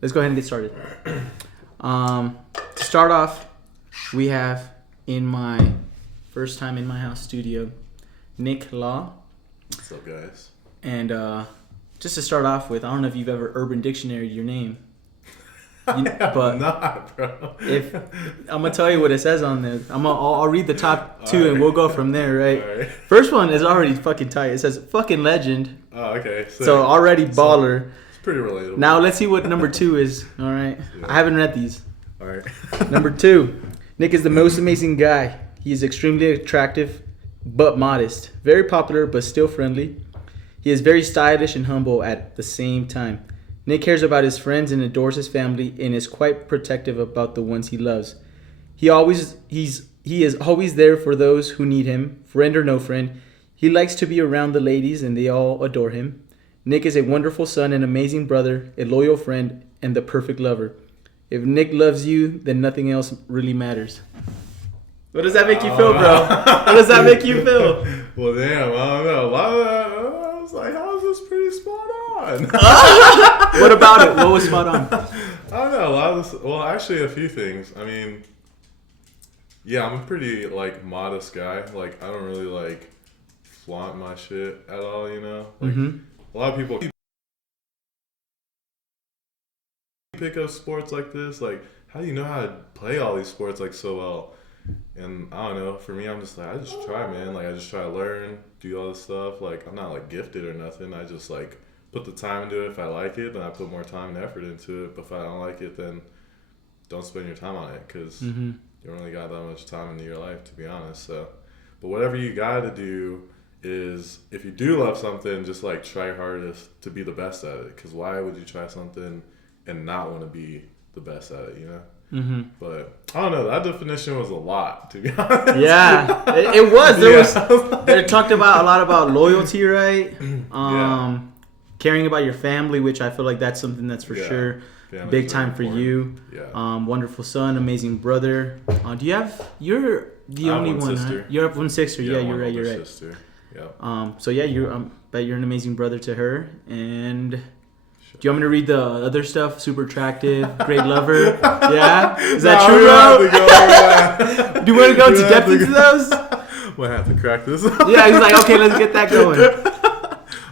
let's go ahead and get started. To start off, we have in my first time in my house studio, Nick Law. What's up, guys? And just to start off with, I don't know if you've ever Urban Dictionary'd your name. But not, bro. If I'm gonna tell you what it says on there, I'll read the top two and we'll go from there, right? First one is already fucking tight. It says fucking legend. Oh, okay. So already baller. It's pretty relatable. Now let's see what number 2 is. All right. Yeah. I haven't read these. All right. Number 2, Nick is the most amazing guy. He is extremely attractive, but modest. Very popular, but still friendly. He is very stylish and humble at the same time. Nick cares about his friends and adores his family and is quite protective about the ones he loves. He is always there for those who need him, friend or no friend. He likes to be around the ladies and they all adore him. Nick is a wonderful son, an amazing brother, a loyal friend, and the perfect lover. If Nick loves you, then nothing else really matters. What does that make you feel, bro? What does that make you feel? Well, damn, I don't know. A lot of that, I was like, how is this pretty spot on? What about it? What was spot on? I don't know. A lot of this, well, actually, a few things. I mean, yeah, I'm a pretty, like, modest guy. Like, I don't really, like, flaunt my shit at all, you know? Like, a lot of people pick up sports like this. Like, how do you know how to play all these sports, like, so well? And I don't know, for me, I'm just like, I just try, man. Like, I just try to learn, do all this stuff. Like, I'm not, like, gifted or nothing. I just, like, put the time into it. If I like it, then I put more time and effort into it. But if I don't like it, then don't spend your time on it because you don't really got that much time into your life, to be honest. So, but whatever you got to do is, if you do love something, just, like, try your hardest to be the best at it. Because why would you try something and not want to be the best at it, you know? But I don't know. That definition was a lot, to be honest. Yeah, it was. They talked about a lot about loyalty, right? Caring about your family, which I feel like that's something that's for sure Family's big time for you. Yeah. Wonderful son, amazing brother. Do you have? You're the only one. Sister. Huh? You have one sister. Yeah, you're right. You're right. Sister. Yeah. So yeah, bet you're an amazing brother to her. And do you want me to read the other stuff? Super attractive, great lover. Yeah, is that true, bro? Do you want to go into depth into those? We'll have to crack this. Yeah, he's like, okay, let's get that going.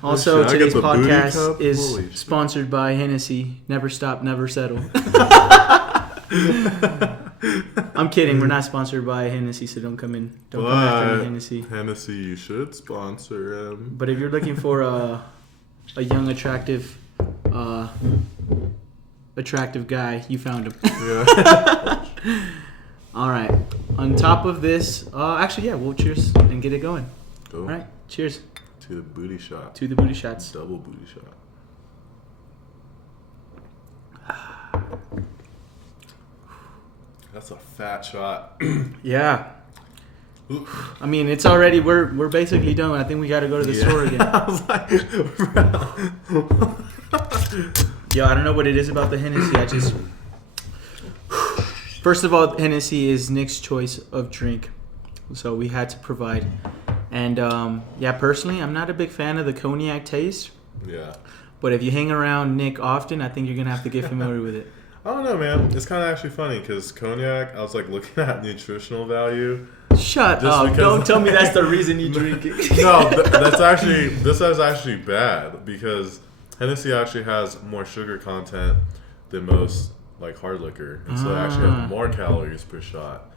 Also, today's podcast is sponsored by Hennessy. Never stop, never settle. I'm kidding. We're not sponsored by Hennessy, so don't come in. Don't come after me, Hennessy. Hennessy, you should sponsor him. But if you're looking for a young, attractive guy, you found him. Yeah. All right. On top of this, actually, yeah, we'll cheers and get it going. Cool. All right. Cheers. To the booty shot. To the booty shots. Double booty shot. That's a fat shot. Yeah. I mean, it's already, we're basically done. I think we got to go to the store again. I was like, yo, I don't know what it is about the Hennessy. First of all, Hennessy is Nick's choice of drink, so we had to provide. And personally, I'm not a big fan of the cognac taste. Yeah. But if you hang around Nick often, I think you're gonna have to get familiar with it. I don't know, man. It's kind of actually funny because cognac, I was like looking at nutritional value. Shut up! Don't tell me that's the reason you drink it. No, this is actually bad because Hennessy actually has more sugar content than most like hard liquor, and so it actually has more calories per shot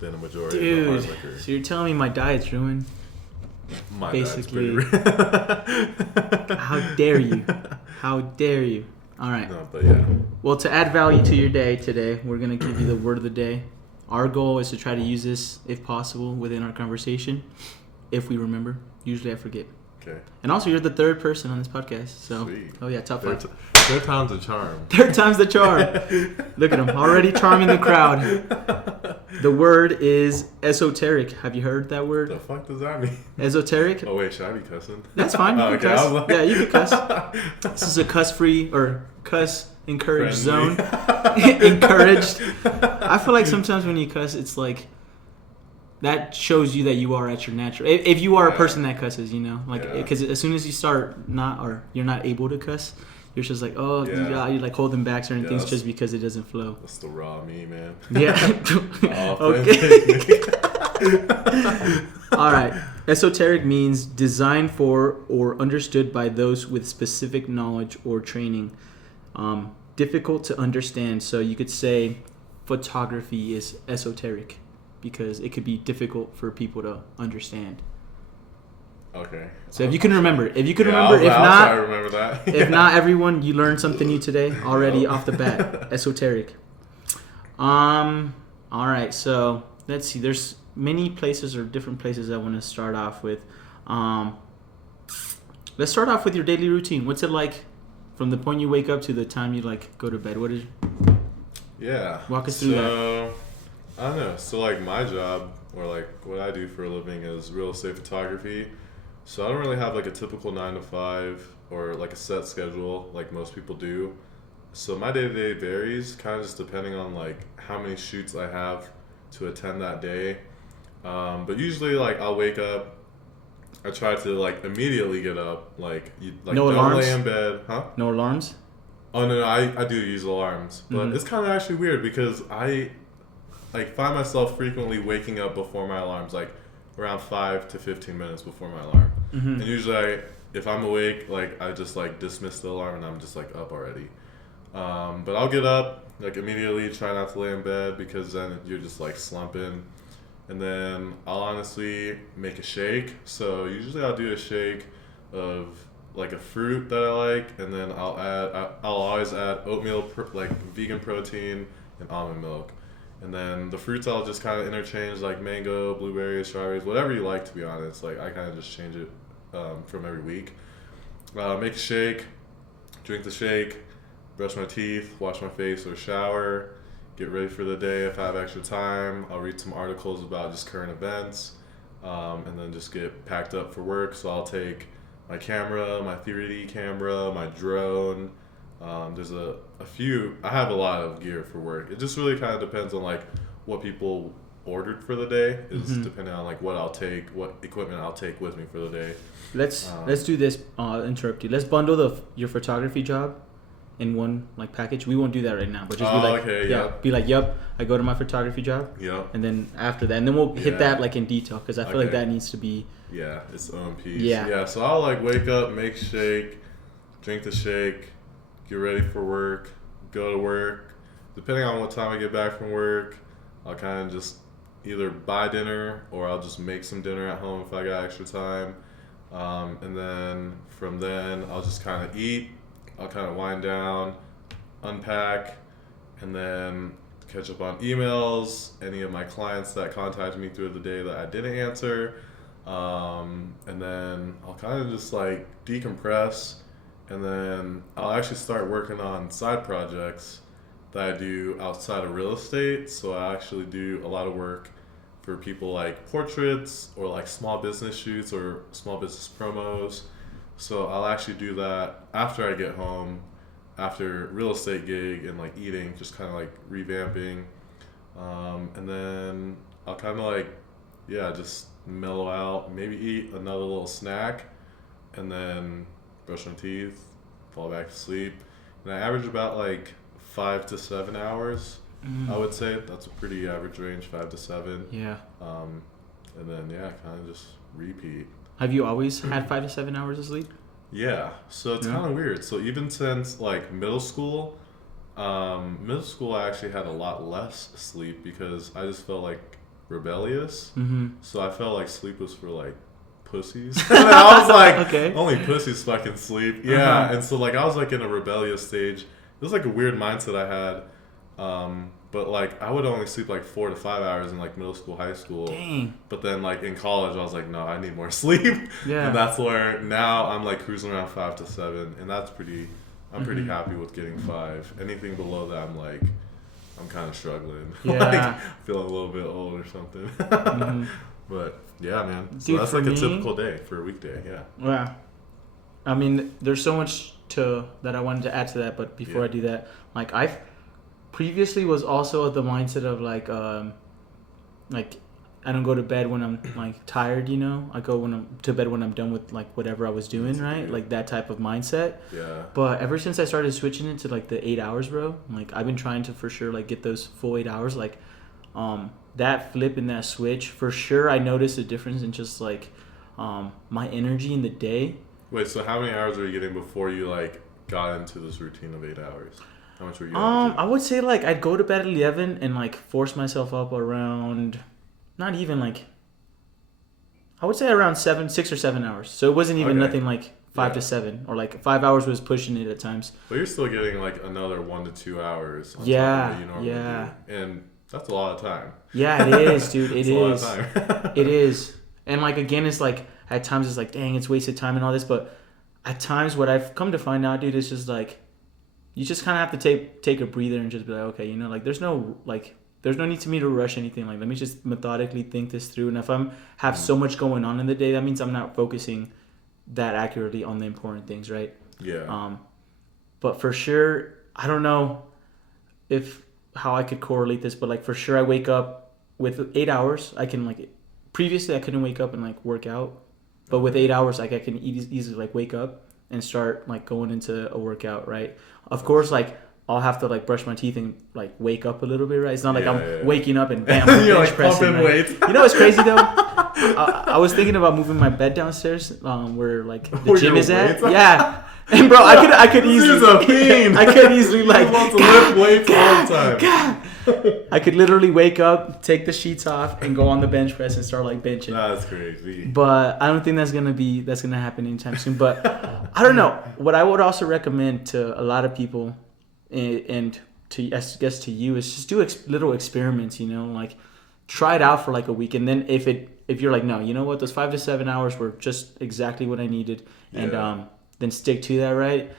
than a majority of the hard liquor. So you're telling me my diet's ruined? My basically. How dare you? How dare you? All right. No, but yeah. Well, to add value to your day today, we're going to give you the word of the day. Our goal is to try to use this, if possible, within our conversation, if we remember. Usually I forget. Okay. And also, you're the third person on this podcast. So, sweet. Oh, yeah, top 5. Third time's the charm. Third time's the charm. Look at him, already charming the crowd. The word is esoteric. Have you heard that word? The fuck does that mean? Esoteric? Oh, wait, should I be cussing? That's fine. You can okay, cuss. like... Yeah, you can cuss. This is a cuss-free or cuss-encouraged zone. Encouraged. I feel like sometimes when you cuss, it's like that shows you that you are at your natural. If you are a person that cusses, you know, like because as soon as you start you're not able to cuss, you're just like, oh, you like holding back certain things just because it doesn't flow. That's the raw me, man. Yeah. Okay. All right. Esoteric means designed for or understood by those with specific knowledge or training. Difficult to understand. So you could say photography is esoteric because it could be difficult for people to understand. Okay. So if you can remember, I'll try to remember that. If not, everyone, you learned something new today already off the bat. Esoteric. All right. So let's see. There's many places or different places I want to start off with. Let's start off with your daily routine. What's it like from the point you wake up to the time you like go to bed? What is? Yeah. Walk us through that. I don't know. So like my job or like what I do for a living is real estate photography. So I don't really have like a typical 9 to 5 or like a set schedule like most people do. So my day-to-day varies kind of just depending on like how many shoots I have to attend that day. But usually like I'll wake up, I try to like immediately get up, like no don't alarms? lay in bed, huh? No alarms? Oh no, I do use alarms, but it's kind of actually weird because I like find myself frequently waking up before my alarms, like around 5 to 15 minutes before my alarm. And usually if I'm awake, like I just like dismiss the alarm and I'm just like up already. But I'll get up like immediately, try not to lay in bed because then you're just like slumping. And then I'll honestly make a shake. So usually I'll do a shake of like a fruit that I like, and then I'll always add oatmeal, like vegan protein and almond milk. And then the fruits I'll just kind of interchange like mango, blueberries, strawberries, whatever you like, to be honest. Like I kind of just change it from every week. Make a shake, drink the shake, brush my teeth, wash my face or shower, get ready for the day. If I have extra time, I'll read some articles about just current events, and then just get packed up for work. So I'll take my camera, my 3D camera, my drone. There's a few. I have a lot of gear for work. It just really kind of depends on like what people ordered for the day. Is depending on like what I'll take, what equipment I'll take with me for the day. Let's do this. Interrupt you. Let's bundle your photography job in one like package. We won't do that right now, but just be like, be like, yep, I go to my photography job. Yep. And then after that, and then we'll hit that like in detail because I feel like that needs to be. Yeah, its own piece. Yeah. Yeah. So I'll like wake up, make shake, drink the shake, get ready for work, go to work. Depending on what time I get back from work, I'll kind of just either buy dinner or I'll just make some dinner at home if I got extra time. And then from then I'll just kind of eat. I'll kind of wind down, unpack, and then catch up on emails, any of my clients that contacted me through the day that I didn't answer. And then I'll kind of just like decompress, and then I'll actually start working on side projects that I do outside of real estate. So I actually do a lot of work for people like portraits or like small business shoots or small business promos. So I'll actually do that after I get home, after real estate gig and like eating, just kind of like revamping. And then I'll kind of like, just mellow out, maybe eat another little snack, and then brush my teeth, fall back to sleep. And I average about like 5 to 7 hours, I would say. That's a pretty average range, 5 to 7. Yeah. And then, kind of just repeat. Have you always had 5 to 7 hours of sleep? Yeah, so it's kind of weird. So even since like middle school I actually had a lot less sleep because I just felt like rebellious. So I felt like sleep was for like pussies. And I was like, okay, only pussies fucking sleep. Yeah, and so like I was like in a rebellious stage. It was like a weird mindset I had. But like I would only sleep like 4 to 5 hours in like middle school, high school. Dang. But then like in college I was like, no, I need more sleep. Yeah. And that's where now I'm like cruising around 5 to 7, and that's I'm pretty happy with getting 5. Anything below that I'm kind of struggling. Yeah. Like feeling a little bit old or something. But yeah, man. So Dude, that's like a typical day for a weekday. Yeah. Yeah. I mean, there's so much that I wanted to add to that, but before I do that, like I've previously was also of the mindset of like I don't go to bed when I'm like tired, you know. I go to bed when I'm done with like whatever I was doing, right? Like that type of mindset. Yeah. But ever since I started switching it to like the 8 hours, bro, like I've been trying to for sure like get those full 8 hours. Like, that flip and that switch for sure. I noticed a difference in just like, my energy in the day. Wait, so how many hours were you getting before you like got into this routine of 8 hours? How much were you I would say like I'd go to bed at 11 and like force myself up around, not even like, I would say around 6 or 7 hours. So it wasn't even Okay. nothing like 5 to 7 or like 5 hours was pushing it at times. But you're still getting like another 1 to 2 hours on top of Yeah, what you normally yeah. do. And that's a lot of time. Yeah, it is, dude. It It's is. a lot of time. It is. And like again, it's like at times it's like, dang, it's wasted time and all this. But at times, what I've come to find out, dude, is just like you just kind of have to take a breather and just be like, okay, you know, like there's no need to me to rush anything. Like let me just methodically think this through. And if I'm have so much going on in the day, that means I'm not focusing that accurately on the important things, right? Yeah. But for sure, I don't know if how I could correlate this, but like for sure, I wake up with 8 hours. I can like previously I couldn't wake up and like work out, but with 8 hours, like I can easily like wake up and start like going into a workout, right? Of course, like I'll have to like brush my teeth and like wake up a little bit, right? It's not like I'm waking up and bam, I'm You're bench like pressing. pumping Right? weights. You know what's crazy though? I was thinking about moving my bed downstairs, where like the Where gym your is at. weights are? Yeah. And bro, I could This easily is a fiend. I could easily like He wants to lift weights all the time. I could literally wake up, take the sheets off, and go on the bench press and start like benching. That's crazy. But I don't think that's gonna happen anytime soon. But I don't know. What I would also recommend to a lot of people, and to I guess to you, is just do little experiments. You know, like try it out for like a week, and then if you're like, no, you know what, those 5 to 7 hours were just exactly what I needed, and then stick to that, right?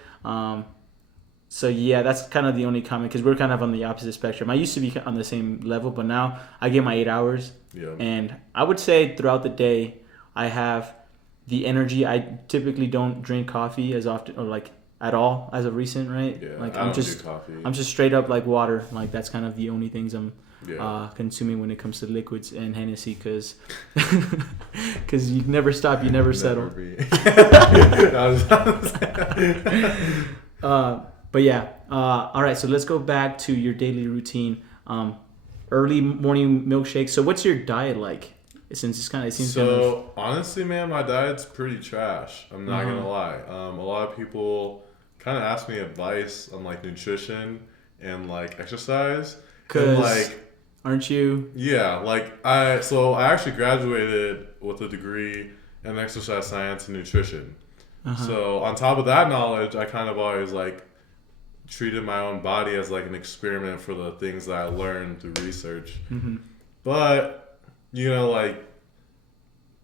So yeah, that's kind of the only comment because we're kind of on the opposite spectrum. I used to be on the same level, but now I get my 8 hours, and I would say throughout the day I have the energy. I typically don't drink coffee as often or like at all as of recent, right? Yeah, like I don't do coffee. I'm just straight up like water. Like that's kind of the only things I'm Yeah. consuming when it comes to liquids and Hennessy, because you never stop, you never settle. But yeah, all right. So let's go back to your daily routine. Early morning milkshake. So what's your diet like? Since it seems honestly, man, my diet's pretty trash. I'm not gonna lie. A lot of people kind of ask me advice on like nutrition and like exercise. Cause like, aren't you? Yeah, like I actually graduated with a degree in exercise science and nutrition. So on top of that knowledge, I kind of always like treated my own body as like an experiment for the things that I learned through research. But you know, like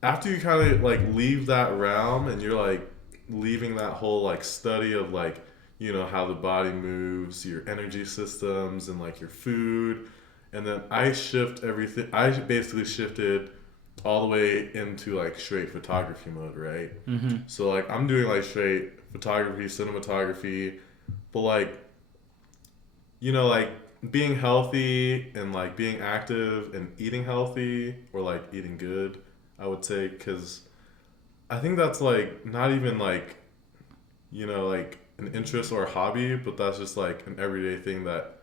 after you kind of like leave that realm and you're like leaving that whole like study of like, you know, how the body moves, your energy systems and like your food, and then I basically shifted all the way into like straight photography mode, right? So like I'm doing like straight photography, cinematography, but like, you know, like being healthy and like being active and eating healthy or like eating good, I would say, because I think that's like not even like, you know, like an interest or a hobby, but that's just like an everyday thing that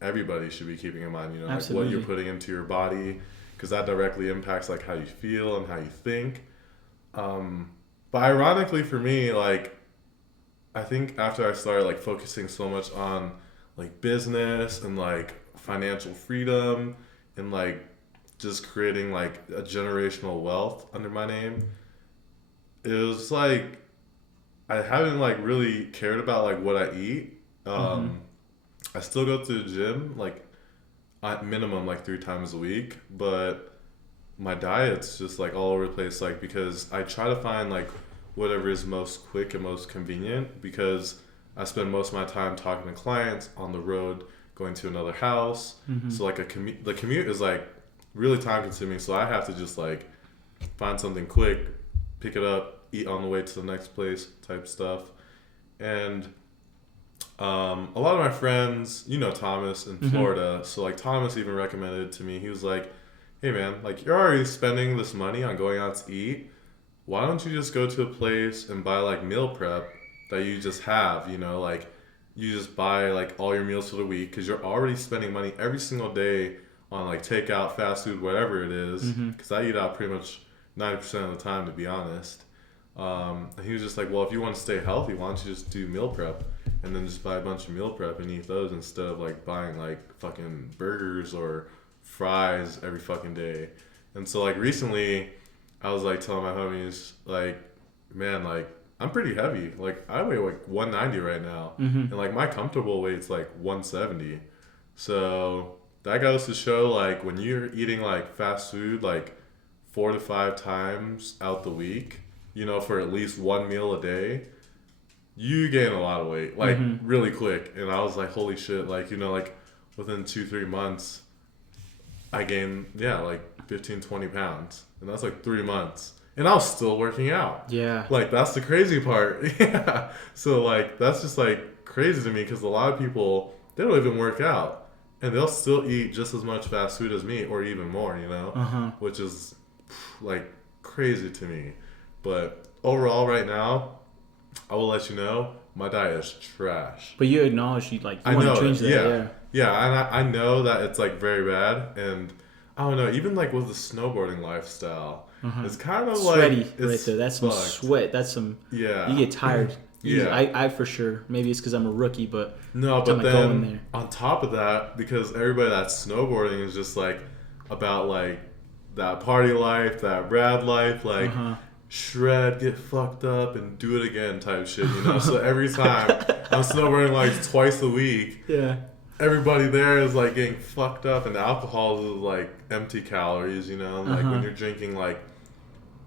everybody should be keeping in mind, you know, Absolutely. like what you're putting into your body, because that directly impacts like how you feel and how you think. But ironically for me, like I think after I started like focusing so much on like business and like financial freedom and like just creating like a generational wealth under my name, it was like I haven't like really cared about like what I eat. I still go to the gym like at minimum like 3 times a week, but my diet's just like all over the place, like because I try to find like whatever is most quick and most convenient, because I spend most of my time talking to clients on the road, going to another house. So like the commute is like really time consuming, so I have to just like find something quick, pick it up, eat on the way to the next place type stuff. And a lot of my friends, you know, Thomas in Florida, so like Thomas even recommended to me, he was like, hey man, like you're already spending this money on going out to eat. Why don't you just go to a place and buy like meal prep that you just have, you know, like you just buy like all your meals for the week because you're already spending money every single day on like takeout, fast food, whatever it is. Because I eat out pretty much 90% of the time, to be honest. And he was just like, well, if you want to stay healthy, why don't you just do meal prep and then just buy a bunch of meal prep and eat those instead of like buying like fucking burgers or fries every fucking day. And so like recently, I was like telling my homies like, man, like I'm pretty heavy. Like I weigh like 190 right now, and like my comfortable weight's like 170. So that goes to show like when you're eating like fast food like 4 to 5 times out the week, you know, for at least one meal a day, you gain a lot of weight like really quick. And I was like, holy shit, like, you know, like within 2-3 months I gained like 15-20 pounds, and that's like 3 months, and I was still working out. Yeah, like that's the crazy part. Yeah, so like that's just like crazy to me because a lot of people, they don't even work out and they'll still eat just as much fast food as me or even more, you know, which is like crazy to me. But overall right now, I will let you know my diet is trash. but you acknowledge you want to change that. Yeah, and I know that it's like very bad, and I don't know, even like with the snowboarding lifestyle, it's kind of Sweaty like right there. That's some fucked. sweat. That's some. Yeah, You get tired. Yeah. I for sure. Maybe it's because I'm a rookie, but no, every but time I go in then there. on top of that, because everybody that's snowboarding is just like about like that party life, that rad life, like shred, get fucked up, and do it again type shit, you know. So every time I'm snowboarding like twice a week, Yeah. everybody there is like getting fucked up, and alcohol is like empty calories, you know. Like when you're drinking like,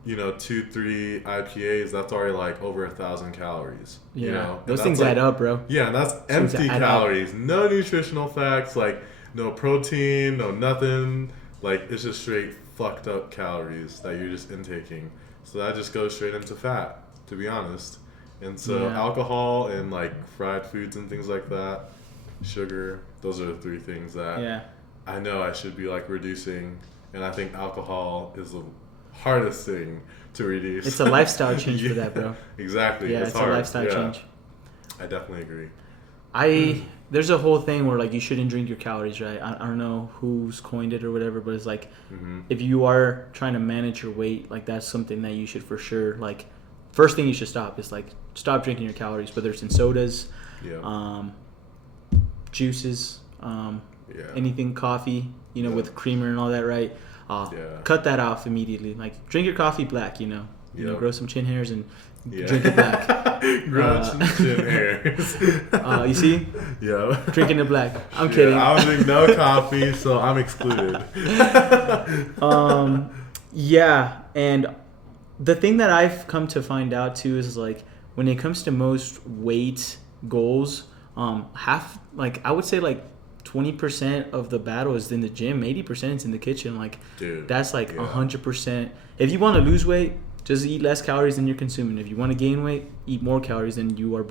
you know, 2-3 IPAs, that's already like over 1,000 calories. Yeah, you know? those And things that's, add up, bro. Yeah, and that's empty calories. No nutritional facts, like no protein, no nothing. Like it's just straight fucked up calories that you're just intaking. So that just goes straight into fat, to be honest. And so alcohol and like fried foods and things like that, sugar, those are the three things that I know I should be like reducing. And I think alcohol is the hardest thing to reduce. It's a lifestyle change for that, bro. Exactly. Yeah, it's a lifestyle change. I definitely agree. There's a whole thing where like you shouldn't drink your calories, right? I don't know who's coined it or whatever, but it's like if you are trying to manage your weight, like that's something that you should for sure like. First thing you should stop is like stop drinking your calories, whether it's in sodas, juices, anything, coffee, you know, with creamer and all that, right? Cut that off immediately. Like drink your coffee black, you know, grow some chin hairs and drink it black. Grow some chin hairs. You see? Yeah. Drinking it black. I'm kidding. I don't drink no coffee, so I'm excluded. Yeah, and the thing that I've come to find out too is like when it comes to most weight goals, half, like I would say like 20% of the battle is in the gym, 80% is in the kitchen. Like, dude, that's like 100%. If you want to lose weight, just eat less calories than you're consuming. If you want to gain weight, eat more calories than you are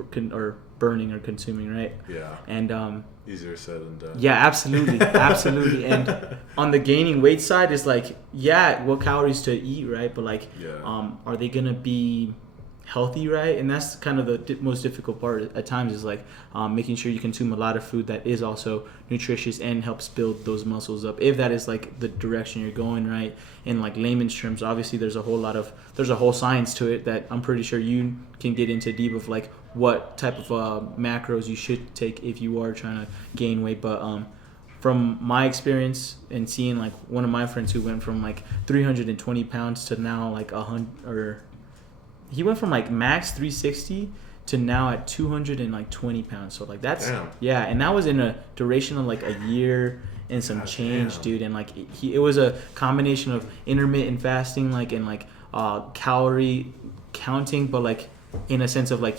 burning or consuming, right? Yeah. And easier said than done. Yeah, absolutely, absolutely. And on the gaining weight side, is like, what calories to eat, right? But like, are they gonna be healthy, right? And that's kind of the most difficult part at times, is like making sure you consume a lot of food that is also nutritious and helps build those muscles up, if that is like the direction you're going, right? In like layman's terms, obviously there's a whole science to it that I'm pretty sure you can get into deep of, like what type of macros you should take if you are trying to gain weight. But from my experience and seeing like one of my friends who went from like 320 pounds to now like 100, or he went from like max 360 to now at 220 pounds. So like that's and that was in a duration of like a year and some change, dude. And like it was a combination of intermittent fasting, like, and like calorie counting, but like in a sense of like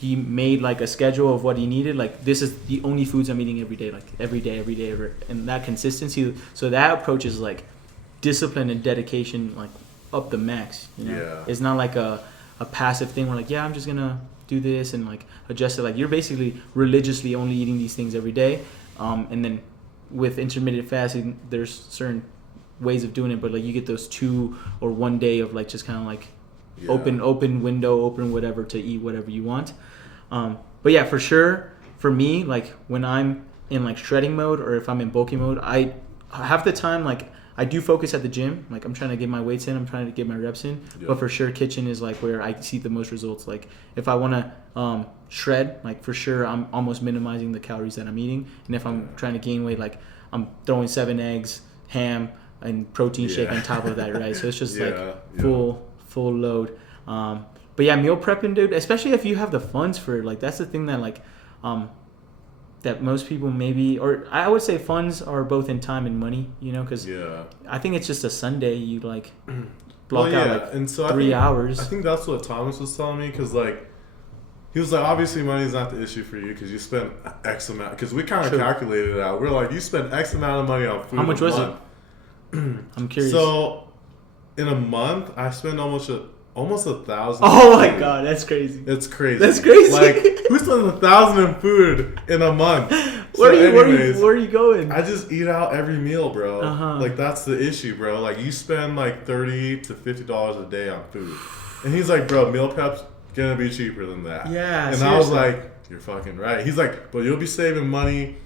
he made like a schedule of what he needed. Like, this is the only foods I'm eating every day, like every day, and that consistency. So that approach is like discipline and dedication, like up the max. You know? Yeah. It's not like a passive thing where like, I'm just gonna do this and like adjust it. Like, you're basically religiously only eating these things every day. And then with intermittent fasting, there's certain ways of doing it, but like you get those 2 or 1 day of like just kind of like Yeah. open window, open whatever to eat whatever you want. But yeah, for sure, for me, like when I'm in like shredding mode or if I'm in bulky mode, I half the time like I do focus at the gym. Like I'm trying to get my weights in, I'm trying to get my reps in. Yeah. But for sure, kitchen is like where I see the most results. Like if I want to shred, like for sure, I'm almost minimizing the calories that I'm eating. And if I'm trying to gain weight, like I'm throwing 7 eggs, ham, and protein shake on top of that, right? So it's just like full load. But yeah, meal prepping, dude, especially if you have the funds for it, like that's the thing that like that most people maybe, or I would say funds are both in time and money, you know, because I think it's just a Sunday you like block out like and so 3 hours. I think that's what Thomas was telling me, because like he was like, obviously money is not the issue for you because you spend X amount, because we kind of calculated it out. We're like, you spend X amount of money on food. How much was it? I'm curious. So in a month I spend almost 1,000. Oh my god, that's crazy. It's crazy. That's crazy. Like, who spends 1,000 in food in a month? Where are you going? I just eat out every meal, bro. Uh-huh. Like that's the issue, bro. Like you spend like $30 to $50 a day on food, and he's like, bro, meal prep's gonna be cheaper than that. Yeah. And seriously. I was like, you're fucking right. He's like, but you'll be saving money,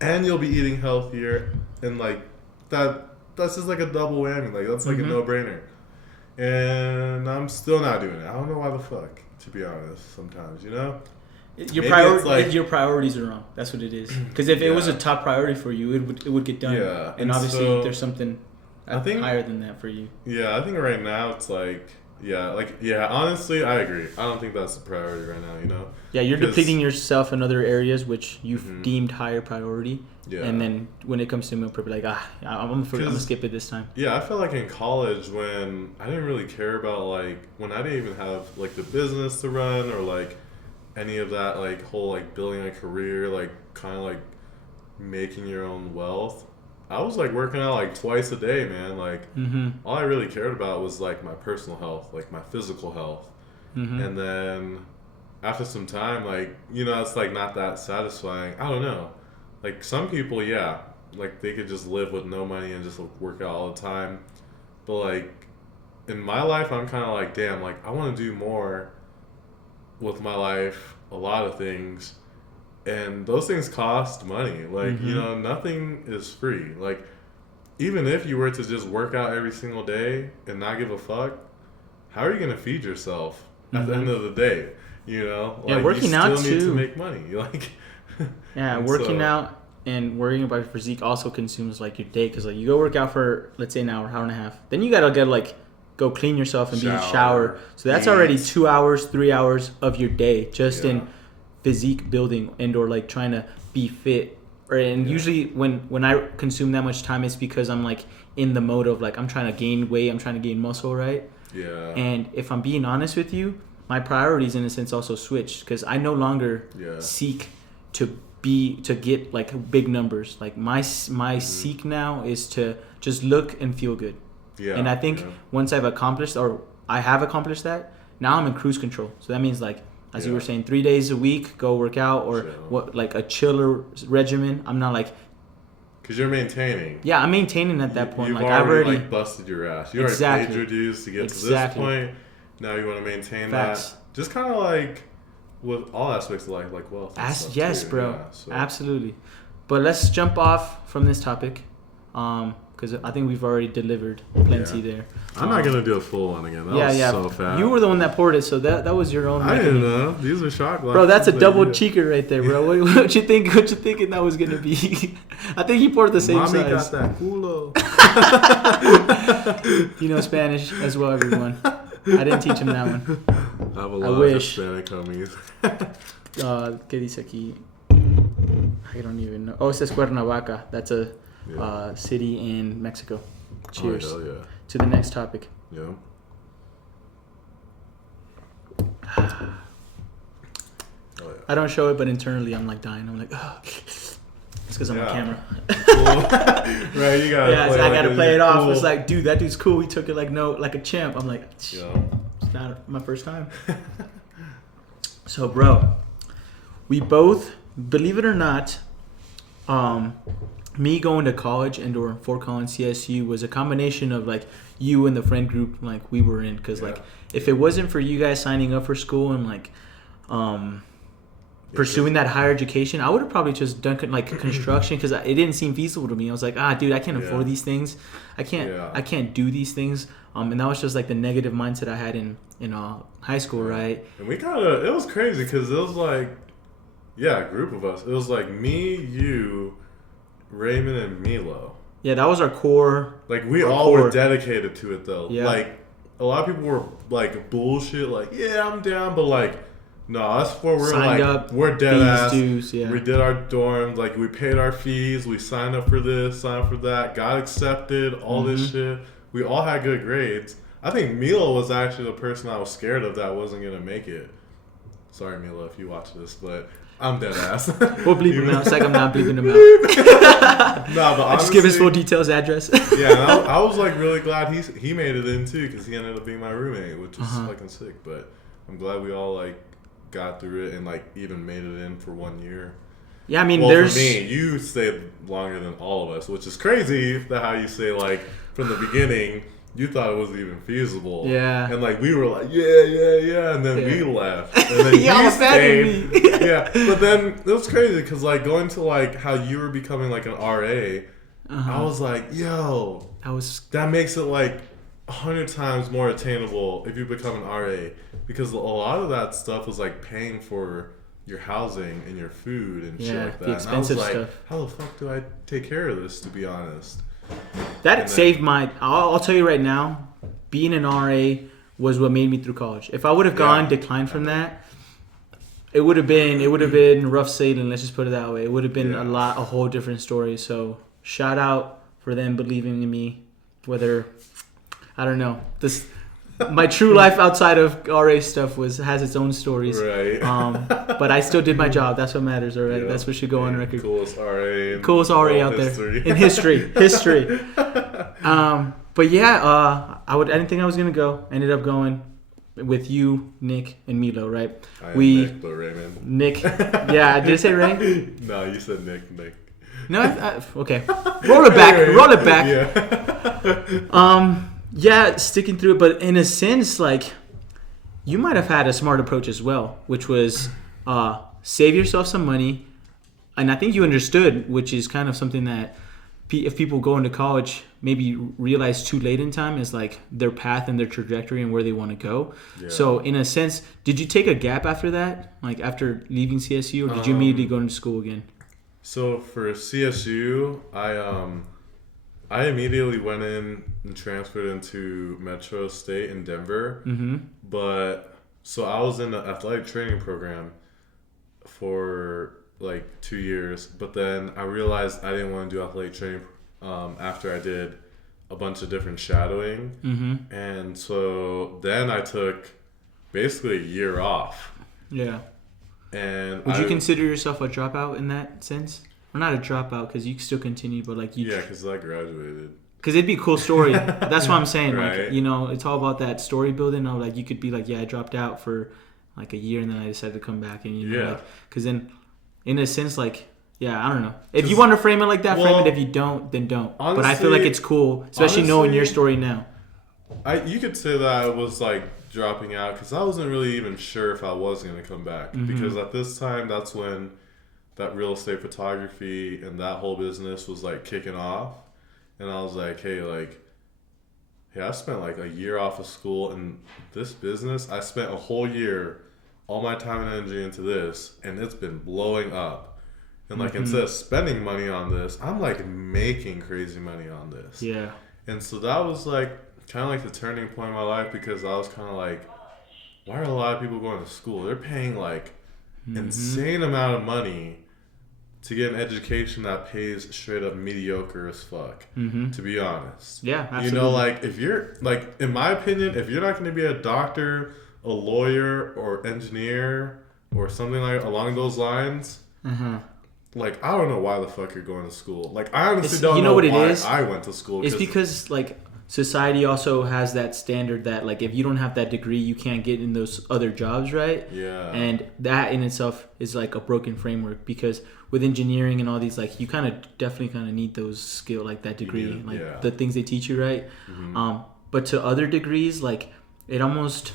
and you'll be eating healthier, and like that's just like a double whammy. Like that's like a no-brainer. And I'm still not doing it. I don't know why the fuck, to be honest, sometimes, you know? Your priorities are wrong. That's what it is. Because if it was a top priority for you, it would get done. Yeah. And obviously there's something higher than that for you. Yeah, I think right now it's like, honestly, I agree. I don't think that's the priority right now, you know? Yeah, you're depleting yourself in other areas which you've deemed higher priority. Yeah. And then when it comes to meal prep, like, I'm gonna skip it this time. Yeah, I felt like in college when I didn't really care about, like, when I didn't even have, like, the business to run or, like, any of that, like, whole, like, building a career, like, kind of, like, making your own wealth. I was, like, working out, like, twice a day, man. Like, all I really cared about was, like, my personal health, like, my physical health. And then after some time, like, you know, it's, like, not that satisfying. I don't know. Like, some people, like, they could just live with no money and just work out all the time. But, like, in my life, I'm kind of like, damn, like, I want to do more with my life, a lot of things. And those things cost money. Like, you know, nothing is free. Like, even if you were to just work out every single day and not give a fuck, how are you going to feed yourself at the end of the day? You know? Like, working out, too. You still need to make money. Like... Yeah, working out and worrying about your physique also consumes like your day, because like you go work out for, let's say, an hour and a half, then you gotta go clean yourself and shower. So that's already 2 hours, 3 hours of your day just in physique building and or like trying to be fit. And usually when I consume that much time, it's because I'm like in the mode of like I'm trying to gain weight, I'm trying to gain muscle, right? Yeah. And if I'm being honest with you, my priorities in a sense also switched, because I no longer seek to get like big numbers. Like my seek now is to just look and feel good. Yeah. And I think once I have accomplished that, now I'm in cruise control. So that means like, as you were saying, 3 days a week, go work out, or what, like a chiller regimen. I'm not like, because you're maintaining. Yeah, I'm maintaining at that point. You've like already, I've already like busted your ass. You already paid your dues to get to this point. Now you want to maintain that. Just kind of like with all aspects of life, like wealth. Yes, too. Bro. Yeah, so. Absolutely. But let's jump off from this topic, because I think we've already delivered plenty there. I'm not gonna do a full one again. That was so fast. You were the one that poured it, so that was your own. I didn't know. These are shock glasses. Bro, that's a double cheeker right there, bro. What you think? What you thinking that was gonna be? I think he poured the same size. Mommy got that culo. You know Spanish as well, everyone. I didn't teach him that one. I have a lot of Hispanic homies. ¿Qué dice aquí? I don't even know. Oh, it says Cuernavaca. That's a city in Mexico. Cheers. Oh, hell yeah. To the next topic. Yeah. Oh, yeah. I don't show it, but internally I'm like dying. I'm like, oh. It's because I'm on camera. Cool. Right, you gotta play so I gotta play it off. Cool. It's like, dude, that dude's cool. He took it like a champ. I'm like, it's not my first time. So, bro, we both, believe it or not, Me going to college or Fort Collins CSU was a combination of like you and the friend group like we were in, because like if it wasn't for you guys signing up for school and like pursuing that higher education, I would have probably just done like construction, because it didn't seem feasible to me. I was like, dude, I can't afford these things. I can't do these things. And that was just like the negative mindset I had in high school, right? And we it was crazy because it was like, a group of us. It was like me, you, Raymond, and Milo. Yeah, that was our core. Like we all were dedicated to it though. Yeah. Like a lot of people were like bullshit, like I'm down, but like no, us four we're signed like up, we're dead ass. Dues, yeah. We did our dorms, like we paid our fees, we signed up for this, signed up for that, got accepted, all this shit. We all had good grades. I think Milo was actually the person I was scared of that wasn't gonna make it. Sorry, Milo, if you watch this, but I'm dead ass. We'll bleep him out. It's like I'm not bleeping him out. Nah, but honestly, just give his full details, address. Yeah, I was like really glad he made it in too, because he ended up being my roommate, which was fucking sick. But I'm glad we all like got through it and like even made it in for 1 year. Yeah, I mean, for me, you stayed longer than all of us, which is crazy. That how you say like from the beginning. You thought it wasn't even feasible. Yeah. And like we were like, yeah, and then we left. And then you stayed. Yeah. But then it was crazy because like going to like how you were becoming like an RA, I was like, yo, that makes it like 100 times more attainable if you become an RA, because a lot of that stuff was like paying for your housing and your food and shit like that. The expensive and I was like, stuff. How the fuck do I take care of this, to be honest? That saved I'll tell you right now, being an RA was what made me through college. If I would have declined from that, it would have been rough sailing, let's just put it that way. It would have been a whole different story. So shout out for them believing in me. Whether, I don't know, my true life outside of RA stuff has its own stories. Right. But I still did my job. That's what matters, all right? That's what should go on record. Coolest RA. Coolest RA out there. In history. But yeah, I didn't think I was going to go. Ended up going with you, Nick, and Milo, right? Nick, but Raymond. Nick. Yeah, did I say Ray? No, you said Nick. No, okay. Roll it back. Yeah. Yeah, sticking through it, but in a sense, like, you might have had a smart approach as well, which was save yourself some money. And I think you understood, which is kind of something that if people go into college maybe realize too late in time, is like their path and their trajectory and where they want to go. Yeah. So in a sense, did you take a gap after that? Like after leaving CSU, or did you immediately go into school again? So for CSU, I immediately went in and transferred into Metro State in Denver. Mm-hmm. But so I was in the athletic training program for like 2 years, but then I realized I didn't want to do athletic training after I did a bunch of different shadowing. Mm-hmm. And so then I took basically a year off. Yeah. And would you consider yourself a dropout in that sense? Or not a dropout, because you still continue, but like you... Yeah, because I graduated. Because it'd be a cool story. That's what I'm saying. Right. Like, you know, it's all about that story building. Of like, you could be like, yeah, I dropped out for like a year and then I decided to come back. And, you know, like, because then, in a sense, like, yeah, I don't know. If you want to frame it like that, frame it. If you don't, then don't. Honestly, but I feel like it's cool, especially knowing your story now. You could say that I was like dropping out because I wasn't really even sure if I was going to come back. Mm-hmm. Because at this time, that's when that real estate photography and that whole business was like kicking off. And I was like, hey, I spent like a year off of school and this business, I spent a whole year, all my time and energy into this, and it's been blowing up. And like, instead of spending money on this, I'm like making crazy money on this. Yeah. And so that was like kind of like the turning point in my life, because I was kind of like, why are a lot of people going to school? They're paying like insane amount of money to get an education that pays straight up mediocre as fuck, to be honest. Yeah, absolutely. You know, like, if you're, like, in my opinion, if you're not going to be a doctor, a lawyer, or engineer, or something like along those lines, like, I don't know why the fuck you're going to school. Like, I honestly don't know what why I went to school. It's because, like, society also has that standard that like if you don't have that degree, you can't get in those other jobs, right? Yeah. And that in itself is like a broken framework because with engineering and all these, like you kind of definitely kind of need those skill, like that degree, like the things they teach you, right? But to other degrees, like it almost,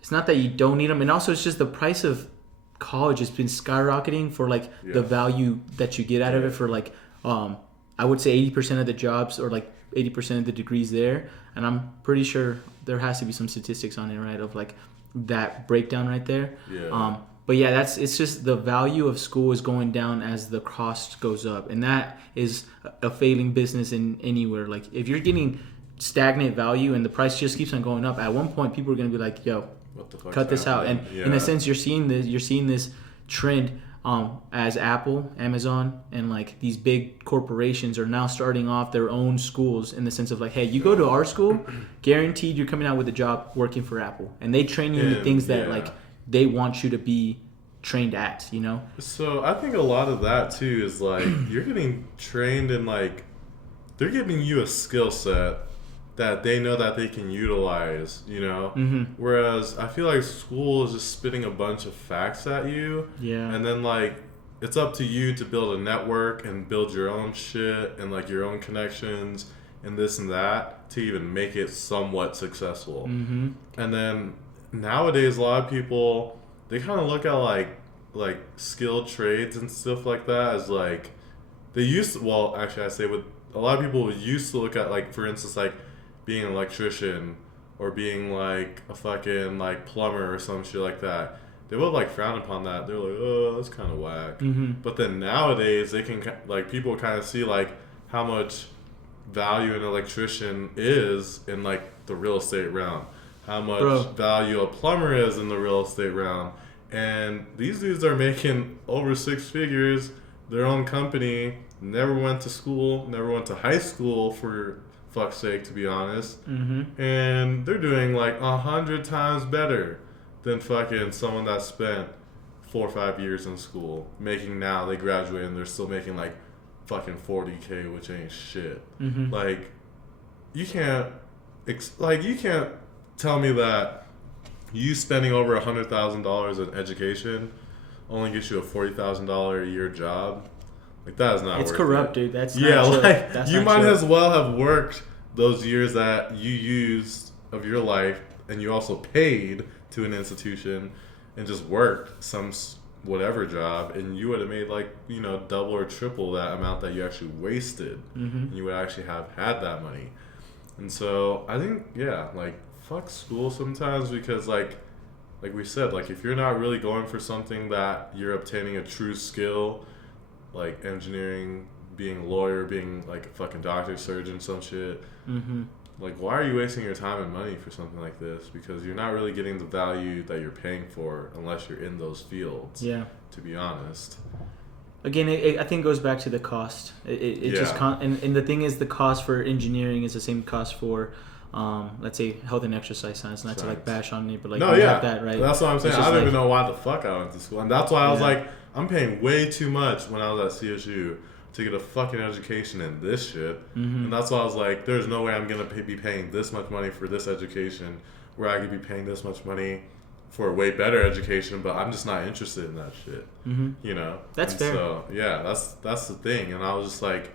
it's not that you don't need them, and also it's just the price of college has been skyrocketing for like the value that you get out of it for like I would say 80% of the jobs or like 80% of the degrees there, and I'm pretty sure there has to be some statistics on it, right, of like that breakdown right there. But yeah, it's just the value of school is going down as the cost goes up, and that is a failing business in anywhere. Like if you're getting stagnant value and the price just keeps on going up, at one point people are going to be like, yo, what the fuck's cut this out. happening? And in a sense, you're seeing this trend as Apple, Amazon, and like these big corporations are now starting off their own schools in the sense of like, hey, you go to our school, guaranteed you're coming out with a job working for Apple, and they train you in the things that like they want you to be trained at, you know. So I think a lot of that too is like you're getting trained in like they're giving you a skill set that they know that they can utilize, you know? Whereas I feel like school is just spitting a bunch of facts at you. Yeah. And then, like, it's up to you to build a network and build your own shit and, like, your own connections and this and that to even make it somewhat successful. And then nowadays, a lot of people, they kind of look at, like skilled trades and stuff like that as, like, they used to, well, actually, I say with a lot of people used to look at, like, for instance, like, being an electrician or being like a fucking like plumber or some shit like that. They would like frown upon that. They're like, oh, that's kind of whack. But then nowadays they can like people kind of see like how much value an electrician is in like the real estate realm, how much value a plumber is in the real estate realm, and these dudes are making over 6 figures, their own company, never went to school, never went to high school for fuck's sake, to be honest. And they're doing like 100 times better than fucking someone that spent 4 or 5 years in school making. Now they graduate and they're still making like fucking 40K, which ain't shit. Like you can't you can't tell me that you spending over $100,000 in education only gets you a $40,000 a year job. Like that is not. It's worth corrupt, it. dude. That's yeah. Not like That's you not might true. as well have worked those years that you used of your life, and you also paid to an institution, and just worked some whatever job, and you would have made like double or triple that amount that you actually wasted, and you would actually have had that money. And so I think like fuck school sometimes because like we said, like if you're not really going for something that you're obtaining a true skill. Like engineering, being a lawyer, being like a fucking doctor, surgeon, some shit. Like, why are you wasting your time and money for something like this? Because you're not really getting the value that you're paying for unless you're in those fields. Yeah. To be honest. Again, I think it goes back to the cost. It just and the thing is, the cost for engineering is the same cost for, let's say, health and exercise science. Not to like bash on it, but like have that, right? That's what I'm saying. I don't even know why the fuck I went to school, and that's why I was like, I'm paying way too much when I was at CSU to get a fucking education in this shit. And that's why I was like, there's no way I'm going to be paying this much money for this education where I could be paying this much money for a way better education, but I'm just not interested in that shit. You know? That's fair. So, yeah, that's the thing. And I was just like,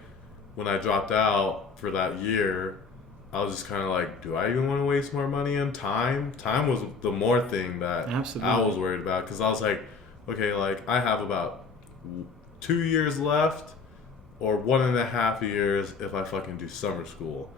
when I dropped out for that year, I was just kind of like, do I even want to waste more money on time? Time was the more thing that I was worried about, because I was like, okay, like I have about 2 years left or 1.5 years if I fucking do summer school.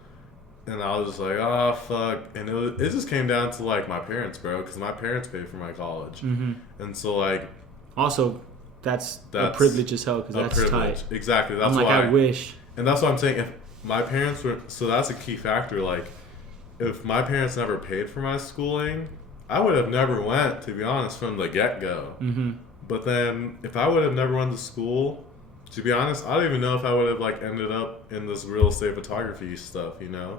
And I was just like, oh, fuck. And it just came down to like my parents, bro, because my parents paid for my college. And so like. Also, that's a privilege as hell, because that's privilege. Tight. Exactly. That's why. I wish. And that's what I'm saying. If my parents were. So that's a key factor. Like, if my parents never paid for my schooling, I would have never went, to be honest, from the get-go. But then if I would have never went to school, to be honest, I don't even know if I would have like ended up in this real estate photography stuff, you know?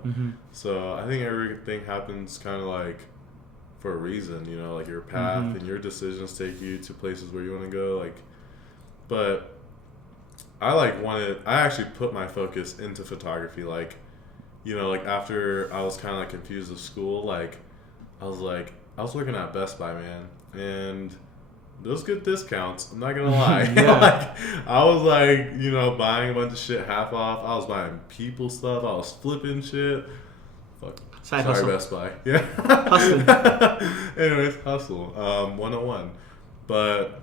So I think everything happens kind of like for a reason, you know, like your path and your decisions take you to places where you want to go. Like, but I actually put my focus into photography. Like you know, like after I was kind of like confused with school, like I was working at Best Buy, man, and those good discounts. I'm not gonna lie. Yeah. Like I was like, you know, buying a bunch of shit half off. I was buying people stuff. I was flipping shit. Fuck. Side Sorry, hustle. Best Buy. Yeah. Hustling. Anyways, hustle. 101. But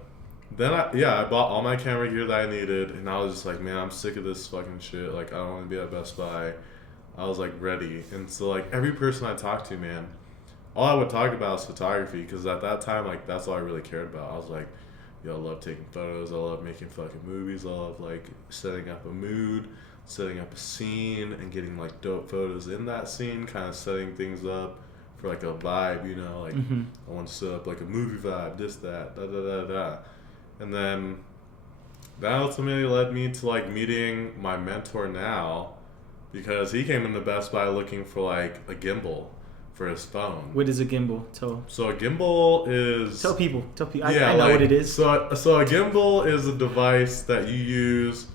then I bought all my camera gear that I needed, and I was just like, man, I'm sick of this fucking shit. Like I don't want to be at Best Buy. I was like ready, and so like every person I talked to, man, all I would talk about is photography, because at that time, like, that's all I really cared about. I was like, yo, I love taking photos. I love making fucking movies. I love, like, setting up a mood, setting up a scene, and getting, like, dope photos in that scene, kind of setting things up for, like, a vibe, you know? Like, I want to set up, like, a movie vibe, this, that, da-da-da-da. And then that ultimately led me to, like, meeting my mentor now, because he came into Best Buy looking for, like, a gimbal for his phone. What is a gimbal? So a gimbal is... Tell people. I know like, what it is. So a gimbal is a device that you use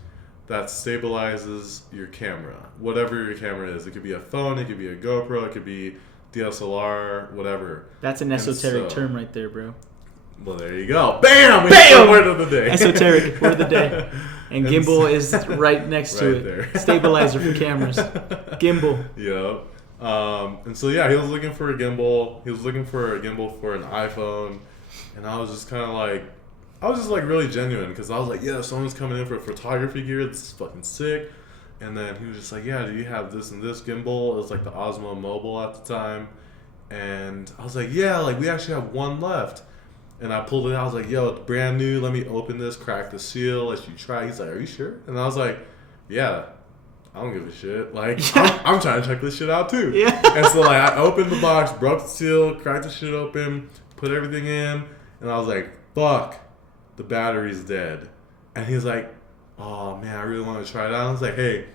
that stabilizes your camera. Whatever your camera is. It could be a phone, it could be a GoPro, it could be DSLR, whatever. That's an esoteric term right there, bro. Well, there you go. Bam! Bam! Word of the day. Esoteric word of the day. And gimbal is right next to right it. There. Stabilizer for cameras. Gimbal. Yep. And so yeah, he was looking for a gimbal. He was looking for a gimbal for an iPhone, and I was just kind of like, I was just like really genuine, because I was like, yeah, someone's coming in for photography gear. This is fucking sick. And then he was just like, yeah, do you have this and this gimbal? It was like the Osmo Mobile at the time, and I was like, yeah, like we actually have one left. And I pulled it out. I was like, yo, it's brand new. Let me open this, crack the seal, let you try. He's like, are you sure? And I was like, yeah. I don't give a shit. Like, I'm trying to check this shit out too. Yeah. And so, like, I opened the box, broke the seal, cracked the shit open, put everything in, and I was like, fuck, the battery's dead. And he's like, oh, man, I really want to try it out. I was like, hey,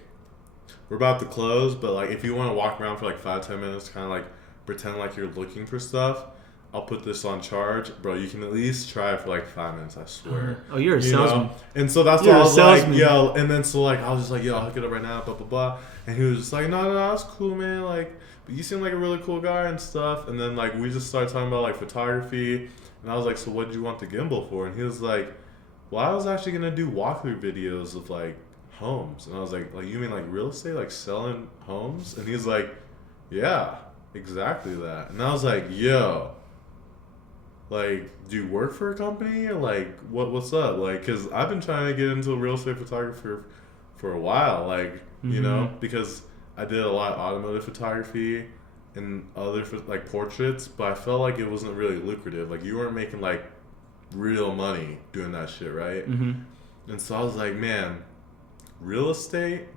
we're about to close, but, like, if you want to walk around for, like, 5-10 minutes, kind of, like, pretend like you're looking for stuff, I'll put this on charge. Bro, you can at least try it for like 5 minutes, I swear. Oh, you're a salesman. Know? And so that's why I was like, yo. And then so like, I was just like, yo, I'll hook it up right now, blah, blah, blah. And he was just like, no, that's cool, man. Like, but you seem like a really cool guy and stuff. And then like, we just started talking about like photography. And I was like, so what did you want the gimbal for? And he was like, well, I was actually going to do walkthrough videos of like homes. And I was like, you mean like real estate, like selling homes? And he's like, yeah, exactly that. And I was like, yo. Like, do you work for a company, or like what's up? Like, cause I've been trying to get into real estate photography for a while. Like, you know, because I did a lot of automotive photography and other like portraits, but I felt like it wasn't really lucrative. Like, you weren't making like real money doing that shit, right? And so I was like, man, real estate,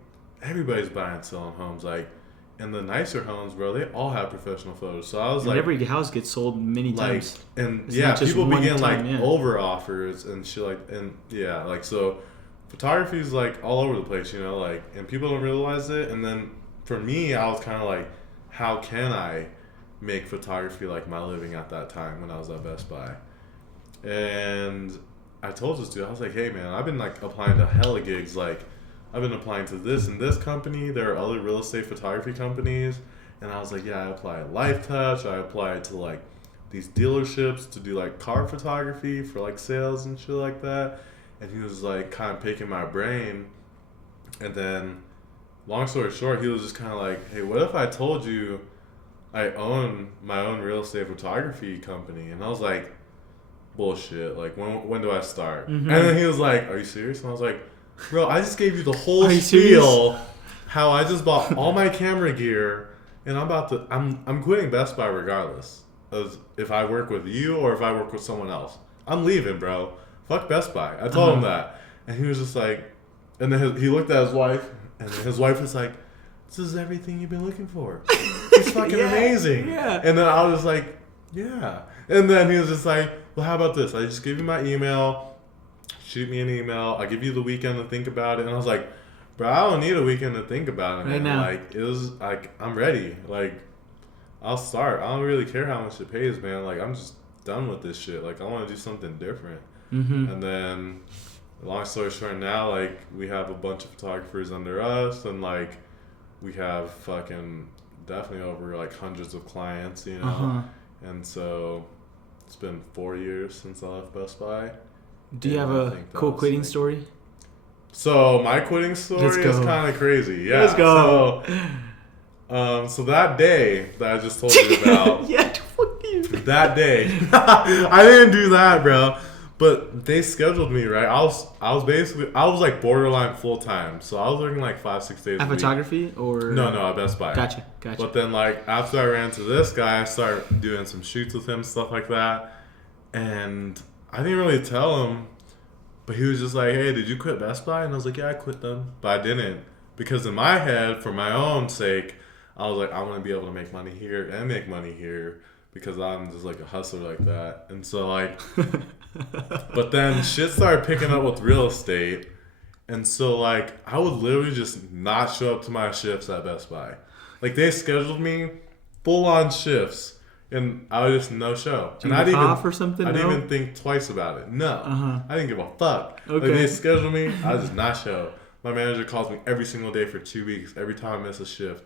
everybody's buying and selling homes. Like, and the nicer homes, bro, they all have professional photos. So I was like, every house gets sold many times. And it's yeah, people begin like yeah. over offers and shit, like, and yeah, like, so photography is like all over the place, you know, like, and people don't realize it. And then for me, I was kind of like, how can I make photography like my living at that time when I was at Best Buy? And I told this dude, I was like, hey man, I've been like applying to hella gigs, like I've been applying to this and this company. There are other real estate photography companies. And I was like, yeah, I applied at Life Touch. I applied to like these dealerships to do like car photography for like sales and shit like that. And he was like kind of picking my brain. And then long story short, he was just kind of like, hey, what if I told you I own my own real estate photography company? And I was like, bullshit. Like, when do I start? And then he was like, are you serious? And I was like, bro, I just gave you the whole spiel how I just bought all my camera gear, and I'm quitting Best Buy regardless of if I work with you or if I work with someone else. I'm leaving, bro. Fuck Best Buy. I told him that, and he was just like, and then he looked at his wife, and his wife was like, this is everything you've been looking for. It's fucking amazing. Yeah. And then I was like, yeah. And then he was just like, well, how about this? I just give you my email. Shoot me an email. I'll give you the weekend to think about it. And I was like, bro, I don't need a weekend to think about it, man. Right now. Like, it was like, I'm ready. Like, I'll start. I don't really care how much it pays, man. Like, I'm just done with this shit. Like, I want to do something different. And then, long story short, now, like, we have a bunch of photographers under us, and like, we have fucking definitely over like hundreds of clients, you know. And so it's been 4 years since I left Best Buy. Do you have a cool quitting story? So my quitting story is kind of crazy. Yeah. Let's go. So that day that I just told you about. Yeah, fuck you. That day, I didn't do that, bro. But they scheduled me, right? I was like borderline full time, so I was working like 5-6 days. At photography or no, at Best Buy. Gotcha. But then like after I ran into this guy, I started doing some shoots with him, stuff like that, and I didn't really tell him, but he was just like, "Hey, did you quit Best Buy?" And I was like, "Yeah, I quit them," but I didn't, because in my head, for my own sake, I was like, I want to be able to make money here and make money here, because I'm just like a hustler like that. And so like, but then shit started picking up with real estate. And so like, I would literally just not show up to my shifts at Best Buy. Like they scheduled me full on shifts and I would just no show. And I didn't even think twice about it. No, I didn't give a fuck. Okay. Like they scheduled me, I would just not show. My manager calls me every single day for 2 weeks. Every time I miss a shift.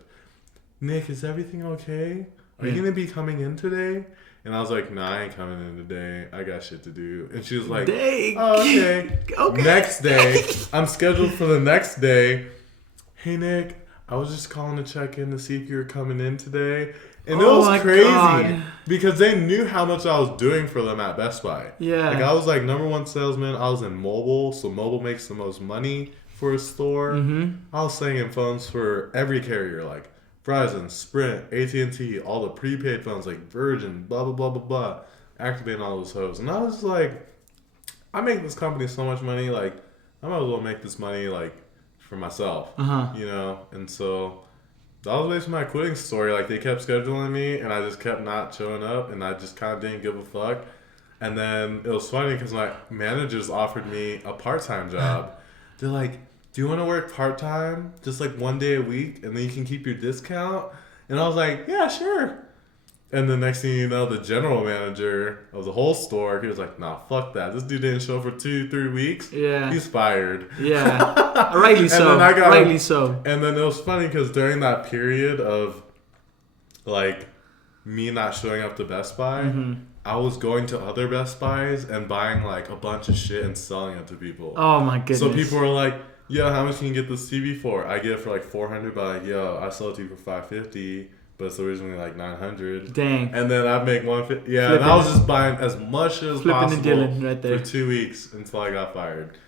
Nick, is everything okay? Are you going to be coming in today? And I was like, nah, I ain't coming in today. I got shit to do. And she was like, dang. Oh, okay. Okay. Next day, I'm scheduled for the next day. Hey, Nick, I was just calling to check in to see if you were coming in today. And it was crazy God. because they knew how much I was doing for them at Best Buy. Yeah. Like I was like #1 salesman. I was in mobile, so mobile makes the most money for a store. I was slinging phones for every carrier, like Verizon, Sprint, AT&T, all the prepaid phones like Virgin, blah, blah, blah, blah, blah, activating all those hoes. And I was like, I make this company so much money, like, I might as well make this money, like, for myself, you know? And so that was basically my quitting story. Like, they kept scheduling me, and I just kept not showing up, and I just kind of didn't give a fuck. And then it was funny because my managers offered me a part-time job. They're like, do you want to work part-time, just like 1 day a week, and then you can keep your discount? And I was like, yeah, sure. And the next thing you know, the general manager of the whole store, he was like, nah, fuck that. This dude didn't show for 2-3 weeks. Yeah. He's fired. Yeah. Rightly so. Rightly so. And then it was funny because during that period of, like, me not showing up to Best Buy, I was going to other Best Buys and buying, like, a bunch of shit and selling it to people. Oh, my goodness. So people were like, yo, how much can you get this TV for? I get it for like $400, but like, yo, I sell it to you for $550, but it's originally like $900. Dang. And then I make $150. Yeah, and I was just buying as much as possible right there. for 2 weeks until I got fired.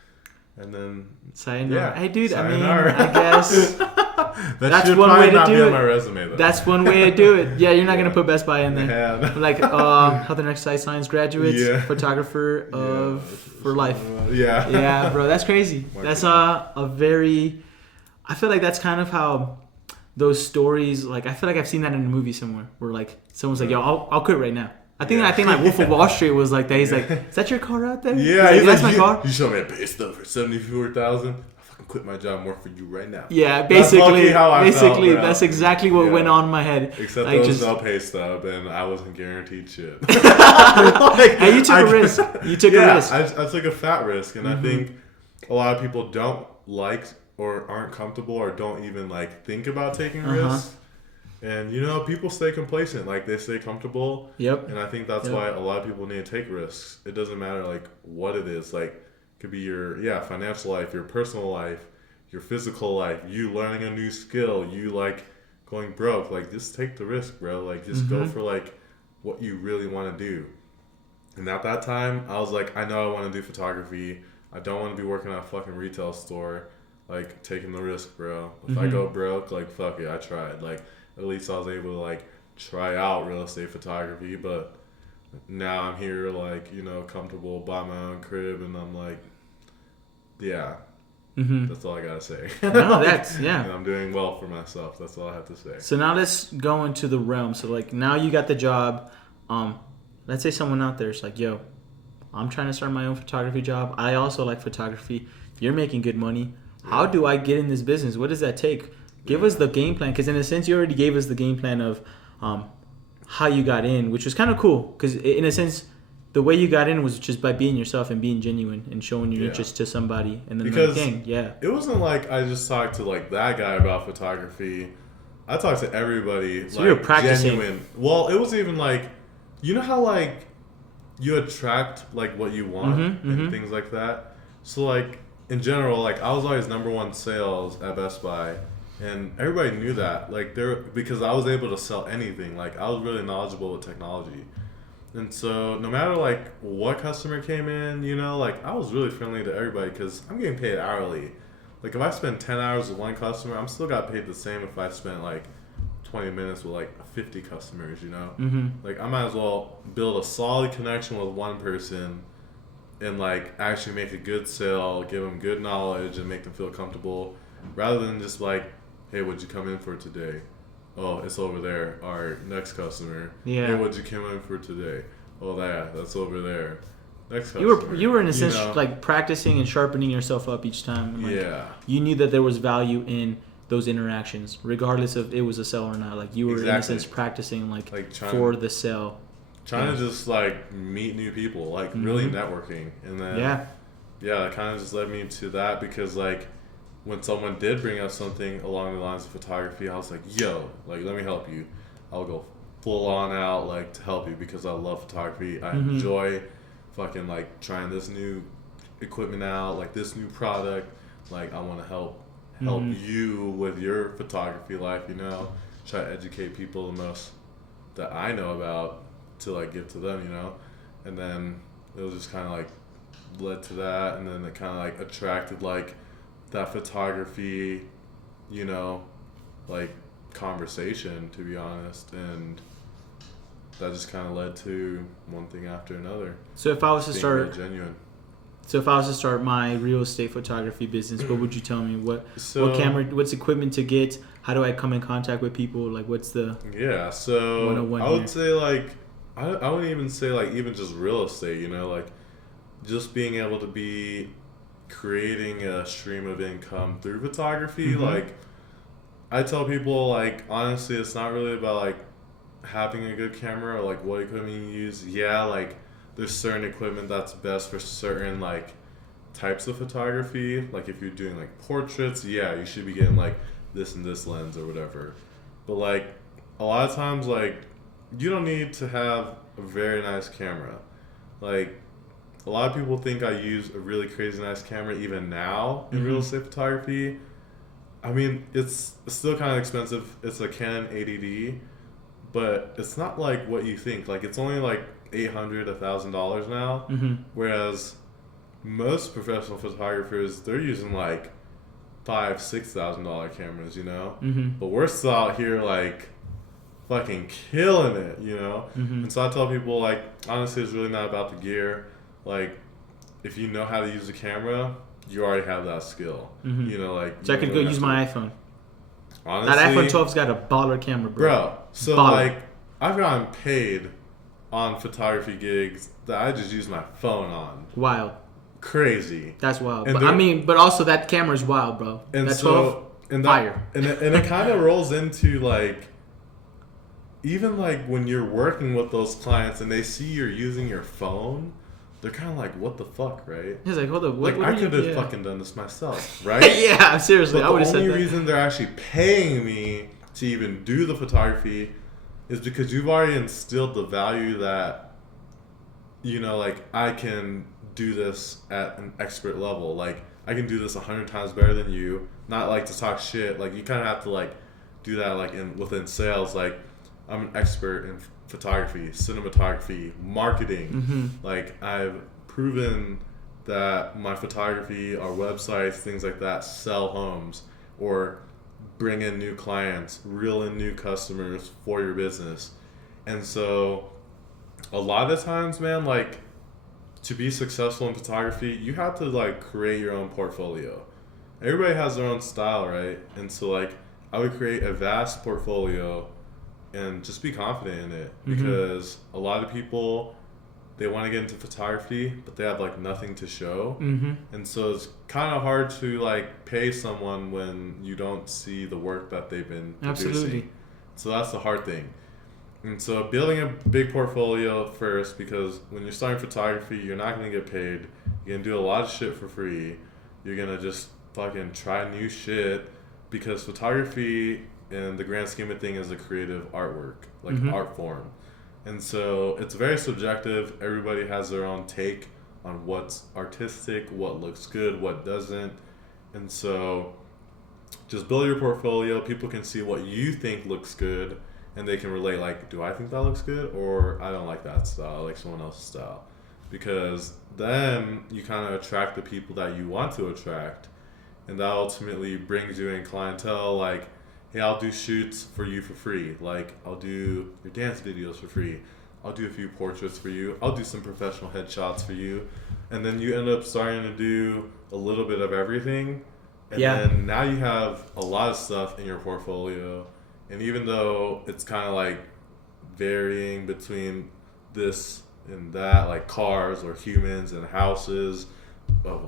And then sayonara. Hey, dude, sayonara. I mean, I guess that's one way to do it. On my resume, though. That's one way to do it. Yeah, you're not gonna put Best Buy in there. Yeah. Like, how the next site signs graduates, photographer for life. Yeah. Yeah, bro, that's crazy. That's a very. I feel like that's kind of how those stories. Like, I feel like I've seen that in a movie somewhere, where like someone's like, "Yo, I'll quit right now." I think like Wolf of Wall Street was like that. He's like, "Is that your car out there?" Yeah, he's like, that's my car. You showed me a pay stub for $74,000. I fucking quit my job and work for you right now. Yeah, basically, felt, that's exactly what went on in my head. Except like, there was no pay stub, and I wasn't guaranteed shit. And you took a risk. You took a risk. I took a fat risk, and I think a lot of people don't like or aren't comfortable or don't even like think about taking risks. And, you know, people stay complacent. Like, they stay comfortable. Yep. And I think that's why a lot of people need to take risks. It doesn't matter, like, what it is. Like, it could be your, financial life, your personal life, your physical life, you learning a new skill, you, like, going broke. Like, just take the risk, bro. Like, just go for, like, what you really want to do. And at that time, I was like, I know I want to do photography. I don't want to be working at a fucking retail store. Like, taking the risk, bro. If I go broke, like, fuck it, I tried. Like, at least I was able to, like, try out real estate photography, but now I'm here, like, you know, comfortable, buy my own crib, and I'm like, yeah, that's all I gotta say. No, that's, yeah. And I'm doing well for myself. That's all I have to say. So now let's go into the realm. So, like, now you got the job. Let's say someone out there is like, yo, I'm trying to start my own photography job. I also like photography. You're making good money. How do I get in this business? What does that take? Give us the game plan, because in a sense you already gave us the game plan of how you got in, which was kind of cool, because in a sense the way you got in was just by being yourself and being genuine and showing your Yeah. interest to somebody, and then Because like, dang, yeah. it wasn't like I just talked to like that guy about photography. I talked to everybody. So like you were practicing. genuine. Well, it was even like, you know how like you attract like what you want and things like that. So like in general, like I was always #1 sales at Best Buy, and everybody knew that. Like because I was able to sell anything. Like I was really knowledgeable with technology. And so, no matter like what customer came in, you know, like I was really friendly to everybody because I'm getting paid hourly. Like if I spend 10 hours with one customer, I'm still got paid the same if I spent like 20 minutes with like 50 customers, you know? Like I might as well build a solid connection with one person and like actually make a good sale, give them good knowledge and make them feel comfortable rather than just like, hey, what'd you come in for today? Oh, it's over there. Our next customer. Yeah. Hey, what'd you come in for today? Oh, that's over there. Next customer. You were in a sense know? like practicing and sharpening yourself up each time. And, like, Yeah. You knew that there was value in those interactions, regardless of it was a sell or not. Like you were in a sense practicing like for the sell. Trying to just like meet new people, like really networking, and then yeah, it kind of just led me to that because like when someone did bring up something along the lines of photography, I was like, yo, like let me help you. I'll go full on out like to help you because I love photography. I enjoy fucking like trying this new equipment out, like this new product. Like I want to help you with your photography life, you know, try to educate people the most that I know about to like give to them, you know. And then it was just kind of like led to that, and then it kind of like attracted like that photography, you know, like conversation, to be honest, and that just kind of led to one thing after another. So if I was to start real genuine. So if I was to start my real estate photography business, what would you tell me? What camera, what's equipment to get? How do I come in contact with people? Like what's the so 101 I would here? say like I wouldn't even say like even just real estate, you know, like just being able to be creating a stream of income through photography. Like I tell people like honestly it's not really about like having a good camera or like what equipment you use. Yeah, like there's certain equipment that's best for certain like types of photography. Like if you're doing like portraits, yeah, you should be getting like this and this lens or whatever. But like a lot of times like you don't need to have a very nice camera. Like a lot of people think I use a really crazy nice camera even now in real estate photography. I mean, it's still kind of expensive. It's a Canon 80D, but it's not like what you think. Like it's only like $800, $1,000 now. Whereas most professional photographers, they're using like $5,000-$6,000 cameras, you know. But we're still out here like fucking killing it, you know. And so I tell people like honestly, it's really not about the gear. Like if you know how to use a camera, you already have that skill. You know, like so I could go use my iPhone. Honestly, that iPhone 12's got a baller camera, bro. So baller. like I've gotten paid on photography gigs that I just use my phone on. Wild. Crazy. That's wild. But, I mean, but also that camera's wild, bro. And that so, 12, fire. And it kind of rolls into like, even like when you're working with those clients and they see you're using your phone, they're kind of like, what the fuck, right? He's like, hold up. What I could have fucking done this myself, right? Yeah, seriously. But I would have said that. the only reason they're actually paying me to even do the photography is because you've already instilled the value that, you know, like I can do this at an expert level. Like I can do this 100 times better than you. Not like to talk shit. Like you kind of have to like do that like within sales. Like I'm an expert in photography, cinematography, marketing. Like I've proven that my photography, our websites, things like that sell homes or bring in new clients, reel in new customers for your business. And so a lot of times, man, like to be successful in photography, you have to like create your own portfolio. Everybody has their own style, right? And so like I would create a vast portfolio and just be confident in it because a lot of people, they want to get into photography, but they have like nothing to show. And so it's kind of hard to like pay someone when you don't see the work that they've been producing. Absolutely. So that's the hard thing. And so building a big portfolio first, because when you're starting photography, you're not going to get paid. You're going to do a lot of shit for free. You're going to just fucking try new shit, because photography in the grand scheme of things is a creative artwork, like art form. And so it's very subjective. Everybody has their own take on what's artistic, what looks good, what doesn't. And so just build your portfolio. People can see what you think looks good, and they can relate, like, do I think that looks good, or I don't like that style, I like someone else's style. Because then you kind of attract the people that you want to attract, and that ultimately brings you in clientele. Like, hey, I'll do shoots for you for free. Like, I'll do your dance videos for free. I'll do a few portraits for you. I'll do some professional headshots for you. And then you end up starting to do a little bit of everything. And then now you have a lot of stuff in your portfolio. And even though it's kind of like varying between this and that, like cars or humans and houses,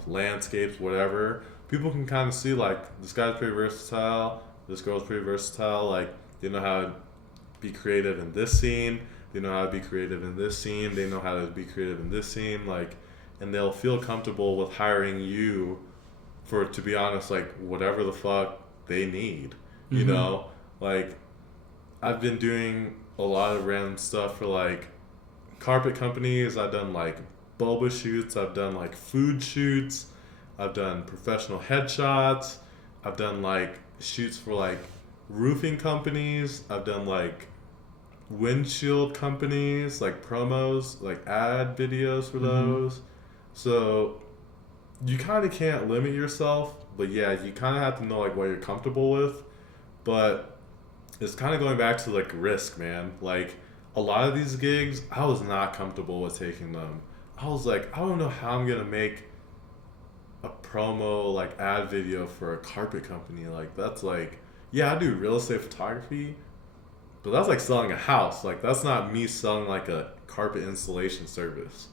landscapes, whatever, people can kind of see, like, this guy's pretty versatile, this girl's pretty versatile. Like, they know how to be creative in this scene, they know how to be creative in this scene, they know how to be creative in this scene, like, and they'll feel comfortable with hiring you for, to be honest, like, whatever the fuck they need, you know? Like, I've been doing a lot of random stuff for, like, carpet companies. I've done, like, boba shoots, I've done, like, food shoots, I've done professional headshots, I've done, like, shoots for, like, roofing companies, I've done, like, windshield companies, like promos, like ad videos for those. So you kind of can't limit yourself, but yeah, you kind of have to know, like, what you're comfortable with. But it's kind of going back to, like, risk, man. Like, a lot of these gigs, I was not comfortable with taking them. I was like, I don't know how I'm gonna make a promo, like, ad video for a carpet company. Like, that's like, yeah, I do real estate photography, but that's like selling a house. Like, that's not me selling, like, a carpet installation service.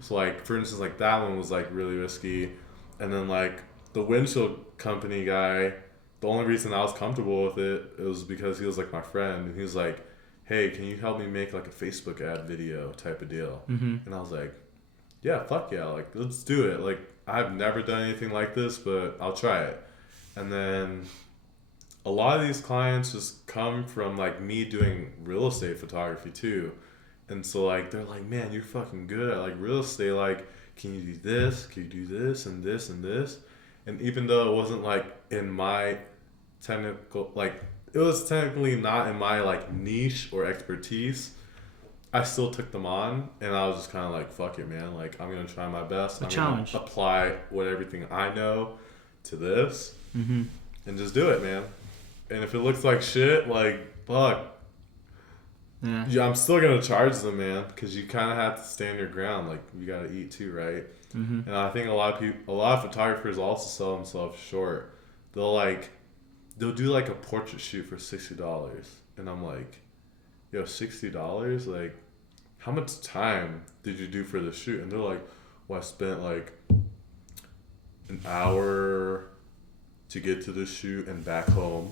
So, like, for instance, like, that one was, like, really risky. And then, like, the windshield company guy, the only reason I was comfortable with it was because he was, like, my friend. And he was like, hey, can you help me make, like, a Facebook ad video type of deal? And I was like, yeah, fuck yeah. Like, let's do it. Like, I've never done anything like this, but I'll try it. And then a lot of these clients just come from, like, me doing real estate photography too. And so, like, they're like, man, you're fucking good at, like, real estate. Like, can you do this? Can you do this and this and this? And even though it wasn't, like, in my technical, like, it was technically not in my, like, niche or expertise, I still took them on. And I was just kind of like, fuck it, man. Like, I'm going to try my best. I'm going to apply everything I know to this and just do it, man. And if it looks like shit, like, fuck. Yeah, I'm still going to charge them, man, because you kind of have to stand your ground. Like, you got to eat too, right? And I think a lot of photographers also sell themselves short. They'll do, like, a portrait shoot for $60. And I'm like, yo, $60? Like, how much time did you do for the shoot? And they're like, well, I spent, like, an hour to get to the shoot and back home.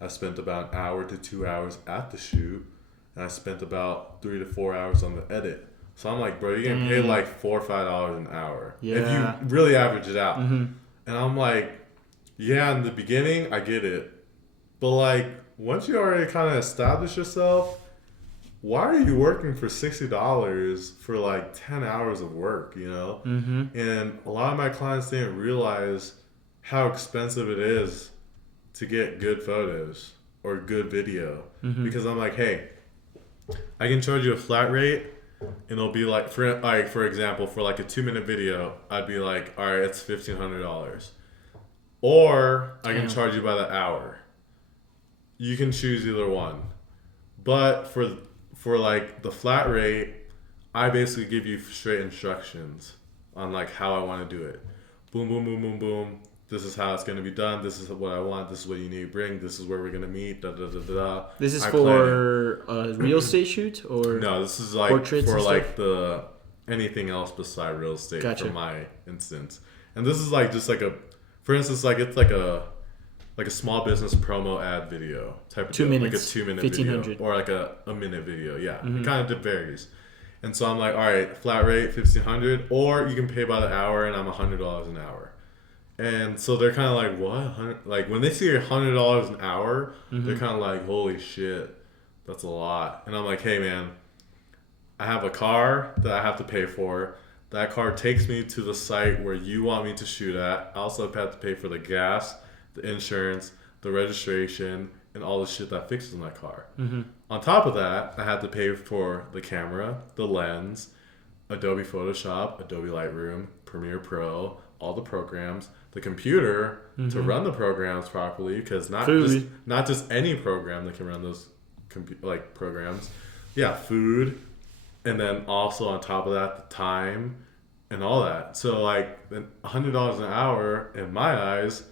I spent about an hour to 2 hours at the shoot, and I spent about 3 to 4 hours on the edit. So I'm like, bro, you're getting paid like $4 or $5 an hour if you really average it out. And I'm like, yeah, in the beginning, I get it, but, like, once you already kind of establish yourself, why are you working for $60 for, like, 10 hours of work, you know? And a lot of my clients didn't realize how expensive it is to get good photos or good video. Because I'm like, hey, I can charge you a flat rate, and it'll be like, for example, for, like, a 2-minute video, I'd be like, all right, it's $1,500. Or I can charge you by the hour. You can choose either one. But for like the flat rate, I basically give you straight instructions on, like, how I want to do it. Boom, boom, boom, boom, boom. This is how it's going to be done. This is what I want. This is what you need to bring. This is where we're going to meet. Da, da, da, da, da. This is for a real estate shoot, or no? This is, like, for, like, the anything else beside real estate. For my instance. And this is, like, just like for instance, like, it's like a like a small business promo ad video type of 2 deal, minutes, like a 2-minute 1500 video or like a minute video. Yeah, Mhm. it kind of varies. And so I'm like, all right, flat rate 1,500, or you can pay by the hour, and I'm $100 an hour. And so they're kind of like, what? Like when they see $100 an hour, they're kind of like, holy shit, that's a lot. And I'm like, hey man, I have a car that I have to pay for. That car takes me to the site where you want me to shoot at. I also have to pay for the gas, the insurance, the registration, and all the shit that fixes my car. Mm-hmm. On top of that, I had to pay for the camera, the lens, Adobe Photoshop, Adobe Lightroom, Premiere Pro, all the programs, the computer to run the programs properly, because not just any program that can run those programs. Yeah, food, and then also on top of that, the time and all that. So like $100 an hour in my eyes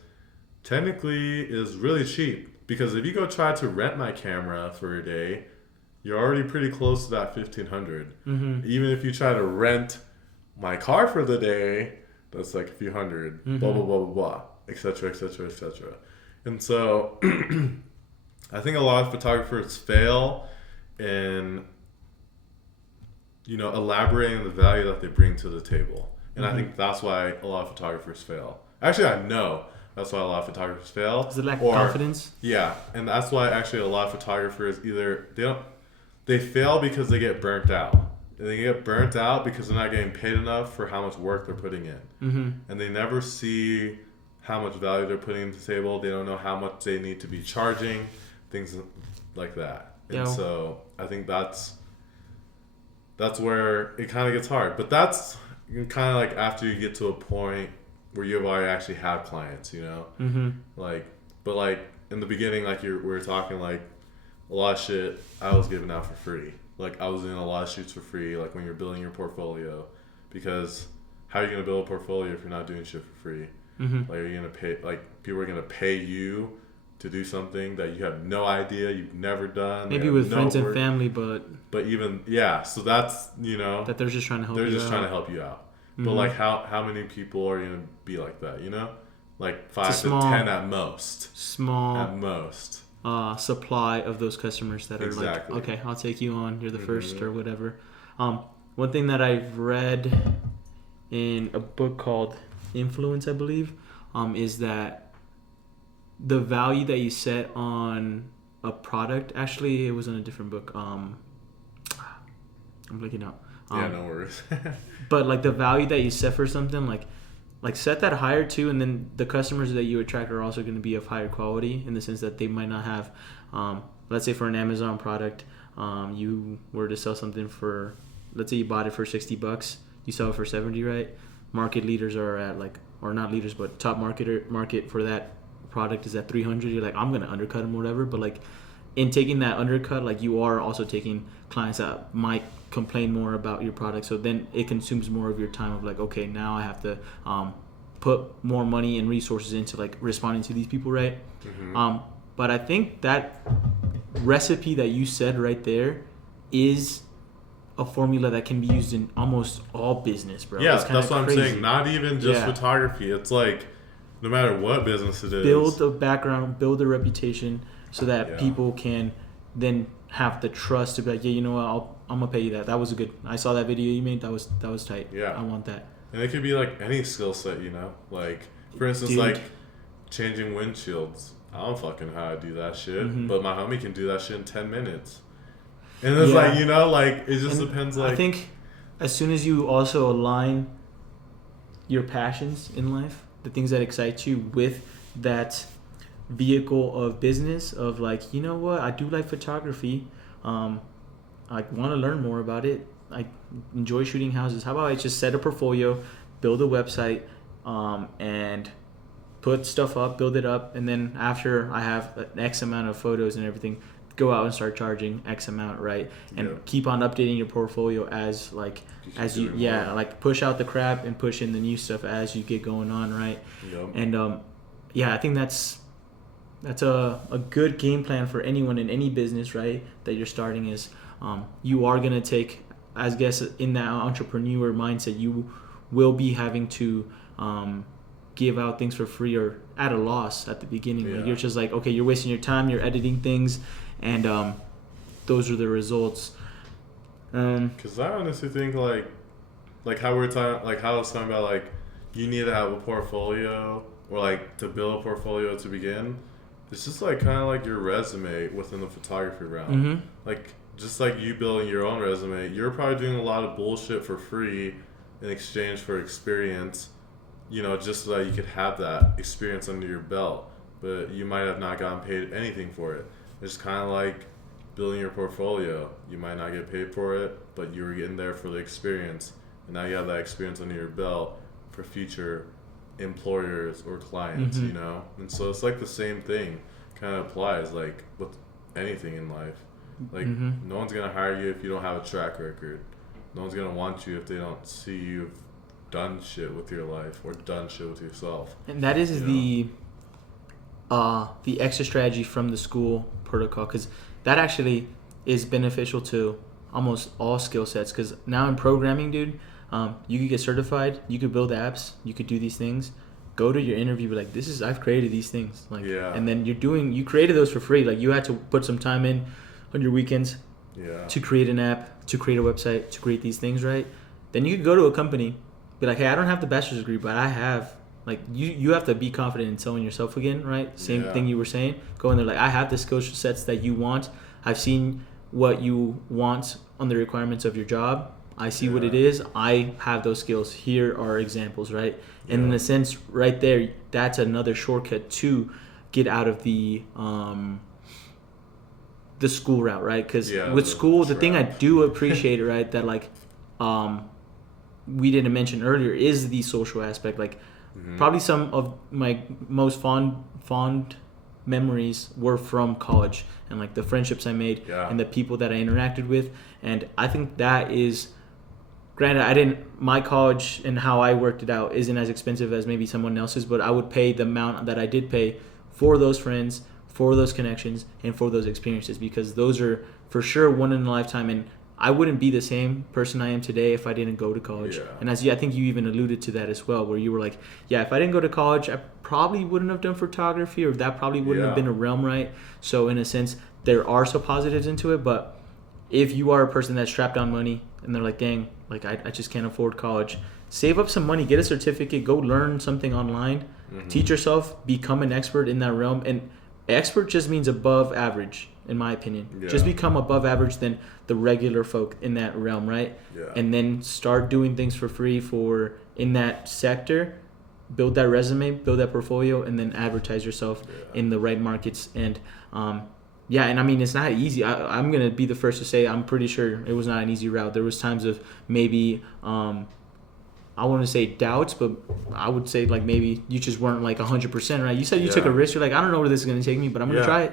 technically is really cheap, because if you go try to rent my camera for a day, you're already pretty close to that 1,500. Even if you try to rent my car for the day, that's like a few hundred, blah, blah, blah, blah, blah, etc., etc., etc. And so I think a lot of photographers fail in, elaborating the value that they bring to the table. And I think that's why a lot of photographers fail. Actually, I know that's why a lot of photographers fail. Is it lack of confidence? Yeah, and that's why actually a lot of photographers they fail because they get burnt out. They get burnt out because they're not getting paid enough for how much work they're putting in. And they never see how much value they're putting to the table. They don't know how much they need to be charging, things like that. And so I think that's where it kind of gets hard. But that's kind of like after you get to a point where you already actually have clients, But like in the beginning, like we were talking, like a lot of shit I was giving out for free. Like I was doing a lot of shoots for free, like when you're building your portfolio, because how are you gonna build a portfolio if you're not doing shit for free? Like are you gonna pay? Like people are gonna pay you to do something that you have no idea, you've never done. Maybe with friends and family, but even so that's that they're just trying to help. They're just trying to help you out. But like how many people are gonna be like that? Like 5 to 10 at most. Small at most. Supply of those customers that are like, okay, I'll take you on. You're the first or whatever. One thing that I've read in a book called Influence, I believe, is that the value that you set on a product. Actually, it was in a different book. I'm looking up. Yeah, no worries. But like the value that you set for something, like set that higher too, and then the customers that you attract are also going to be of higher quality, in the sense that they might not have, let's say for an Amazon product, you were to sell something for, let's say you bought it for $60, you sell it for 70, right? Market leaders are at or not leaders, but top market for that product is at 300. You're like, I'm going to undercut them or whatever, but like in taking that undercut, like you are also taking clients that might complain more about your product, so then it consumes more of your time of like, okay, now I have to put more money and resources into like responding to these people, right? But I think that recipe that you said right there is a formula that can be used in almost all business, bro. Yeah, that's what I'm saying. Not even just photography. It's like no matter what business it is, build a background, build a reputation, so that people can then have the trust to be like, yeah, you know what, I'm gonna pay you that. That was I saw that video you made. That was tight. Yeah, I want that. And it could be like any skill set, like for instance, like changing windshields. I don't fucking know how to do that shit, but my homie can do that shit in 10 minutes. And it's like, it just depends. Like, I think as soon as you also align your passions in life, the things that excite you, with that vehicle of business of like, you know what, I do like photography, I want to learn more about it, I enjoy shooting houses, how about I just set a portfolio, build a website, and put stuff up, build it up, and then after I have an X amount of photos and everything, go out and start charging X amount, right? And keep on updating your portfolio as you like push out the crap and push in the new stuff as you get going on, right? And I think that's a good game plan for anyone in any business, right, that you're starting. Is you are going to take, I guess, in that entrepreneur mindset, you will be having to give out things for free or at a loss at the beginning. Yeah. Like you're just like, okay, you're wasting your time, you're editing things, and those are the results. Because I honestly think like how we're talking, like how I was talking about, like you need to have a portfolio or like to build a portfolio to begin. It's just like kind of like your resume within the photography realm. Mm-hmm. Like just like you building your own resume, you're probably doing a lot of bullshit for free in exchange for experience. You know, just so that you could have that experience under your belt, but you might have not gotten paid anything for it. It's kind of like building your portfolio. You might not get paid for it, but you were getting there for the experience, and now you have that experience under your belt for future employers or clients. Mm-hmm. You know, and so it's like the same thing kind of applies like with anything in life. Like Mm-hmm. no one's gonna hire you if you don't have a track record. No one's gonna want you if they don't see you've done shit with your life or done shit with yourself. And that is You the extra strategy from the school protocol, because that actually is beneficial to almost all skill sets. Because now in programming, dude, you could get certified, you could build apps, you could do these things. Go to your interview, be like, I've created these things, like, Yeah. and then you created those for free. Like you had to put some time in on your weekends Yeah. to create an app, to create a website, to create these things, right? Then you could go to a company, be like, hey, I don't have the bachelor's degree, but I have, like, you have to be confident in selling yourself again, right? Same Yeah. thing you were saying. Go in there, like, I have the skill sets that you want. I've seen what you want on the requirements of your job. I see what it Yeah. is. I have those skills. Here are examples, right? And in Yeah. a sense, right there, that's another shortcut to get out of the school route, right? Because Yeah, with the school, the thing I trap. do appreciate, right, that like we didn't mention earlier is the social aspect. Like probably some of my most fond memories were from college, and like the friendships I made Yeah. and the people that I interacted with. And I think that is, granted, my college and how I worked it out isn't as expensive as maybe someone else's, but I would pay the amount that I did pay for those friends, for those connections, and for those experiences, because those are for sure one in a lifetime. And I wouldn't be the same person I am today if I didn't go to college. Yeah. And I think you even alluded to that as well, where you were like, yeah, if I didn't go to college, I probably wouldn't have done photography, or that probably wouldn't have Yeah. been a realm, right? So in a sense, there are some positives into it, but if you are a person that's strapped on money and they're like, dang, like I just can't afford college, save up some money, get a certificate, go learn something online, teach yourself, become an expert in that realm. And expert just means above average, in my opinion. Yeah. Just become above average than the regular folk in that realm, right? Yeah. And then start doing things for free for in that sector, build that resume, build that portfolio, and then advertise yourself in the right markets. And yeah, and I mean, it's not easy. I'm going to be the first to say I'm pretty sure it was not an easy route. There was times of maybe, I want to say doubts, but I would say like maybe you just weren't like 100%, right? You said you took a Yeah. risk. You're like, I don't know where this is going to take me, but I'm going to Yeah. try it.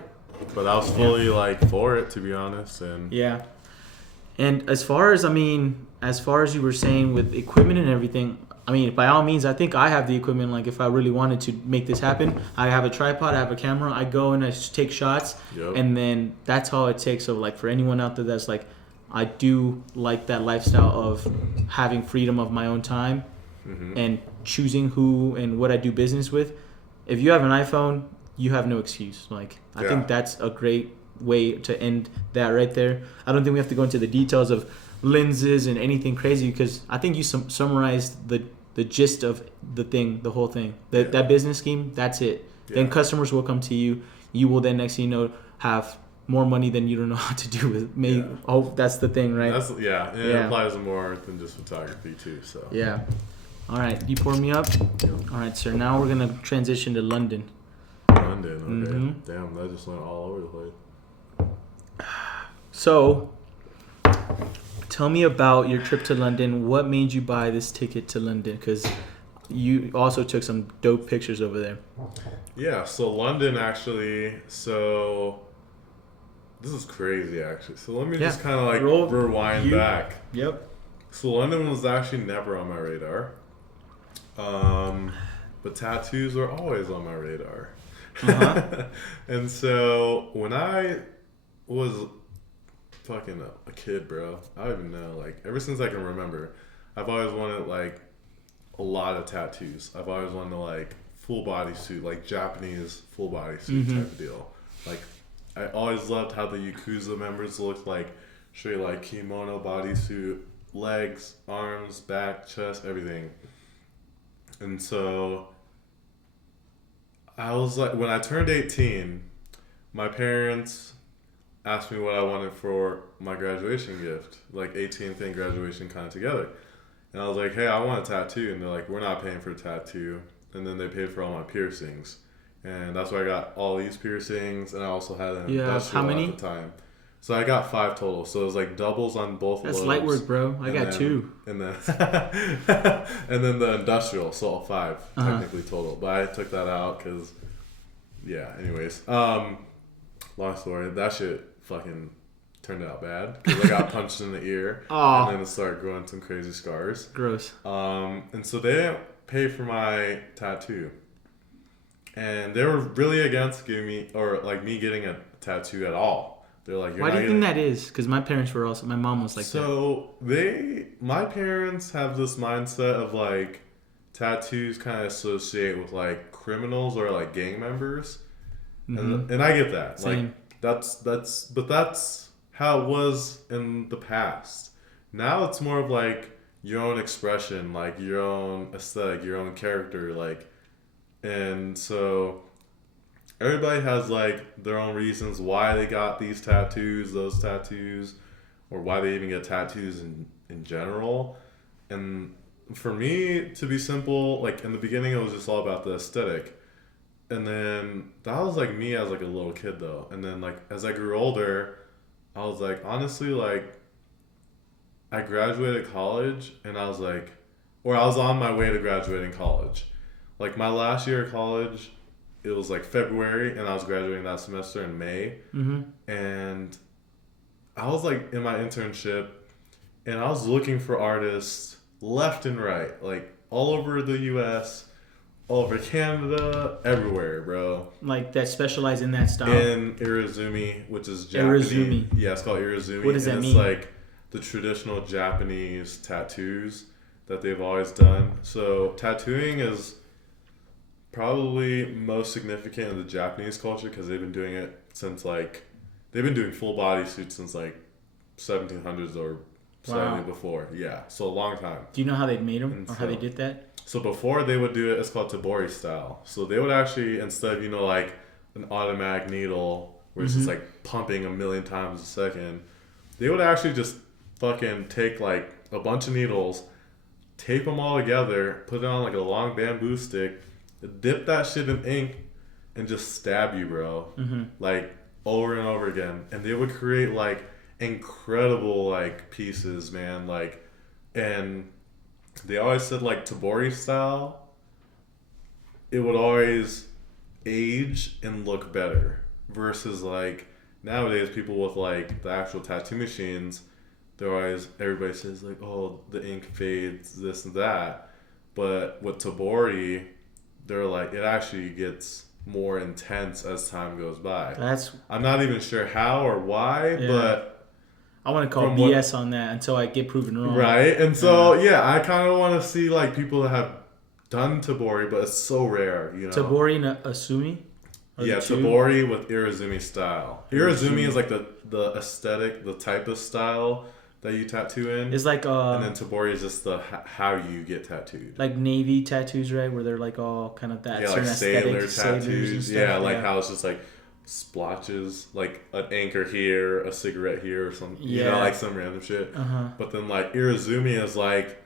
But I was fully like for it, to be honest. And Yeah. And as far as you were saying with equipment and everything, I mean, by all means, I think I have the equipment. Like, if I really wanted to make this happen, I have a tripod, I have a camera, I go and I just take shots, Yep. and then that's all it takes. So, like, for anyone out there that's like, I do like that lifestyle of having freedom of my own time and choosing who and what I do business with. If you have an iPhone, you have no excuse. Like, I think that's a great way to end that right there. I don't think we have to go into the details of lenses and anything crazy, because I think you summarized the gist of the whole thing. That business scheme, that's it. Then customers will come to you. You will then, next thing you know, have more money than you don't know how to do with. Maybe that's the thing, right? That's and it applies more than just photography too. So Yeah. All right, you pour me up. All right, sir. Now we're gonna transition to London. London, okay. Damn, that just went all over the place. So, tell me about your trip to London. What made you buy this ticket to London? Because you also took some dope pictures over there. Yeah, so London actually, so this is crazy actually. So let me just kind of like rewind back. Yep. So London was actually never on my radar. But tattoos are always on my radar. And so when I was fucking a kid, bro, I don't even know, like ever since I can remember, I've always wanted like a lot of tattoos. I've always wanted to like full body suit, like Japanese full body suit type of deal. Like I always loved how the Yakuza members looked like straight like kimono bodysuit, legs, arms, back, chest, everything. And so I was like, when I turned 18, my parents asked me what I wanted for my graduation gift, like 18th and graduation kind of together. And I was like, hey, I want a tattoo. And they're like, we're not paying for a tattoo. And then they paid for all my piercings. And that's why I got all these piercings. And I also had an industrial at the time. So I got 5 total. So it was like doubles on both That's lobes. light work, bro. I got 2. And then and then the industrial. So all 5 technically total. But I took that out because, yeah, anyways. Long story. That shit fucking turned out bad because I got punched in the ear and then it started growing some crazy scars. Gross. And so they didn't pay for my tattoo, and they were really against giving me or like me getting a tattoo at all. They're like, why do you think that is? Because my parents were also, my mom was like so my parents have this mindset of like tattoos kind of associate with like criminals or like gang members, and I get that. Same. Like that's how it was in the past. Now it's more of like your own expression, like your own aesthetic, your own character, like, and so everybody has like their own reasons why they got these tattoos, those tattoos, or why they even get tattoos in general. And for me, to be simple, like in the beginning, it was just all about the aesthetic. And then that was like me as like a little kid though. And then like as I grew older, I was like, honestly, like I graduated college and I was like, or I was on my way to graduating college. Like my last year of college, it was like February and I was graduating that semester in May. And I was like in my internship and I was looking for artists left and right, like all over the US, all over Canada, everywhere, bro. Like that specialize in that style. In Irizumi, which is Japanese. Irizumi. Yeah, it's called Irizumi. What does that mean? It's like the traditional Japanese tattoos that they've always done. So tattooing is probably most significant in the Japanese culture because they've been doing it since like, they've been doing full body suits since like 1700s or slightly before. Yeah, so a long time. Do you know how they made them or how they did that? So before they would do it, it's called Tabori style. So they would actually, instead of, like an automatic needle where it's just like pumping a million times a second, they would actually just fucking take like a bunch of needles, tape them all together, put it on like a long bamboo stick, dip that shit in ink, and just stab you, bro. Like over and over again. And they would create like incredible like pieces, man. Like, and they always said like Tabori style, it would always age and look better versus like nowadays people with like the actual tattoo machines, they're always, everybody says like, oh, the ink fades, this and that. But with Tabori, they're like, it actually gets more intense as time goes by. I'm not even sure how or why, but I want to call BS on that until I get proven wrong. Right. And so, I kind of want to see like people that have done Tabori, but it's so rare, Tabori and Asumi? Yeah, Tabori with Irizumi style. Irizumi is like the aesthetic, the type of style that you tattoo in. It's like and then Tabori is just the how you get tattooed. Like Navy tattoos, right? Where they're like all kind of that certain like sailor tattoos. Yeah, like how it's just like splotches, like an anchor here, a cigarette here, or something. Like some random shit. But then like Irizumi is like,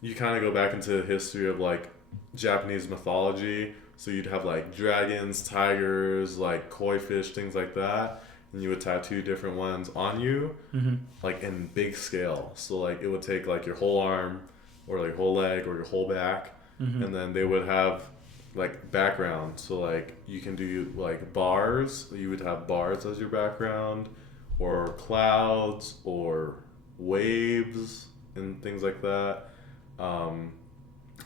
you kind of go back into the history of like Japanese mythology. So you'd have like dragons, tigers, like koi fish, things like that. And you would tattoo different ones on you, like in big scale. So like it would take like your whole arm or like whole leg or your whole back. And then they would have like background. So like you can do like bars. You would have bars as your background, or clouds or waves and things like that.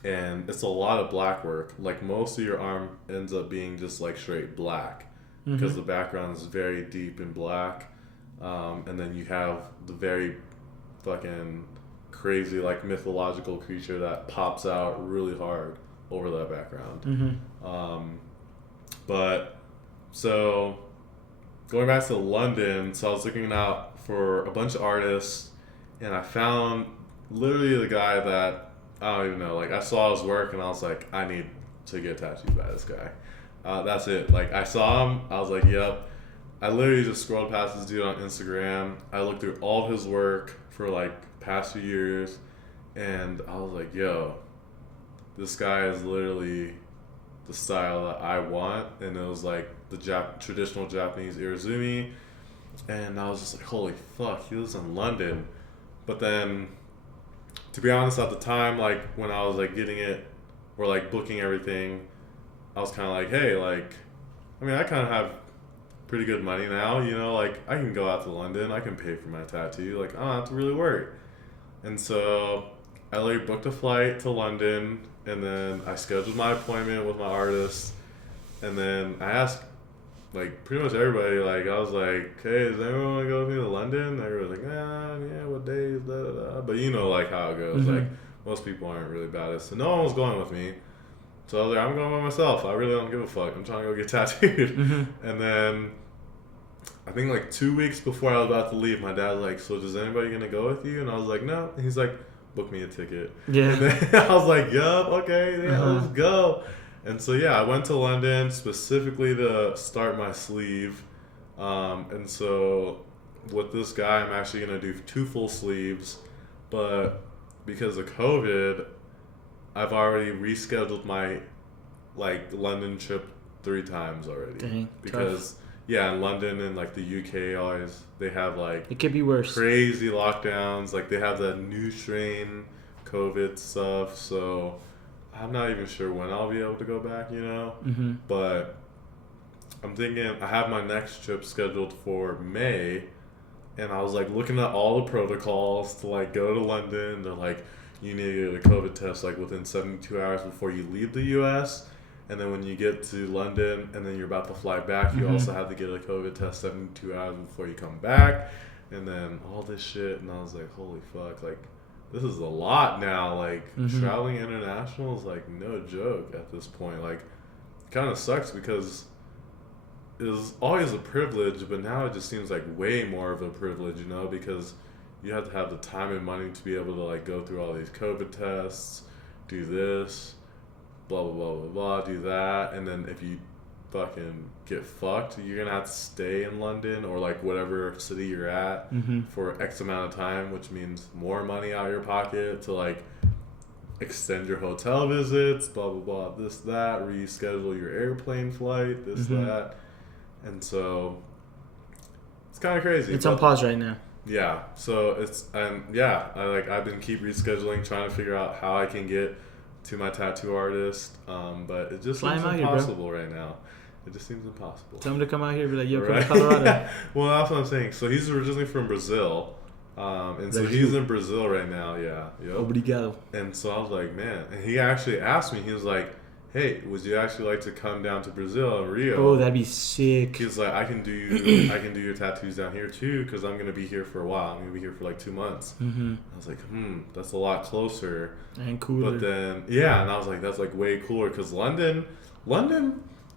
And it's a lot of black work. Like most of your arm ends up being just like straight black because the background is very deep in black. And then you have the very fucking crazy like mythological creature that pops out really hard over that background. But so going back to London, so I was looking out for a bunch of artists, and I found literally the guy that I don't even know. Like I saw his work, and I was like, I need to get tattooed by this guy. That's it. Like I saw him, I was like, yep. I literally just scrolled past this dude on Instagram. I looked through all of his work for like past few years, and I was like, yo, this guy is literally the style that I want. And it was like the traditional Japanese irezumi, and I was just like, holy fuck, he lives in London. But then, to be honest, at the time, like when I was like getting it or like booking everything, I was kind of like, hey, like, I mean, I kind of have pretty good money now, you know, like I can go out to London, I can pay for my tattoo, like I don't have to really worry. And so I like booked a flight to London, and then I scheduled my appointment with my artist, and then I asked like pretty much everybody, like I was like, hey, does anyone want to go with me to London? Everybody was like, yeah, what days, da da da. But you know like how it goes, like most people aren't really about it, so no one was going with me. So I was like, I'm going by myself. I really don't give a fuck. I'm trying to go get tattooed. And then I think like 2 weeks before I was about to leave, my dad was like, so is anybody going to go with you? And I was like, no. And he's like, book me a ticket. Yeah. And then I was like, yup, okay, yeah, let's go. And so, yeah, I went to London specifically to start my sleeve. And so with this guy, I'm actually going to do 2 full sleeves. But because of COVID, I've already rescheduled my like London trip 3 times already. Dang, because tough. Yeah, in London and like the UK always they have like it could be worse. Crazy lockdowns. Like they have that new strain COVID stuff. So I'm not even sure when I'll be able to go back, you know. But I'm thinking I have my next trip scheduled for May, and I was like looking at all the protocols to like go to London. They're like, you need to get a COVID test like within 72 hours before you leave the U.S. And then when you get to London and then you're about to fly back, you also have to get a COVID test 72 hours before you come back. And then all this shit. And I was like, holy fuck, like this is a lot now. Like traveling international is like no joke at this point. Like it kind of sucks because it was always a privilege, but now it just seems like way more of a privilege, you know, because you have to have the time and money to be able to like go through all these COVID tests, do this, blah blah blah blah blah, do that, and then if you fucking get fucked, you're gonna have to stay in London or like whatever city you're at for X amount of time, which means more money out of your pocket to like extend your hotel visits, blah blah blah, this that, reschedule your airplane flight, this that, and so it's kind of crazy. It's on pause right now. Yeah, so it's I've been keep rescheduling, trying to figure out how I can get to my tattoo artist, but it just seems impossible right now. It just seems impossible. Tell him to come out here and be like, yo, come to Colorado. Well, that's what I'm saying. So he's originally from Brazil, and so he's in Brazil right now. Yeah, yep. Obrigado. And so I was like, man, and he actually asked me. He was like, hey, would you actually like to come down to Brazil and Rio? Oh, that'd be sick. He's like, I can do your tattoos down here too, because I'm gonna be here for a while. I'm gonna be here for like 2 months. I was like, that's a lot closer and cooler. But then, yeah, and I was like, that's like way cooler because London,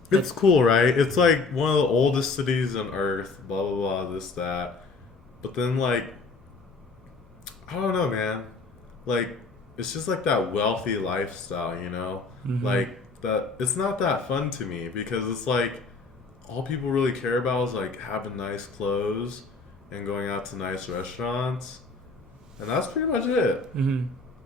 it's cool, right? It's like one of the oldest cities on earth. Blah blah blah, this that. But then like, I don't know, man. Like, it's just like that wealthy lifestyle, you know? Like that. It's not that fun to me because it's like all people really care about is like having nice clothes and going out to nice restaurants, and that's pretty much it.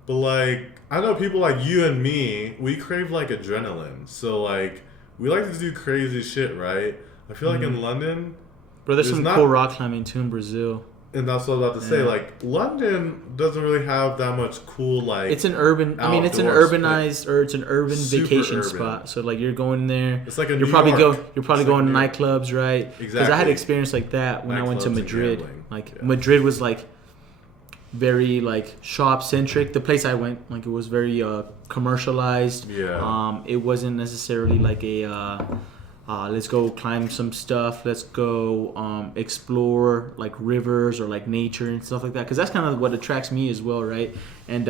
But like, I know people like you and me, we crave like adrenaline, so like we like to do crazy shit, right? I feel like in London, bro, there's some cool rock climbing too in Brazil. And that's what I was about to say. Like, London doesn't really have that much cool, like... It's an urban... I mean, it's an urbanized... Or it's an urban vacation spot. So, like, you're going there... It's like a You're probably going to nightclubs, right? Exactly. Because I had experience like that when I went to Madrid. Like, Madrid was, like, very, like, shop-centric. The place I went, like, it was very commercialized. Yeah. It wasn't necessarily, like, a... let's go climb some stuff. Let's go explore like rivers or like nature and stuff like that. Because that's kind of what attracts me as well, right? And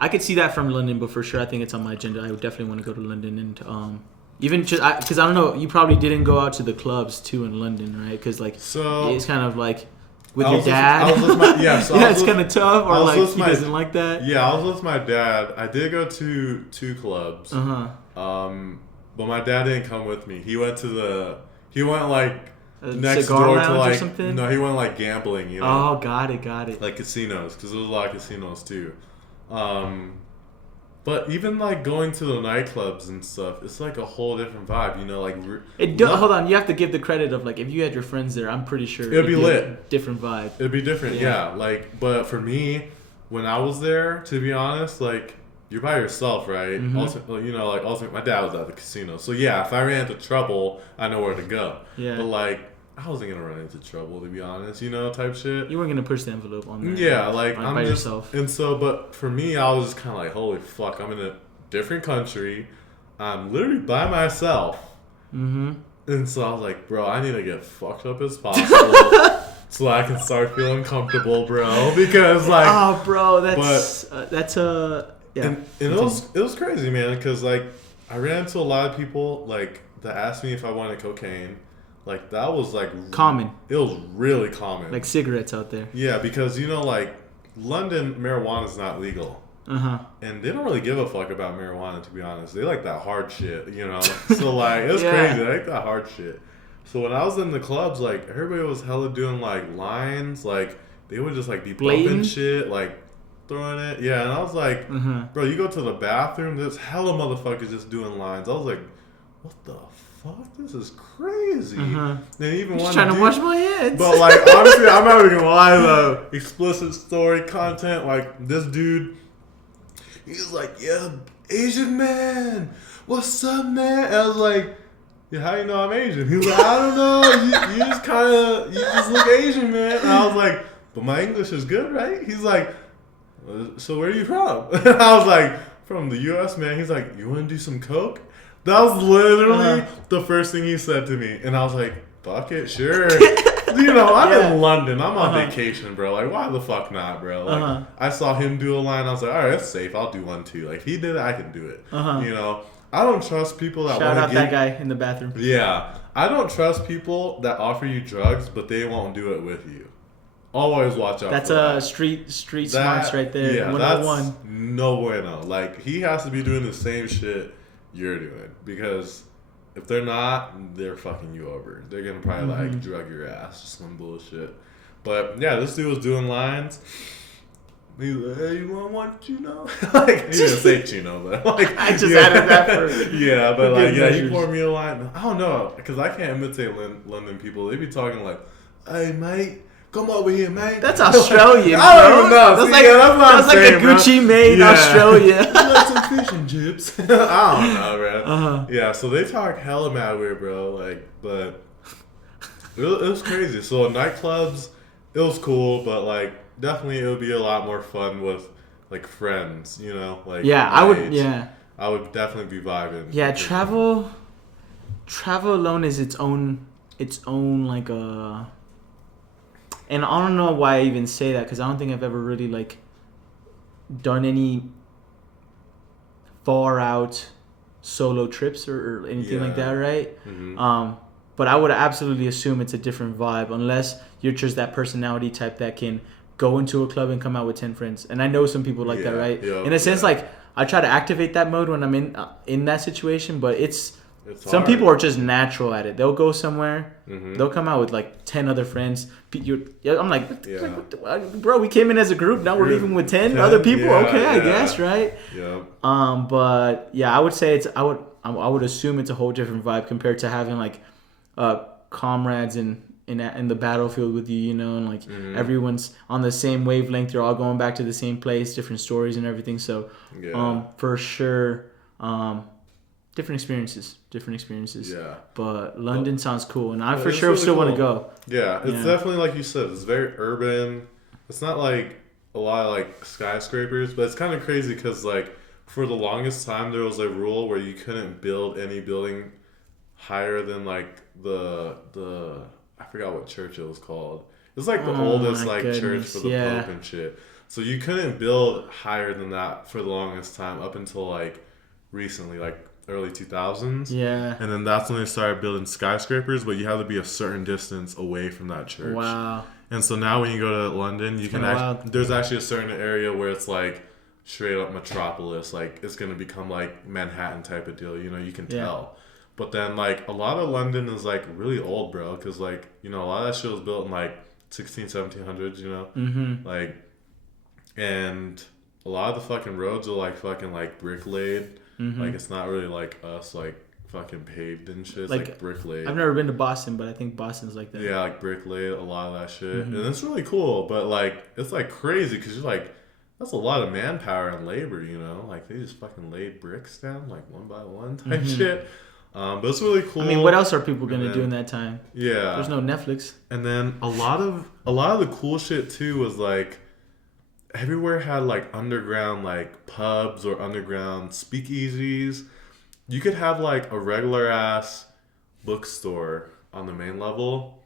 I could see that from London, but for sure, I think it's on my agenda. I would definitely want to go to London and even just because I don't know, you probably didn't go out to the clubs too in London, right? Because like it's kind of like with your dad. It's kind of tough, or like he doesn't like that. Yeah, I was with my dad. I did go to 2 clubs. But my dad didn't come with me. He went like next door to like or something? No, he went like gambling. You know. Oh, got it. Like casinos, because there was a lot of casinos too. But even like going to the nightclubs and stuff, it's like a whole different vibe, you know. Like hold on, you have to give the credit of like if you had your friends there, I'm pretty sure it'd be lit. Different vibe. It'd be different, yeah. Like, but for me, when I was there, to be honest, like you're by yourself, right? Mm-hmm. Also, my dad was at the casino, so yeah, if I ran into trouble, I know where to go. Yeah. But like, I wasn't gonna run into trouble, to be honest, you know, type shit. You weren't gonna push the envelope on that. Yeah, like I'm by just, yourself. And so, but for me, I was just kind of like, holy fuck, I'm in a different country. I'm literally by myself. Mm-hmm. And so I was like, bro, I need to get fucked up as possible so I can start feeling comfortable, bro. Because like, oh, bro, that's yeah. And it was crazy, man. Because like, I ran into a lot of people like that asked me if I wanted cocaine. Like that was like common. It was really common. Like cigarettes out there. Yeah, because you know, like London, marijuana is not legal. And they don't really give a fuck about marijuana, to be honest. They like that hard shit, you know. So like, it's crazy. They like that hard shit. So when I was in the clubs, like everybody was hella doing like lines, like they would just like be bumping shit, like throwing it. Yeah, and I was like, bro, you go to the bathroom, there's hella motherfuckers just doing lines. I was like, what the fuck? This is crazy. And even just trying to wash my hands. But like honestly, I'm not even gonna lie though. Explicit story content, like this dude, he's like, yeah, Asian man, what's up, man? And I was like, yeah, how you know I'm Asian? He was like, I don't know, you just look Asian, man. And I was like, but my English is good, right? He's like, so where are you from? And I was like, from the U.S., man. He's like, you want to do some coke? That was literally the first thing he said to me. And I was like, fuck it, sure. You know, I'm in London. I'm on vacation, bro. Like, why the fuck not, bro? Like, I saw him do a line. I was like, all right, that's safe. I'll do one too. Like, if he did it, I can do it. You know, I don't trust people that shout out that guy in the bathroom. Yeah. I don't trust people that offer you drugs, but they won't do it with you. Always watch out. That's for that. Street smarts right there. Yeah, 101. That's no bueno. Like, he has to be doing the same shit you're doing, because if they're not, they're fucking you over. They're gonna probably like drug your ass or some bullshit. But yeah, this dude was doing lines. He was like, hey, you want one Chino? Like, he didn't say Chino, but like, I just added that for yeah, but like, yeah, he poured me a line. I don't know, because I can't imitate London people. They be talking like, hey mate, come over here, mate. That's Australian, bro. I don't even know. That's like a Gucci made Australia. You like some fish and chips? I don't know, man. Yeah, so they talk hella mad weird, bro. Like, but it was crazy. So nightclubs, it was cool, but like definitely it would be a lot more fun with like friends, you know? Like I would definitely be vibing. Yeah, travel alone is its own like and I don't know why I even say that, because I don't think I've ever really like done any far out solo trips or anything like that, right? But I would absolutely assume it's a different vibe, unless you're just that personality type that can go into a club and come out with 10 friends. And I know some people like that, right? In a sense, like I try to activate that mode when I'm in that situation, but it's some people are just natural at it. They'll go somewhere, they'll come out with like 10 other friends. I'm like, bro, we came in as a group, now we're leaving with 10 other people. I guess, right? Yeah. But yeah, I would say I would assume it's a whole different vibe compared to having like comrades in the battlefield with you, you know, and like everyone's on the same wavelength. You're all going back to the same place, different stories and everything. So, for sure, different experiences. Yeah. But London sounds cool, and I for sure really still want to go. Yeah, it's definitely like you said. It's very urban. It's not like a lot of like skyscrapers, but it's kind of crazy because like for the longest time there was a rule where you couldn't build any building higher than like the I forgot what church it was called. It's like the oldest like church for the Pope and shit. So you couldn't build higher than that for the longest time up until like recently, like early 2000s. Yeah. And then that's when they started building skyscrapers, but you have to be a certain distance away from that church. Wow. And so now when you go to London, you can there's actually a certain area where it's like straight up metropolis. Like it's going to become like Manhattan type of deal. You know, you can tell. But then like a lot of London is like really old, bro. Because like, you know, a lot of that shit was built in like 1700s, you know? Mm-hmm. Like, and a lot of the fucking roads are like fucking like brick laid. Mm-hmm. Like it's not really like us like fucking paved and shit. It's like brick laid. I've never been to Boston, but I think Boston's like that. Yeah, like brick laid, a lot of that shit. And it's really cool, but like it's like crazy because you're like, that's a lot of manpower and labor, you know? Like they just fucking laid bricks down like one by one type shit. But it's really cool. I mean, what else are people gonna do in that time? Yeah, there's no Netflix. And then a lot of the cool shit too was like everywhere had like underground like pubs or underground speakeasies. You could have like a regular ass bookstore on the main level,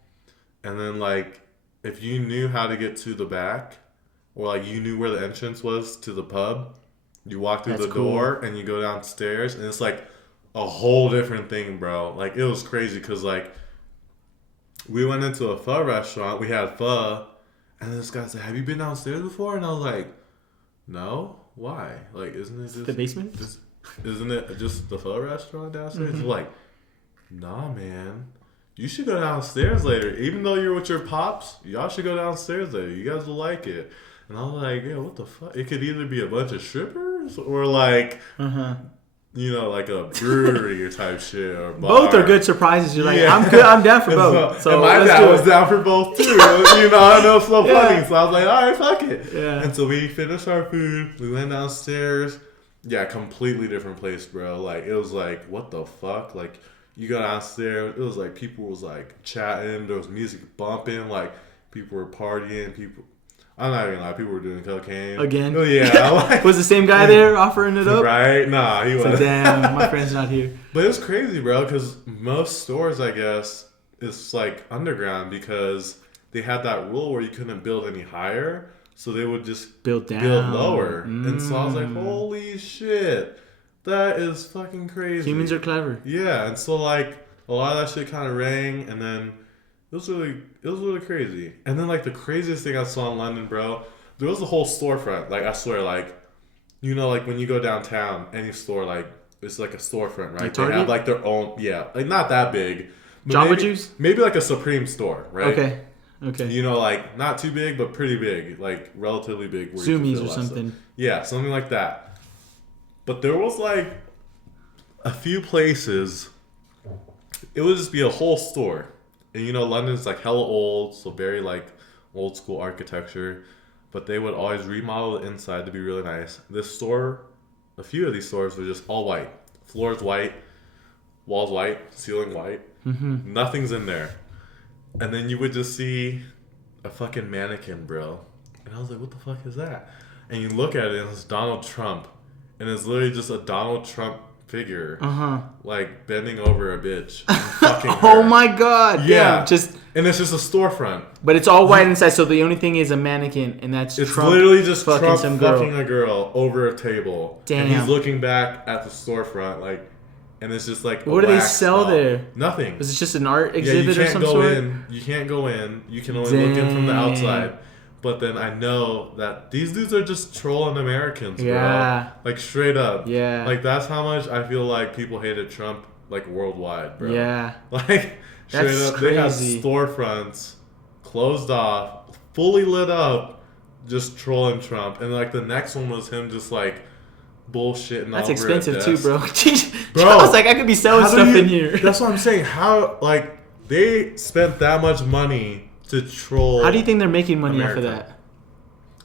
and then like if you knew how to get to the back, or like you knew where the entrance was to the pub, you walk through the door and you go downstairs, and it's like a whole different thing, bro. Like it was crazy because like we went into a pho restaurant, we had pho, and this guy said, "Have you been downstairs before?" And I was like, "No, why? Like, isn't it just the basement? Isn't it just the pho restaurant downstairs?" He's like, "Nah, man, you should go downstairs later. Even though you're with your pops, y'all should go downstairs later. You guys will like it." And I was like, "Yeah, what the fuck? It could either be a bunch of strippers or like." You know, like a brewery or type shit or bar. Both are good surprises. You're like, I'm good. I'm down for both. So and my dad was down for both too. You know, I know it's so funny. So I was like, all right, fuck it. Yeah. And so we finished our food. We went downstairs. Yeah, completely different place, bro. Like it was like, what the fuck? Like you go downstairs. It was like people was like chatting. There was music bumping. Like people were partying. I'm not even lie. People were doing cocaine again. Oh, yeah, like, was the same guy there offering it up? Right? Nah, he wasn't. So, damn, my friend's not here. But it's crazy, bro. Because most stores, I guess, it's like underground because they had that rule where you couldn't build any higher, so they would just build lower. And so I was like, holy shit, that is fucking crazy. Humans are clever. Yeah, and so like a lot of that shit kind of rang, and then. It was really crazy. And then like the craziest thing I saw in London, bro, there was a whole storefront. Like I swear, like you know, like when you go downtown, any store, like it's like a storefront, right? Like they have like their own, like not that big. Jamba Juice? Maybe like a Supreme store, right? Okay. You know, like not too big, but pretty big, like relatively big. Zoomies or something. Stuff. Yeah, something like that. But there was like a few places. It would just be a whole store. And you know, London's like hella old, so very like old school architecture. But they would always remodel the inside to be really nice. This store, a few of these stores were just all white. Floors white, walls white, ceiling white. Mm-hmm. Nothing's in there. And then you would just see a fucking mannequin, bro. And I was like, what the fuck is that? And you look at it and it's Donald Trump. And it's literally just a Donald Trump figure, like bending over a bitch and fucking her. Oh my god! Yeah, and it's just a storefront, but it's all white inside. So the only thing is a mannequin, and it's Trump literally just fucking Trump some girl. fucking a girl over a table. Damn. And he's looking back at the storefront, like, and it's just like. What do they sell there? Nothing. Is it just an art exhibit or some sort? You can't go in. You can only look in from the outside. But then I know that these dudes are just trolling Americans, bro. Yeah. Like, straight up. Yeah. Like, that's how much I feel like people hated Trump, like, worldwide, bro. Yeah. Like, straight up, crazy. They had storefronts closed off, fully lit up, just trolling Trump. And, like, the next one was him just, like, bullshitting that's over expensive, too, bro. Bro. I was like, I could be selling stuff in here. That's what I'm saying. How, like, they spent that much money to troll. How do you think they're making money off of that?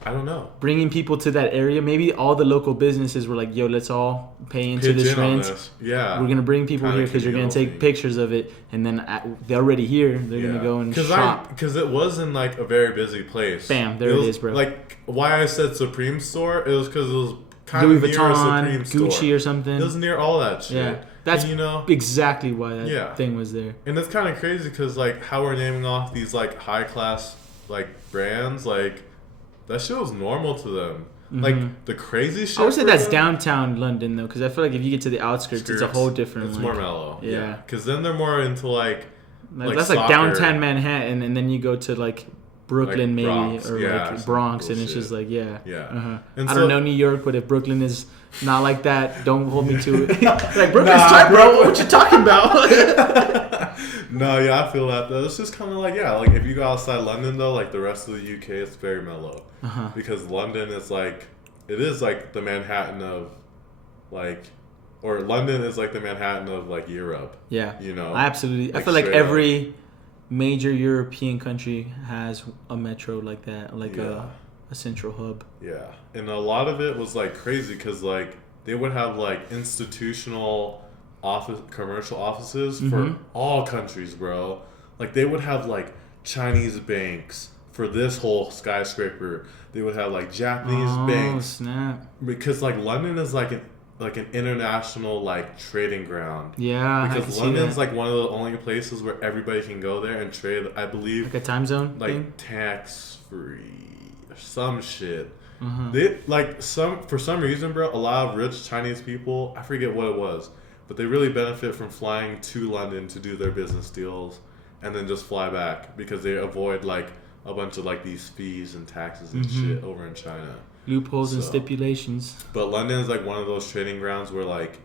I don't know. Bringing people to that area. Maybe all the local businesses were like, yo, let's all pay into this rent. Yeah. We're going to bring people here because you're going to take pictures of it. And then they're already here. They're going to go and shop. Because it wasn't like a very busy place. Bam, there it is, bro. Like, why I said Supreme store, it was because it was kind Louis of near Vuitton, a Supreme store. Gucci or something. It was near all that shit. Yeah. That's and, exactly why that thing was there. And it's kind of crazy because like how we're naming off these like high class like brands, like that shit was normal to them. Mm-hmm. Like the crazy shit. I would say that's downtown London though, because I feel like if you get to the outskirts, it's a whole different. It's more mellow. Yeah, because then they're more into like that's like downtown Manhattan, and then you go to like Brooklyn, like maybe, or like Bronx, and it's just like I don't know New York, but if Brooklyn is not like that, don't hold me to it. Like Brooklyn's tight, bro. What you talking about? No, yeah, I feel that though. It's just kind of like like if you go outside London though, like the rest of the UK, it's very mellow because London is like it is like the Manhattan of like. Or London is like the Manhattan of like Europe. Yeah, absolutely. Like I feel like every major European country has a metro like that, like a central hub. Yeah, and a lot of it was like crazy because like they would have like institutional commercial offices for all countries, bro. Like they would have like Chinese banks for this whole skyscraper. They would have like Japanese banks. Snap. Because like London is like an international like trading ground. Yeah, because London's like one of the only places where everybody can go there and trade. I believe like a time zone, like tax free or some shit. They like for some reason, bro. A lot of rich Chinese people, I forget what it was, but they really benefit from flying to London to do their business deals and then just fly back because they avoid like a bunch of like these fees and taxes and shit over in China. Loopholes and stipulations. But London is like one of those trading grounds where like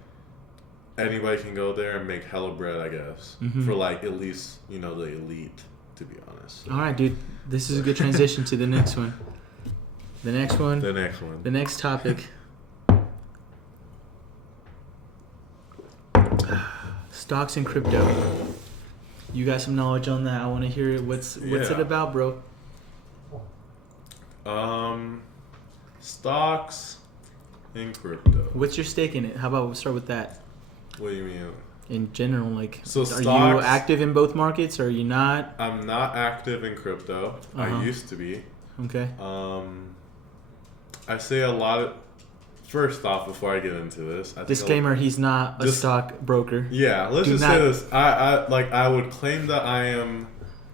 anybody can go there and make hella bread, I guess. For like at least, the elite, to be honest. So. All right, dude. This is a good transition to the next one. The next topic. Stocks and crypto. You got some knowledge on that. I want to hear it. What's it about, bro? Stocks and crypto. What's your stake in it? How about we start with that? What do you mean? In general, like, so are you active in both markets or are you not? I'm not active in crypto. I used to be. Okay. I say a lot of... First off, before I get into this... Disclaimer, he's not a stock broker. Yeah, let's just say this. I would claim that I am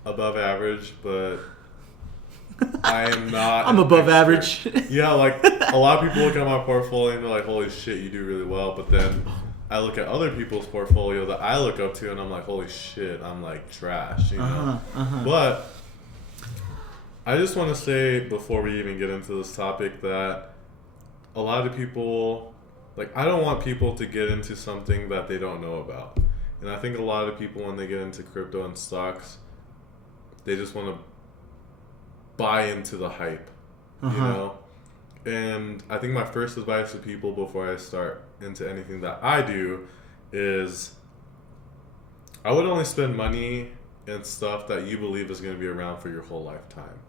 above average, but... I am not. I'm above average. Yeah, like a lot of people look at my portfolio and they're like, "Holy shit, you do really well." But then I look at other people's portfolio that I look up to, and I'm like, "Holy shit, I'm like trash," But I just want to say before we even get into this topic that a lot of people, like, I don't want people to get into something that they don't know about, and I think a lot of people when they get into crypto and stocks, they just want to buy into the hype, and I think my first advice to people before I start into anything that I do is I would only spend money in stuff that you believe is going to be around for your whole lifetime,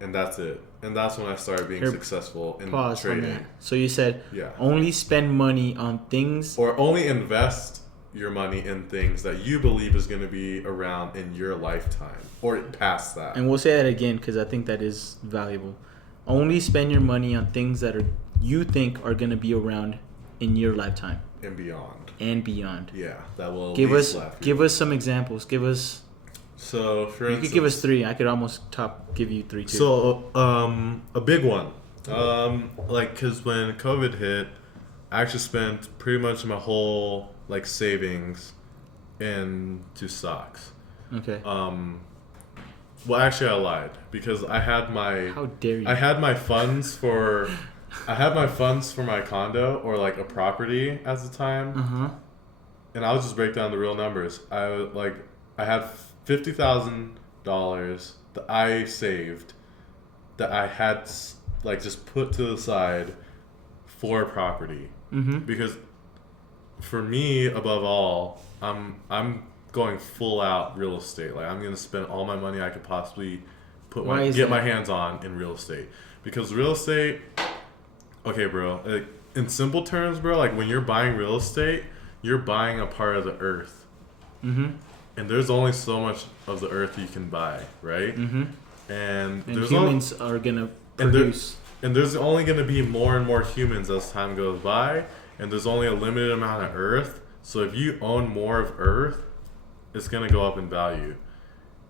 and that's it. And that's when I started being successful in trading. So you said only spend money on things, or only invest your money in things that you believe is going to be around in your lifetime or past that. And we'll say that again because I think that is valuable. Only spend your money on things that you think are going to be around in your lifetime and beyond. Yeah, that will give us some examples. Give us. So for instance, you could give us 3. I could almost give you 3 too. So a big one, like because when COVID hit, I actually spent pretty much my whole like savings into stocks. Okay. Well, actually, I lied because I had my. How dare you? I had my funds for my condo or like a property at the time. And I'll just break down the real numbers. I had $50,000 that I saved that I had like just put to the side for a property because. For me, above all, I'm going full out real estate. Like I'm gonna spend all my money I could possibly get my hands on in real estate. Because real estate, okay, bro. Like, in simple terms, bro, like when you're buying real estate, you're buying a part of the earth. And there's only so much of the earth you can buy, right? And humans are gonna produce. And there's only gonna be more and more humans as time goes by. And there's only a limited amount of earth, So if you own more of Earth, it's gonna go up in value.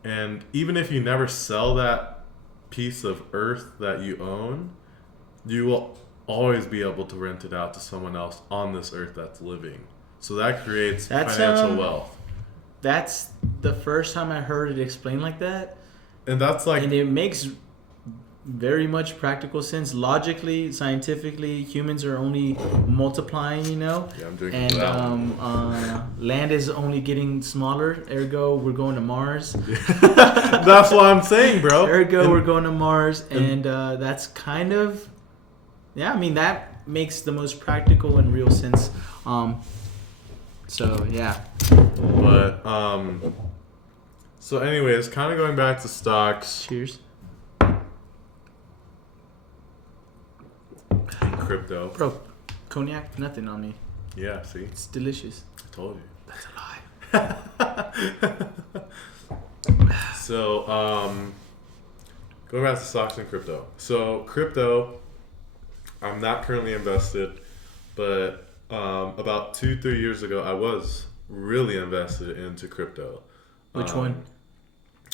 And even if you never sell that piece of Earth that you own, you will always be able to rent it out to someone else on this Earth that's living. So that creates financial wealth. That's the first time I heard it explained like that. And that's like... And it makes very much practical sense. Logically, scientifically, humans are only multiplying, you know? Yeah, I'm drinking and that one. Land is only getting smaller. Ergo, we're going to Mars. That's what I'm saying, bro. Ergo, we're going to Mars. And that's kind of... Yeah, I mean, that makes the most practical and real sense. So, yeah. But, so anyways, kind of going back to stocks. Cheers. And crypto. Bro, cognac, nothing on me. Yeah, see? It's delicious. I told you. That's a lie. So, going back to stocks and crypto. So, crypto, I'm not currently invested, but about 2-3 years ago, I was really invested into crypto. Which one?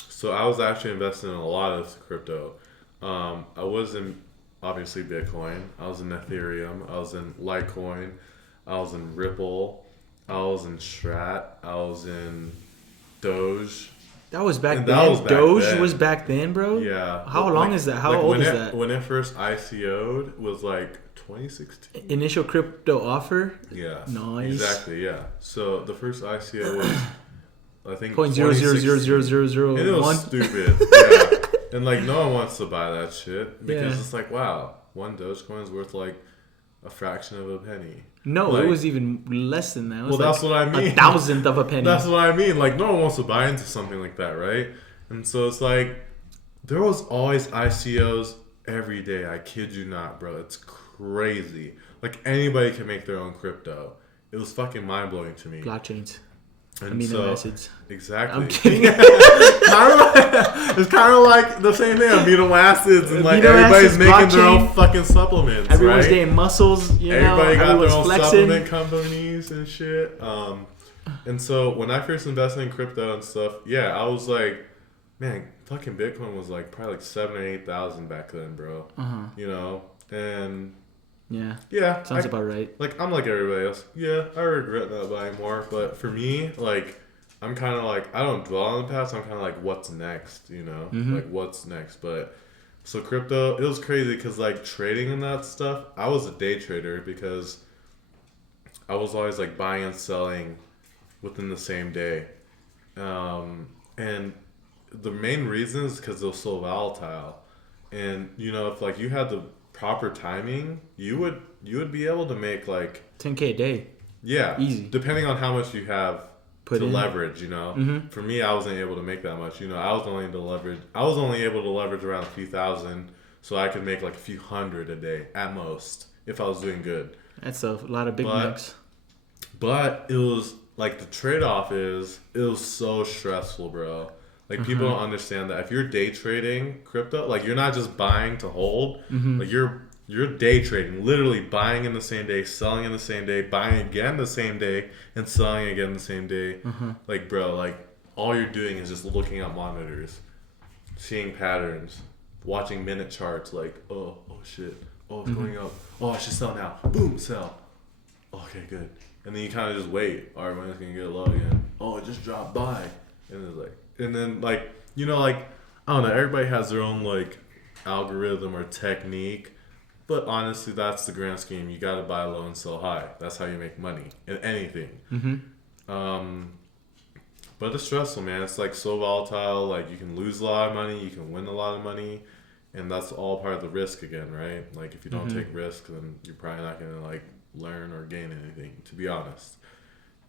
So, I was actually invested in a lot of crypto. I was in, obviously, Bitcoin. I was in Ethereum. I was in Litecoin. I was in Ripple. I was in Strat. I was in Doge. That was back And then. that was back Doge then. was back then, bro. Yeah. How long is that? How old is that? When it first ICO'd was like 2016. Initial crypto offer. Yeah. Nice. Exactly. Yeah. So the first ICO was, I think, 0.0000001. And it was stupid. Yeah. And like no one wants to buy that shit because Yeah. it's like, wow, one Dogecoin is worth like a fraction of a penny. No, Like, it was even less than that. It was well, that's what I mean. 1,000th of a penny. That's what I mean. Like, no one wants to buy into something like that, right? And so it's like, there was always ICOs every day. I kid you not, bro. It's crazy. Like, anybody can make their own crypto. It was fucking mind-blowing to me. Blockchains. And Amino so, acids. exactly. I'm kidding. It's kind of like the same thing. Amino acids and like Amino everybody's acids, making their blockchain. own fucking supplements. Everyone's right? getting muscles, you know. Everybody got their Everyone's own flexing. supplement companies and shit. And so when I first invested in crypto and stuff, yeah, I was like, man, fucking Bitcoin was like probably like 7,000 or 8,000 back then, bro. You know, and yeah, Sounds about right. like I'm like everybody else. Yeah, I regret not buying more, but for me, like I'm kind of like I don't dwell on the past. I'm kind of like, what's next? You know, like what's next? But so crypto, it was crazy because like trading and that stuff, I was a day trader because I was always like buying and selling within the same day, and the main reason is because it was so volatile, and you know if like you had the proper timing, you would be able to make like 10K a day. Yeah, easy. Depending on how much you have Put to in. leverage, you know. For me, I wasn't able to make that much. You know, I was only able to leverage around a few thousand, so I could make like a few hundred a day at most if I was doing good. That's a lot of big bucks. But it was like the trade-off is it was so stressful, bro. Like people don't understand that if you're day trading crypto, like you're not just buying to hold, like you're day trading, literally buying in the same day, selling in the same day, buying again the same day, and selling again the same day. Like bro, like all you're doing is just looking at monitors, seeing patterns, watching minute charts. Like oh shit, oh it's going up, oh I should sell now, boom sell. Okay good, and then you kind of just wait. All right, when it's gonna get low again? Oh it just dropped by, and it's like. And then, like, you know, like, I don't know, everybody has their own, like, algorithm or technique. But honestly, that's the grand scheme. You got to buy low and sell high. That's how you make money in anything. But it's stressful, man. It's, like, so volatile. Like, you can lose a lot of money. You can win a lot of money. And that's all part of the risk again, right? Like, if you don't take risk, then you're probably not going to, like, learn or gain anything, to be honest.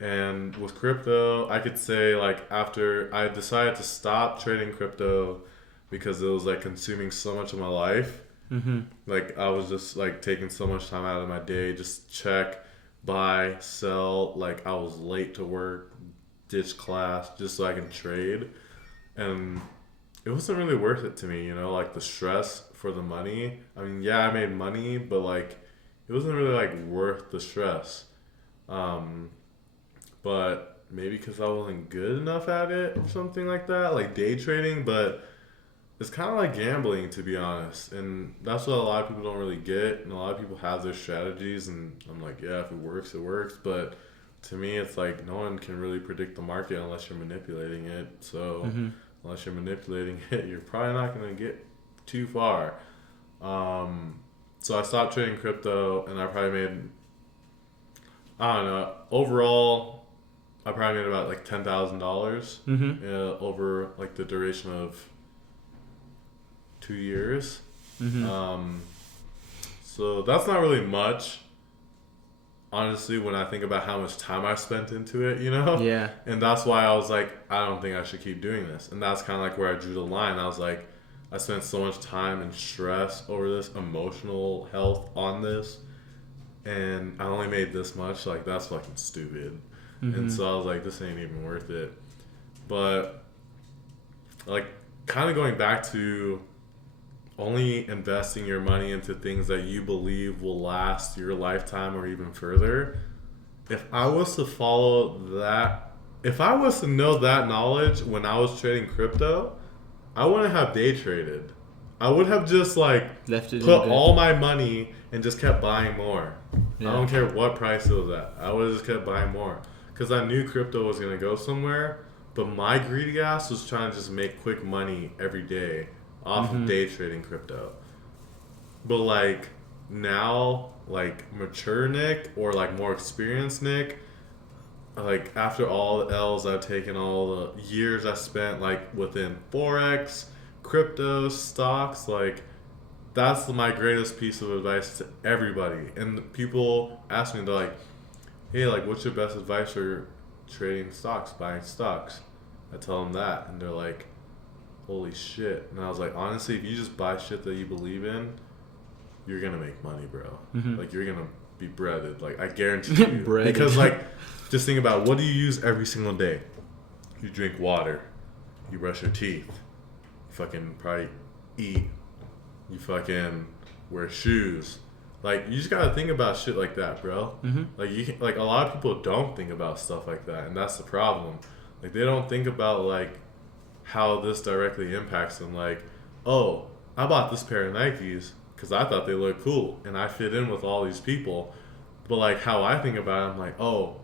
And with crypto, I could say like after I decided to stop trading crypto because it was like consuming so much of my life. Like I was just like taking so much time out of my day, just check, buy, sell. Like I was late to work, ditch class just so I can trade. And it wasn't really worth it to me, you know, like the stress for the money. I mean, yeah, I made money, but like it wasn't really like worth the stress. but maybe because I wasn't good enough at it or something like that, like day trading. But it's kind of like gambling, to be honest, and that's what a lot of people don't really get. And a lot of people have their strategies, and I'm like, yeah, if it works, it works. But to me, it's like no one can really predict the market unless you're manipulating it. So unless you're manipulating it, you're probably not going to get too far. So I stopped trading crypto, and I probably made, I don't know, overall, I probably made about like $10,000 over like the duration of 2 years. So that's not really much, honestly, when I think about how much time I spent into it, Yeah. And that's why I was like, I don't think I should keep doing this. And that's kind of like where I drew the line. I was like, I spent so much time and stress over this, emotional health on this, and I only made this much. Like, that's fucking stupid. And so I was like, this ain't even worth it. But, like, kind of going back to only investing your money into things that you believe will last your lifetime or even further. If I was to follow that, if I was to know that knowledge when I was trading crypto, I wouldn't have day traded. I would have just like Left it put all my money and just kept buying more. Yeah. I don't care what price it was at. I would have just kept buying more because I knew crypto was gonna go somewhere. But my greedy ass was trying to just make quick money every day off of day trading crypto. But like now, like mature Nick or like more experienced Nick, like after all the L's I've taken, all the years I spent like within Forex, crypto, stocks, like that's my greatest piece of advice to everybody. And people ask me, they're like, hey, like what's your best advice for trading stocks, buying stocks? I tell them that, and they're like, holy shit. And I was like, honestly, if you just buy shit that you believe in, you're gonna make money, bro. Like you're gonna be breaded. Like I guarantee you. Because like just think about, what do you use every single day? You drink water, you brush your teeth, you fucking probably eat, you fucking wear shoes. Like you just gotta think about shit like that, bro. Like you can, like a lot of people don't think about stuff like that, and that's the problem. Like they don't think about like how this directly impacts them. Like, oh, I bought this pair of Nikes because I thought they looked cool and I fit in with all these people. But like how I think about it, I'm like, oh,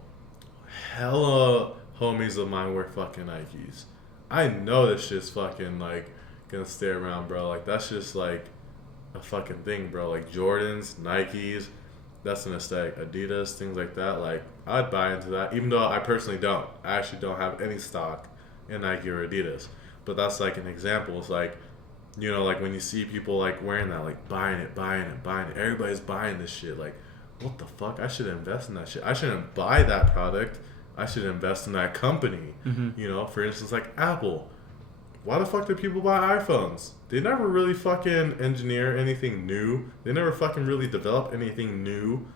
hella homies of mine wear fucking Nikes. I know this shit's fucking like gonna stay around, bro. Like that's just like a fucking thing, bro. Like Jordans, Nikes, that's an aesthetic. Adidas, things like that. Like I'd buy into that, even though I personally don't. I actually don't have any stock in Nike or Adidas. But that's like an example. It's like, like when you see people like wearing that, like buying it. Everybody's buying this shit. Like, what the fuck? I should invest in that shit. I shouldn't buy that product. I should invest in that company. For instance, like Apple. Why the fuck do people buy iPhones? They never really fucking engineer anything new. They never fucking really develop anything new.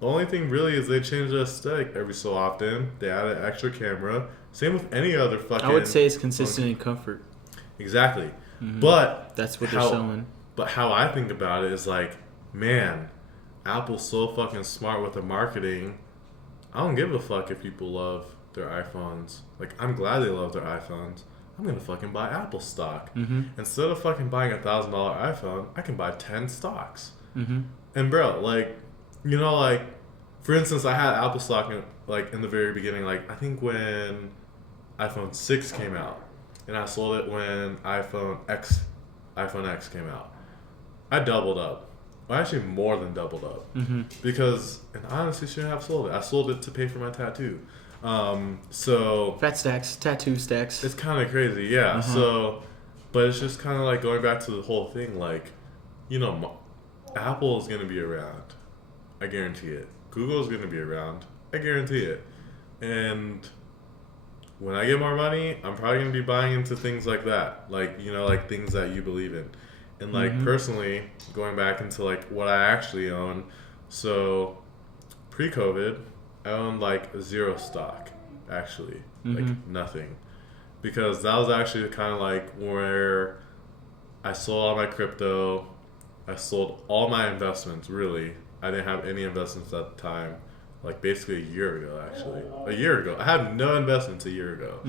The only thing really is they change the aesthetic every so often. They add an extra camera. Same with any other fucking... I would say it's consistent in comfort. Exactly. But... that's what they're selling. But how I think about it is like, man, Apple's so fucking smart with their marketing. I don't give a fuck if people love their iPhones. Like, I'm glad they love their iPhones. I'm gonna fucking buy Apple stock. Instead of fucking buying $1,000 iPhone, I can buy 10 stocks. And bro, like, like, for instance, I had Apple stock in the very beginning. Like, I think when iPhone 6 came out, and I sold it when iPhone X came out. I doubled up. Well, actually, more than doubled up. Because, and I honestly shouldn't have sold it. I sold it to pay for my tattoo. So fat stacks, tattoo stacks. It's kind of crazy, yeah. So, but it's just kind of like going back to the whole thing. Like, Apple is gonna be around. I guarantee it. Google is gonna be around. I guarantee it. And when I get more money, I'm probably gonna be buying into things like that. Like, like things that you believe in. And like personally, going back into like what I actually own. So, pre-COVID, I owned like 0 stock, actually, like nothing, because that was actually kind of like where I sold all my crypto, I sold all my investments. Really, I didn't have any investments at the time. like basically a year ago. Actually, a year ago, I had no investments a year ago,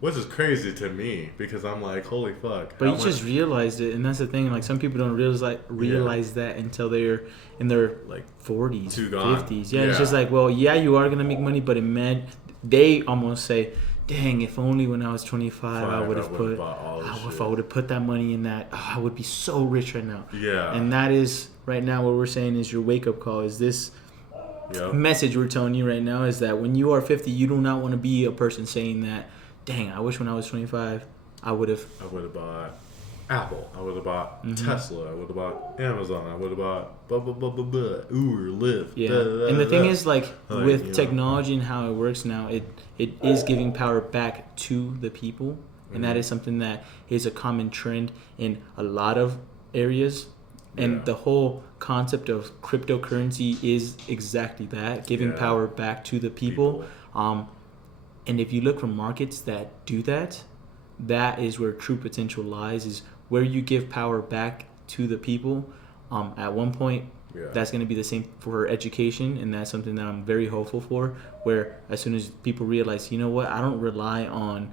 which is crazy to me because I'm like, holy fuck. But you just realized it, and that's the thing. Like some people don't realize that until they're in their like 40s, 50s. Yeah, it's just like, well, yeah, you are gonna make money, but it meant they almost say, dang, if only when I was 25, I would have put. If I would have put that money in that, I would be so rich right now. Yeah. And that is right now what we're saying is your wake up call. Is this message we're telling you right now is that when you are 50, you do not want to be a person saying that, dang, I wish when I was 25, I would have bought Apple. I would have bought Tesla. I would have bought Amazon. I would have bought Uber, Lyft. Yeah. And the thing is, like with technology and how it works now, it is giving power back to the people, and that is something that is a common trend in a lot of areas. And the whole concept of cryptocurrency is exactly that, giving power back to the people. And if you look for markets that do that, that is where true potential lies, is where you give power back to the people. At one point, that's going to be the same for education, and that's something that I'm very hopeful for, where as soon as people realize, you know what, I don't rely on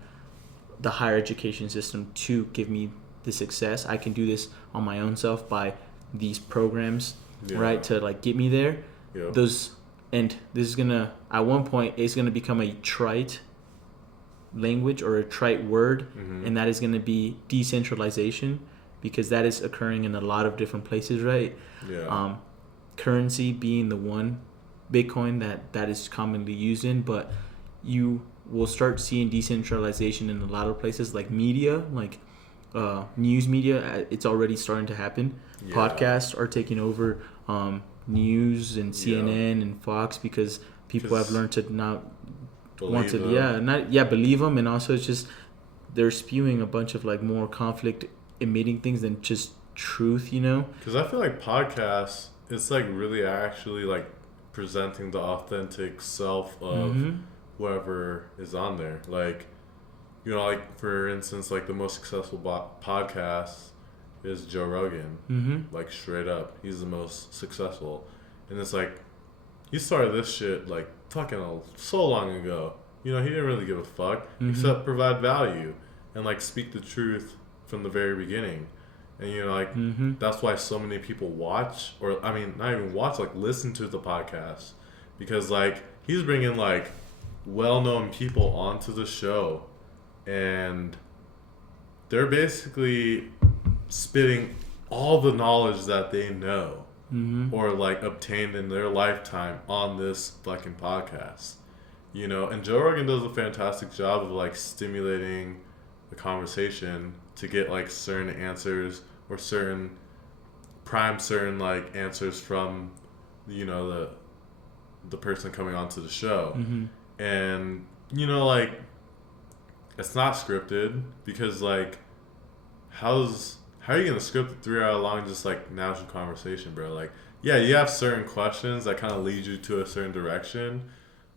the higher education system to give me the success. I can do this on my own self by these programs, right, to like get me there. Those, and this is gonna, at one point, it's gonna become a trite language or a trite word, and that is gonna be decentralization, because that is occurring in a lot of different places, right? Currency being the one, Bitcoin that is commonly used in, but you will start seeing decentralization in a lot of places, like media, like news media. It's already starting to happen. Podcasts are taking over news and CNN and Fox, because people have learned to not want to believe them, and also it's just they're spewing a bunch of like more conflict emitting things than just truth, you know? Because I feel like podcasts, it's like really actually like presenting the authentic self of whoever is on there. Like, you know, like for instance, like the most successful podcast is Joe Rogan. Like straight up, he's the most successful. And it's like, he started this shit like fucking so long ago. You know, he didn't really give a fuck except provide value and like speak the truth from the very beginning. And you know, like that's why so many people watch, or I mean, not even watch, like listen to the podcast, because like he's bringing like well-known people onto the show, and they're basically spitting all the knowledge that they know or like obtained in their lifetime on this fucking podcast, you know. And Joe Rogan does a fantastic job of like stimulating the conversation to get like certain answers or certain like answers from, you know, the person coming onto the show. And you know, like it's not scripted, because like how are you gonna script a 3 hour long just like natural conversation, bro? Like, yeah, you have certain questions that kind of lead you to a certain direction,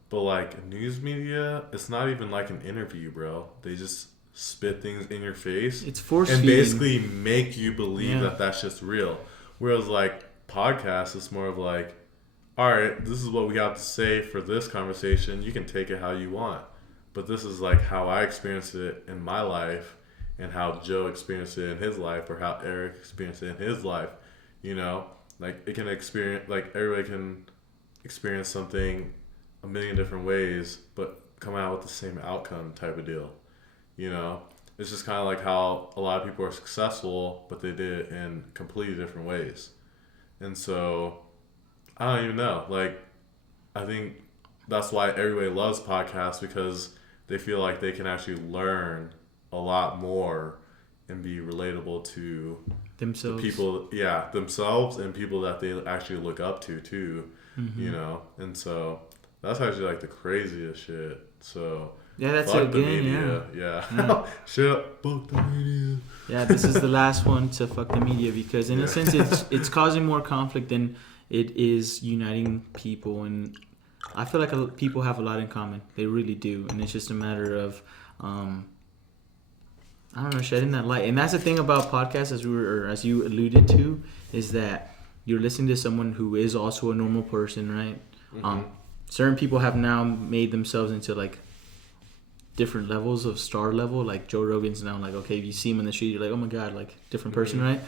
but like news media, it's not even like an interview, bro. They just spit things in your face. It's force and feeding. Basically make you believe that that's just real. Whereas like podcasts, it's more of like, all right, this is what we have to say for this conversation. You can take it how you want, but this is like how I experienced it in my life, and how Joe experienced it in his life, or how Eric experienced it in his life. You know, like it can experience, like everybody can experience something a million different ways, but come out with the same outcome type of deal. You know, it's just kind of like how a lot of people are successful, but they did it in completely different ways. And so I don't even know. Like, I think that's why everybody loves podcasts, because they feel like they can actually learn a lot more and be relatable to themselves. The people, themselves, and people that they actually look up to too. You know, and so that's actually like the craziest shit. So that's fuck it the again. Media. Shit, fuck the media. Yeah, this is the last one to fuck the media, because in a sense it's causing more conflict than it is uniting people, and I feel like people have a lot in common. They really do, and it's just a matter of I don't know, shedding that light. And that's the thing about podcasts, as you alluded to, is that you're listening to someone who is also a normal person, right? certain people have now made themselves into like different levels of star level. Like Joe Rogan's now like, okay, if you see him in the street, you're like, oh my god, like different person, right?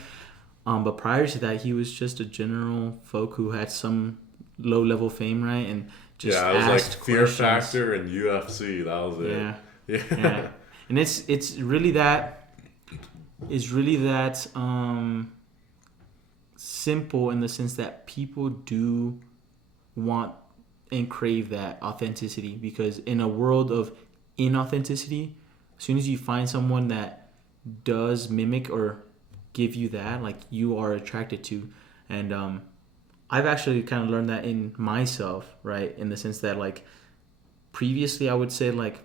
But prior to that, he was just a general folk who had some low level fame, right? And just it was like asked Fear questions. Factor and UFC. That was it. Yeah. And it's really that simple in the sense that people do want and crave that authenticity, because in a world of inauthenticity, as soon as you find someone that does mimic or give you that, like, you are attracted to. And I've actually kind of learned that in myself, right? In the sense that, like, previously I would say, like,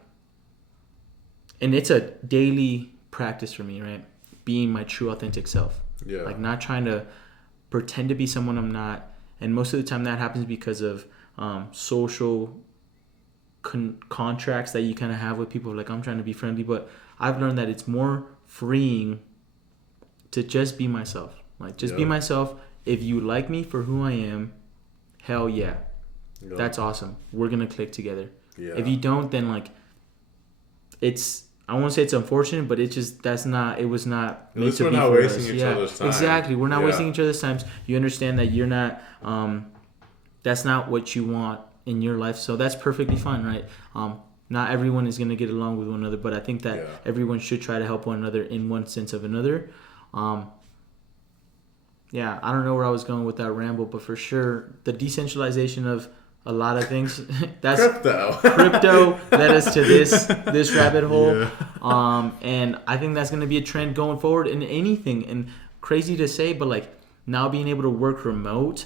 and it's a daily practice for me, right? Being my true authentic self. Yeah. Like, not trying to pretend to be someone I'm not. And most of the time that happens because of social contracts that you kind of have with people. Like, I'm trying to be friendly, but I've learned that it's more freeing to just be myself. Like, just be myself. If you like me for who I am, hell yeah. That's awesome. We're going to click together. Yeah. If you don't, then, like, I won't say it's unfortunate, but it was not meant to be for us. We're not wasting each other's time. Exactly. We're not wasting each other's time. You understand that you're not, that's not what you want in your life. So that's perfectly fine, right? Not everyone is going to get along with one another, but I think that everyone should try to help one another in one sense of another. I don't know where I was going with that ramble, but for sure, the decentralization of a lot of things, that's crypto led us to this rabbit hole. And I think that's going to be a trend going forward in anything. And crazy to say, but like, now being able to work remote,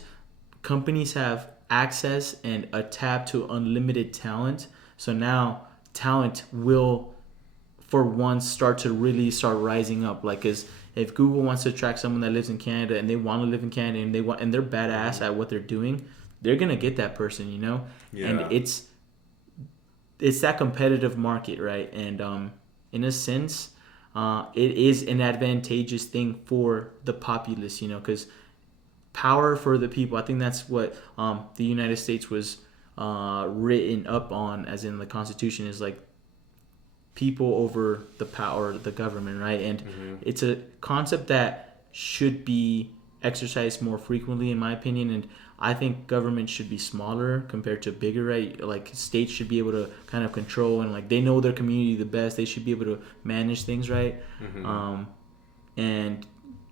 companies have access and a tab to unlimited talent. So now talent will, for once, start rising up. Like, if Google wants to attract someone that lives in Canada and they want to live in Canada and they're badass at what they're doing, they're gonna get that person, you know. And it's that competitive market, right? And in a sense, it is an advantageous thing for the populace, you know, because power for the people. I think that's what the United States was written up on, as in the Constitution, is like people over the power of the government, right? And it's a concept that should be exercised more frequently, in my opinion. And I think government should be smaller compared to bigger, right? Like, states should be able to kind of control, and like, they know their community the best. They should be able to manage things, right? And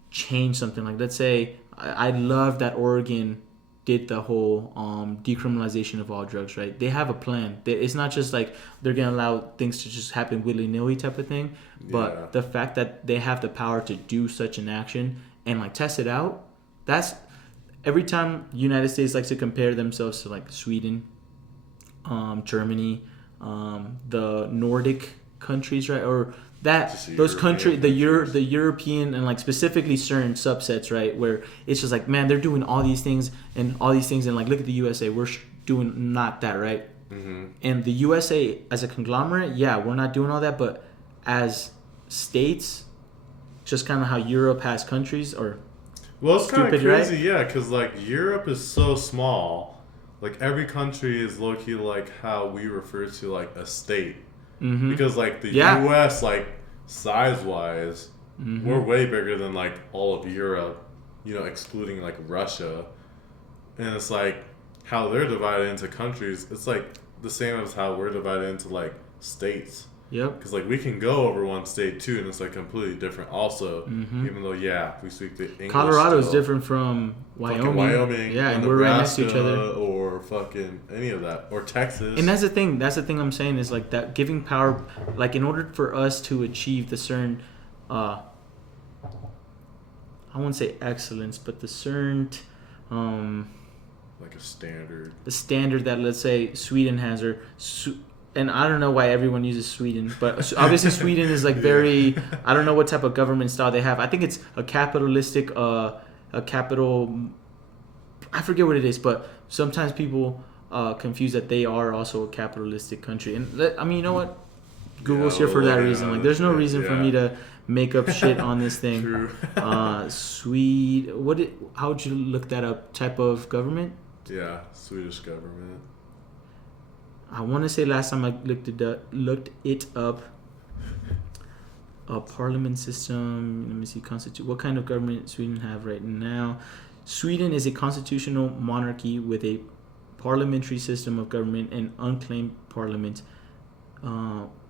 change something. Like, let's say I love that Oregon did the whole decriminalization of all drugs, right? They have a plan. It's not just like they're gonna allow things to just happen willy-nilly type of thing, but the fact that they have the power to do such an action and like test it out, that's every time United States likes to compare themselves to like Sweden, Germany, the Nordic countries, right? Or those countries, the European, and like specifically certain subsets, right? Where it's just like, man, they're doing all these things, and like, look at the USA, we're doing not that, right? And the USA as a conglomerate, we're not doing all that, but as states, just kind of how Europe has countries, or well, it's kind of crazy, right? Because like Europe is so small, like every country is low key like how we refer to like a state. Because like the U.S., like size wise, we're way bigger than like all of Europe, you know, excluding like Russia. And it's like how they're divided into countries. It's like the same as how we're divided into like states. Yep. Because like we can go over one state too, and it's like completely different. Also, even though we speak the English. Colorado is different from Wyoming. Yeah, and we're right next to each other. Or fucking any of that, or Texas. And that's the thing. That's the thing I'm saying, is like that giving power. Like, in order for us to achieve the certain, I won't say excellence, but the certain, like a standard. The standard that, let's say, Sweden has, and I don't know why everyone uses Sweden, but obviously Sweden is like very, I don't know what type of government style they have. I think it's a capitalistic, I forget what it is, but sometimes people confuse that they are also a capitalistic country. And I mean, you know what? Google's here for that reason. Like, there's no reason for me to make up shit on this thing. True. How would you look that up? Type of government? Yeah, Swedish government. I want to say last time I looked it up. A parliament system. Let me see. What kind of government Sweden have right now? Sweden is a constitutional monarchy with a parliamentary system of government and unclaimed parliament.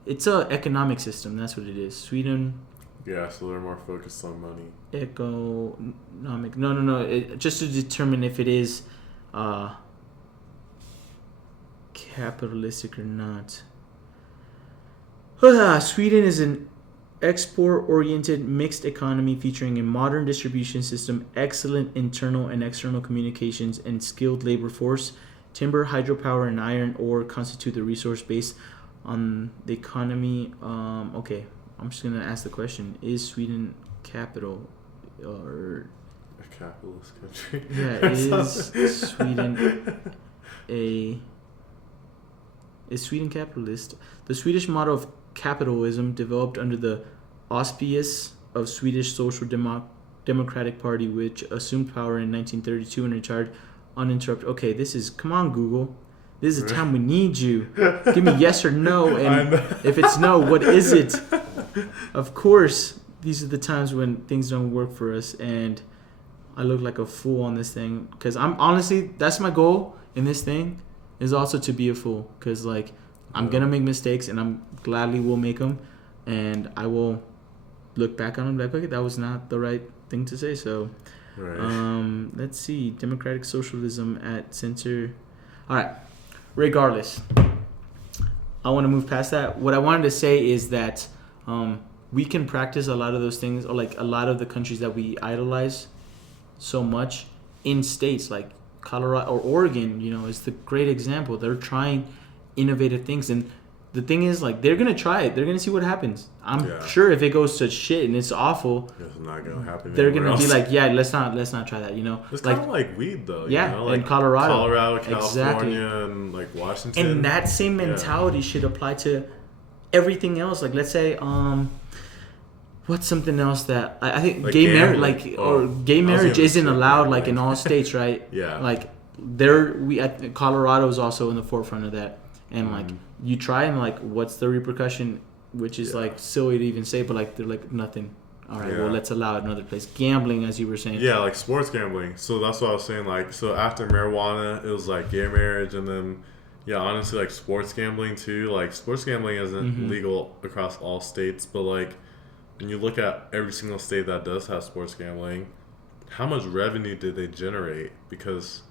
It's a economic system. That's what it is. Sweden. Yeah, so they're more focused on money. Economic. No. Just to determine if it is capitalistic or not. Sweden is an export-oriented mixed economy featuring a modern distribution system, excellent internal and external communications, and skilled labor force. Timber, hydropower, and iron ore constitute the resource base on the economy. Okay, I'm just gonna ask the question: is Sweden capital or a capitalist country? Yeah, is Sweden capitalist? The Swedish model of capitalism developed under the auspices of Swedish Social Democratic Party, which assumed power in 1932 and retired uninterrupted. Okay, come on, Google. This is the time we need you. Give me yes or no, and if it's no, what is it? Of course, these are the times when things don't work for us, and I look like a fool on this thing. Because I'm honestly, that's my goal in this thing, is also to be a fool. Because I'm gonna make mistakes, and I'm gladly will make them, and I will look back on them like, okay, that was not the right thing to say. So, right. Let's see, democratic socialism at center. All right. Regardless, I want to move past that. What I wanted to say is that we can practice a lot of those things, or like a lot of the countries that we idolize so much in states like Colorado or Oregon. Is the great example. They're trying innovative things, and the thing is, they're gonna try it. They're gonna see what happens. I'm sure if it goes to shit and it's awful, it's not gonna happen. They're gonna be like, yeah, let's not try that. It's kind of like weed, though. Yeah, like in Colorado, California, exactly. And Washington. And that same mentality should apply to everything else. Let's say, what's something else that I think gay marriage, gay marriage isn't allowed in all states, right? Yeah. Colorado is also in the forefront of that, and you try and what's the repercussion, which is silly to even say, but they're nothing. All right, well, let's allow it in another place. Gambling, as you were saying. Yeah, sports gambling. So that's what I was saying. So after marijuana, it was gay marriage, and then honestly, sports gambling too. Sports gambling isn't legal across all states, but when you look at every single state that does have sports gambling, how much revenue did they generate? Because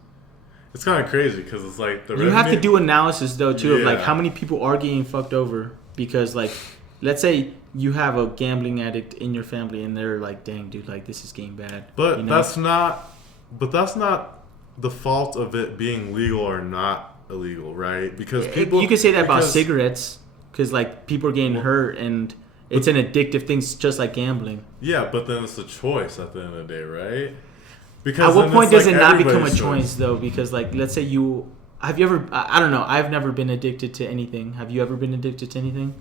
it's kind of crazy, because it's you have to do analysis though too of how many people are getting fucked over, because let's say you have a gambling addict in your family and they're dang dude, this is getting bad. But that's not the fault of it being legal or not illegal, right? Because you could say that about cigarettes, because people are getting hurt and it's an addictive thing, just like gambling. Yeah, but then it's a choice at the end of the day, right? Because at what point does it not become a choice, though? Because, let's say have you ever... I don't know. I've never been addicted to anything. Have you ever been addicted to anything?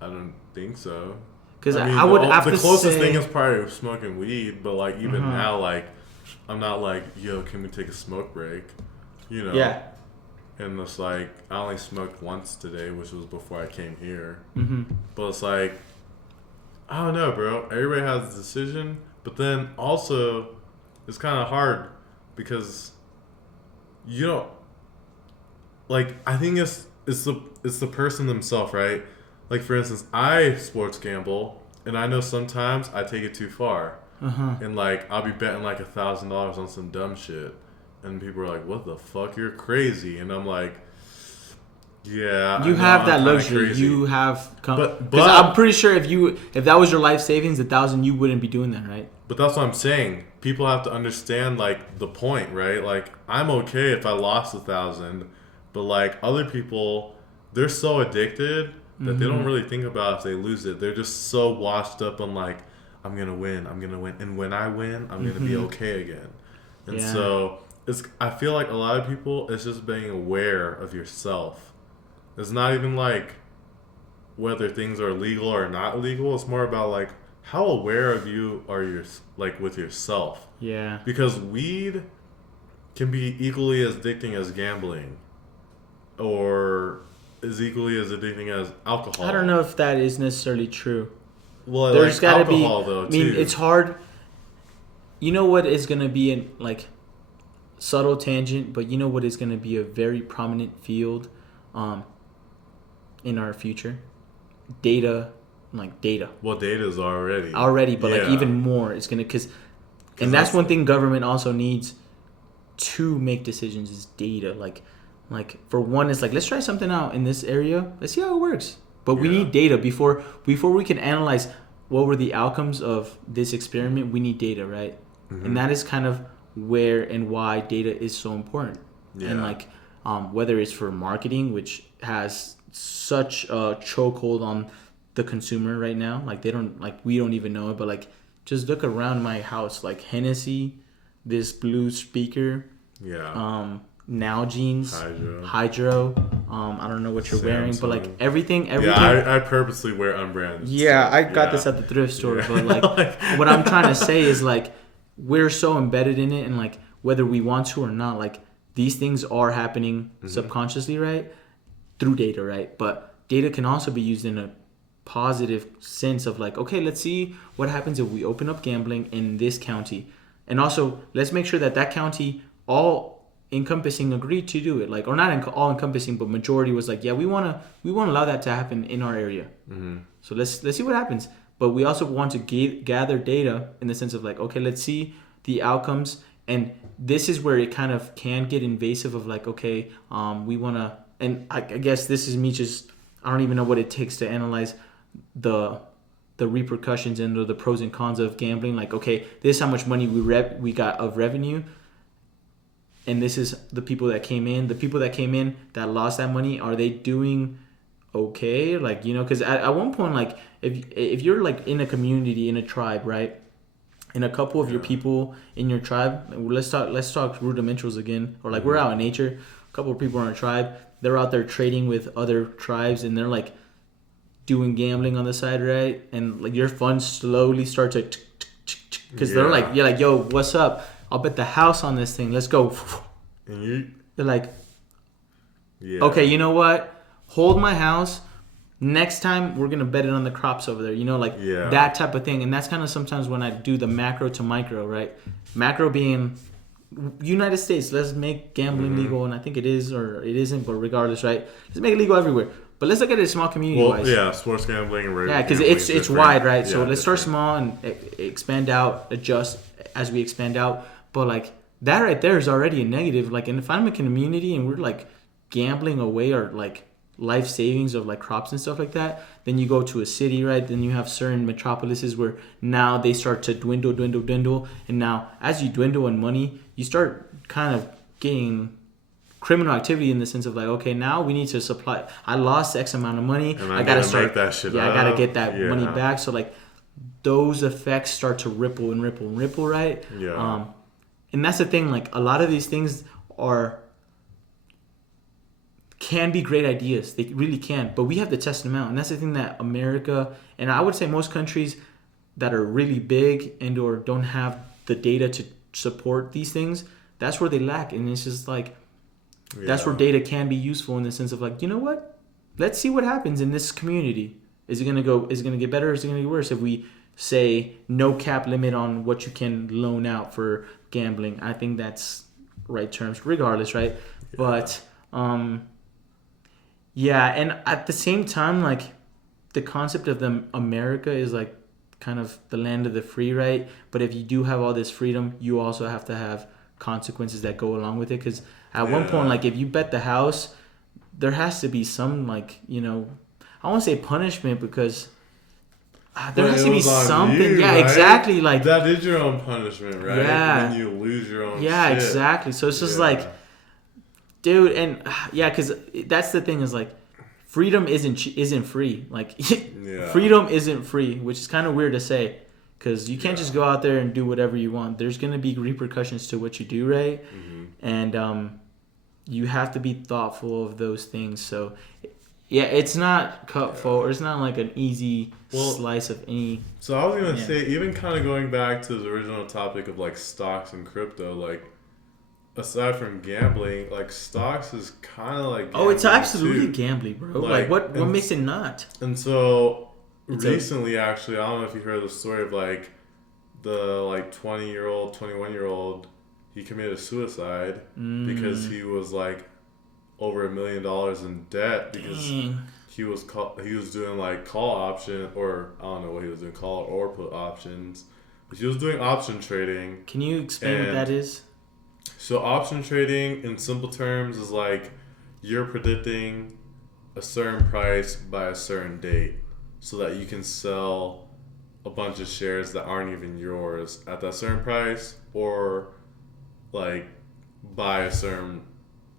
I don't think so. Because I would have to say... The closest thing is probably smoking weed, but, even now, I'm not yo, can we take a smoke break? Yeah. And it's I only smoked once today, which was before I came here. Mm-hmm. But it's I don't know, bro. Everybody has a decision. But then also, it's kind of hard because I think it's the person themselves, right? For instance, I sports gamble, and I know sometimes I take it too far, and I'll be betting $1,000 on some dumb shit, and people are like, "What the fuck? You're crazy," and I'm like. Yeah, you have that luxury. Crazy. You have, because I'm pretty sure if that was your life savings, 1,000, you wouldn't be doing that, right? But that's what I'm saying. People have to understand the point, right? I'm okay if I lost 1,000, but other people, they're so addicted that they don't really think about if they lose it. They're just so washed up on I'm gonna win, and when I win, I'm gonna be okay again. And so I feel a lot of people, it's just being aware of yourself. It's not even whether things are legal or not legal. It's more about how aware of you are you with yourself. Yeah. Because weed can be equally as addicting as gambling. or is equally as addicting as alcohol. I don't know if that is necessarily true. Well, There's like gotta be. alcohol though I mean, too. it's hard. You know what is gonna be in like subtle tangent, but you know what is gonna be a very prominent field, um, in our future, data, like data. Well, data is Already, but like even more, it's gonna because, and that's one thing government also needs to make decisions is data. Like for one, it's like let's try something out in this area. Let's see how it works. But we need data before we can analyze what were the outcomes of this experiment. We need data, right? Mm-hmm. And that is kind of where and why data is so important. Yeah. And like whether it's for marketing, which has such a chokehold on the consumer right now, like they don't like we don't even know it, but like just look around my house, like Hennessy, this blue speaker, Now jeans, Hydro. I don't know what you're wearing, but like everything. Yeah, I purposely wear unbranded. Yeah, I got this at the thrift store, but like what I'm trying to say is like we're so embedded in it, and like whether we want to or not, like these things are happening subconsciously, right? Through data, right? But data can also be used in a positive sense of like, okay, let's see what happens if we open up gambling in this county, and also let's make sure that county all encompassing agreed to do it, like, or not all encompassing, but majority was like, yeah, we want to allow that to happen in our area. So let's see what happens. But we also want to gather data in the sense of like, okay, let's see the outcomes, and this is where it kind of can get invasive of like, okay, we want to, and I guess this is me just, I don't even know what it takes to analyze the repercussions and the pros and cons of gambling. Like, okay, this is how much money we got of revenue, and this is the people that came in. The people that came in that lost that money, are they doing okay? Like, you know, because at one point, like if you're like in a community, in a tribe, right, and a couple of your people in your tribe, let's talk rudimentals again, or like we're out in nature, a couple of people in our tribe, they're out there trading with other tribes, and they're like doing gambling on the side, right? And like your funds slowly start to, because they're like, you're like, yo, what's up? I'll bet the house on this thing. Let's go. And they're like, okay, you know what? Hold my house. Next time we're gonna bet it on the crops over there. You know, like that type of thing. And that's kind of sometimes when I do the macro to micro, right? Macro being United States. Let's make gambling legal, and I think it is or it isn't, but regardless, right? Let's make it legal everywhere. But let's look at it small community wise. Yeah, sports gambling and regular because it's wide, right? So let's start small and expand out, adjust as we expand out. But like that right there is already a negative. Like, and if I'm a community and we're like gambling away our like life savings of like crops and stuff like that, then you go to a city, right? Then you have certain metropolises where now they start to dwindle, and now as you dwindle in money, you start kind of getting criminal activity in the sense of like, okay, now we need to supply. I lost X amount of money. And I gotta start that shit. I gotta get that money back. So like those effects start to ripple, right? Yeah. And that's the thing. Like a lot of these things can be great ideas. They really can, but we have to test them out. And that's the thing that America, and I would say most countries that are really big and or don't have the data to support these things, that's where they lack. And it's just like, that's where data can be useful in the sense of like, you know what? Let's see what happens in this community. Is it gonna get better, or is it gonna get worse if we say no cap limit on what you can loan out for gambling? I think that's right terms regardless, right? But and at the same time, like the concept of America is like kind of the land of the free, right? But if you do have all this freedom, you also have to have consequences that go along with it, because at one point, like if you bet the house, there has to be some like, you know, I won't say punishment, because there has to be something. Right? Exactly. Like that is your own punishment, right? Yeah. When you lose your own. Yeah, shit. Exactly. So it's just like, dude, and because that's the thing is like, freedom isn't free. Like, freedom isn't free, which is kind of weird to say, because you can't just go out there and do whatever you want. There's gonna be repercussions to what you do, right? And you have to be thoughtful of those things. So. Yeah, it's not cut forward. It's not like an easy slice of any. So I was gonna say, even kind of going back to the original topic of like stocks and crypto, like aside from gambling, like stocks is kind of like Oh, it's gambling, absolutely too. gambling, bro. Like, What and makes it not? and so It's recently, actually, I don't know if you heard the story of like the like 20-year-old, 21-year-old. He committed suicide because he was like over $1 million in debt because Dang. he was doing like call option, or I don't know what he was doing, call or put options, but he was doing option trading. Can you explain what And that is? so option trading in simple terms is like you're predicting a certain price by a certain date so that you can sell a bunch of shares that aren't even yours at that certain price, or like buy a certain,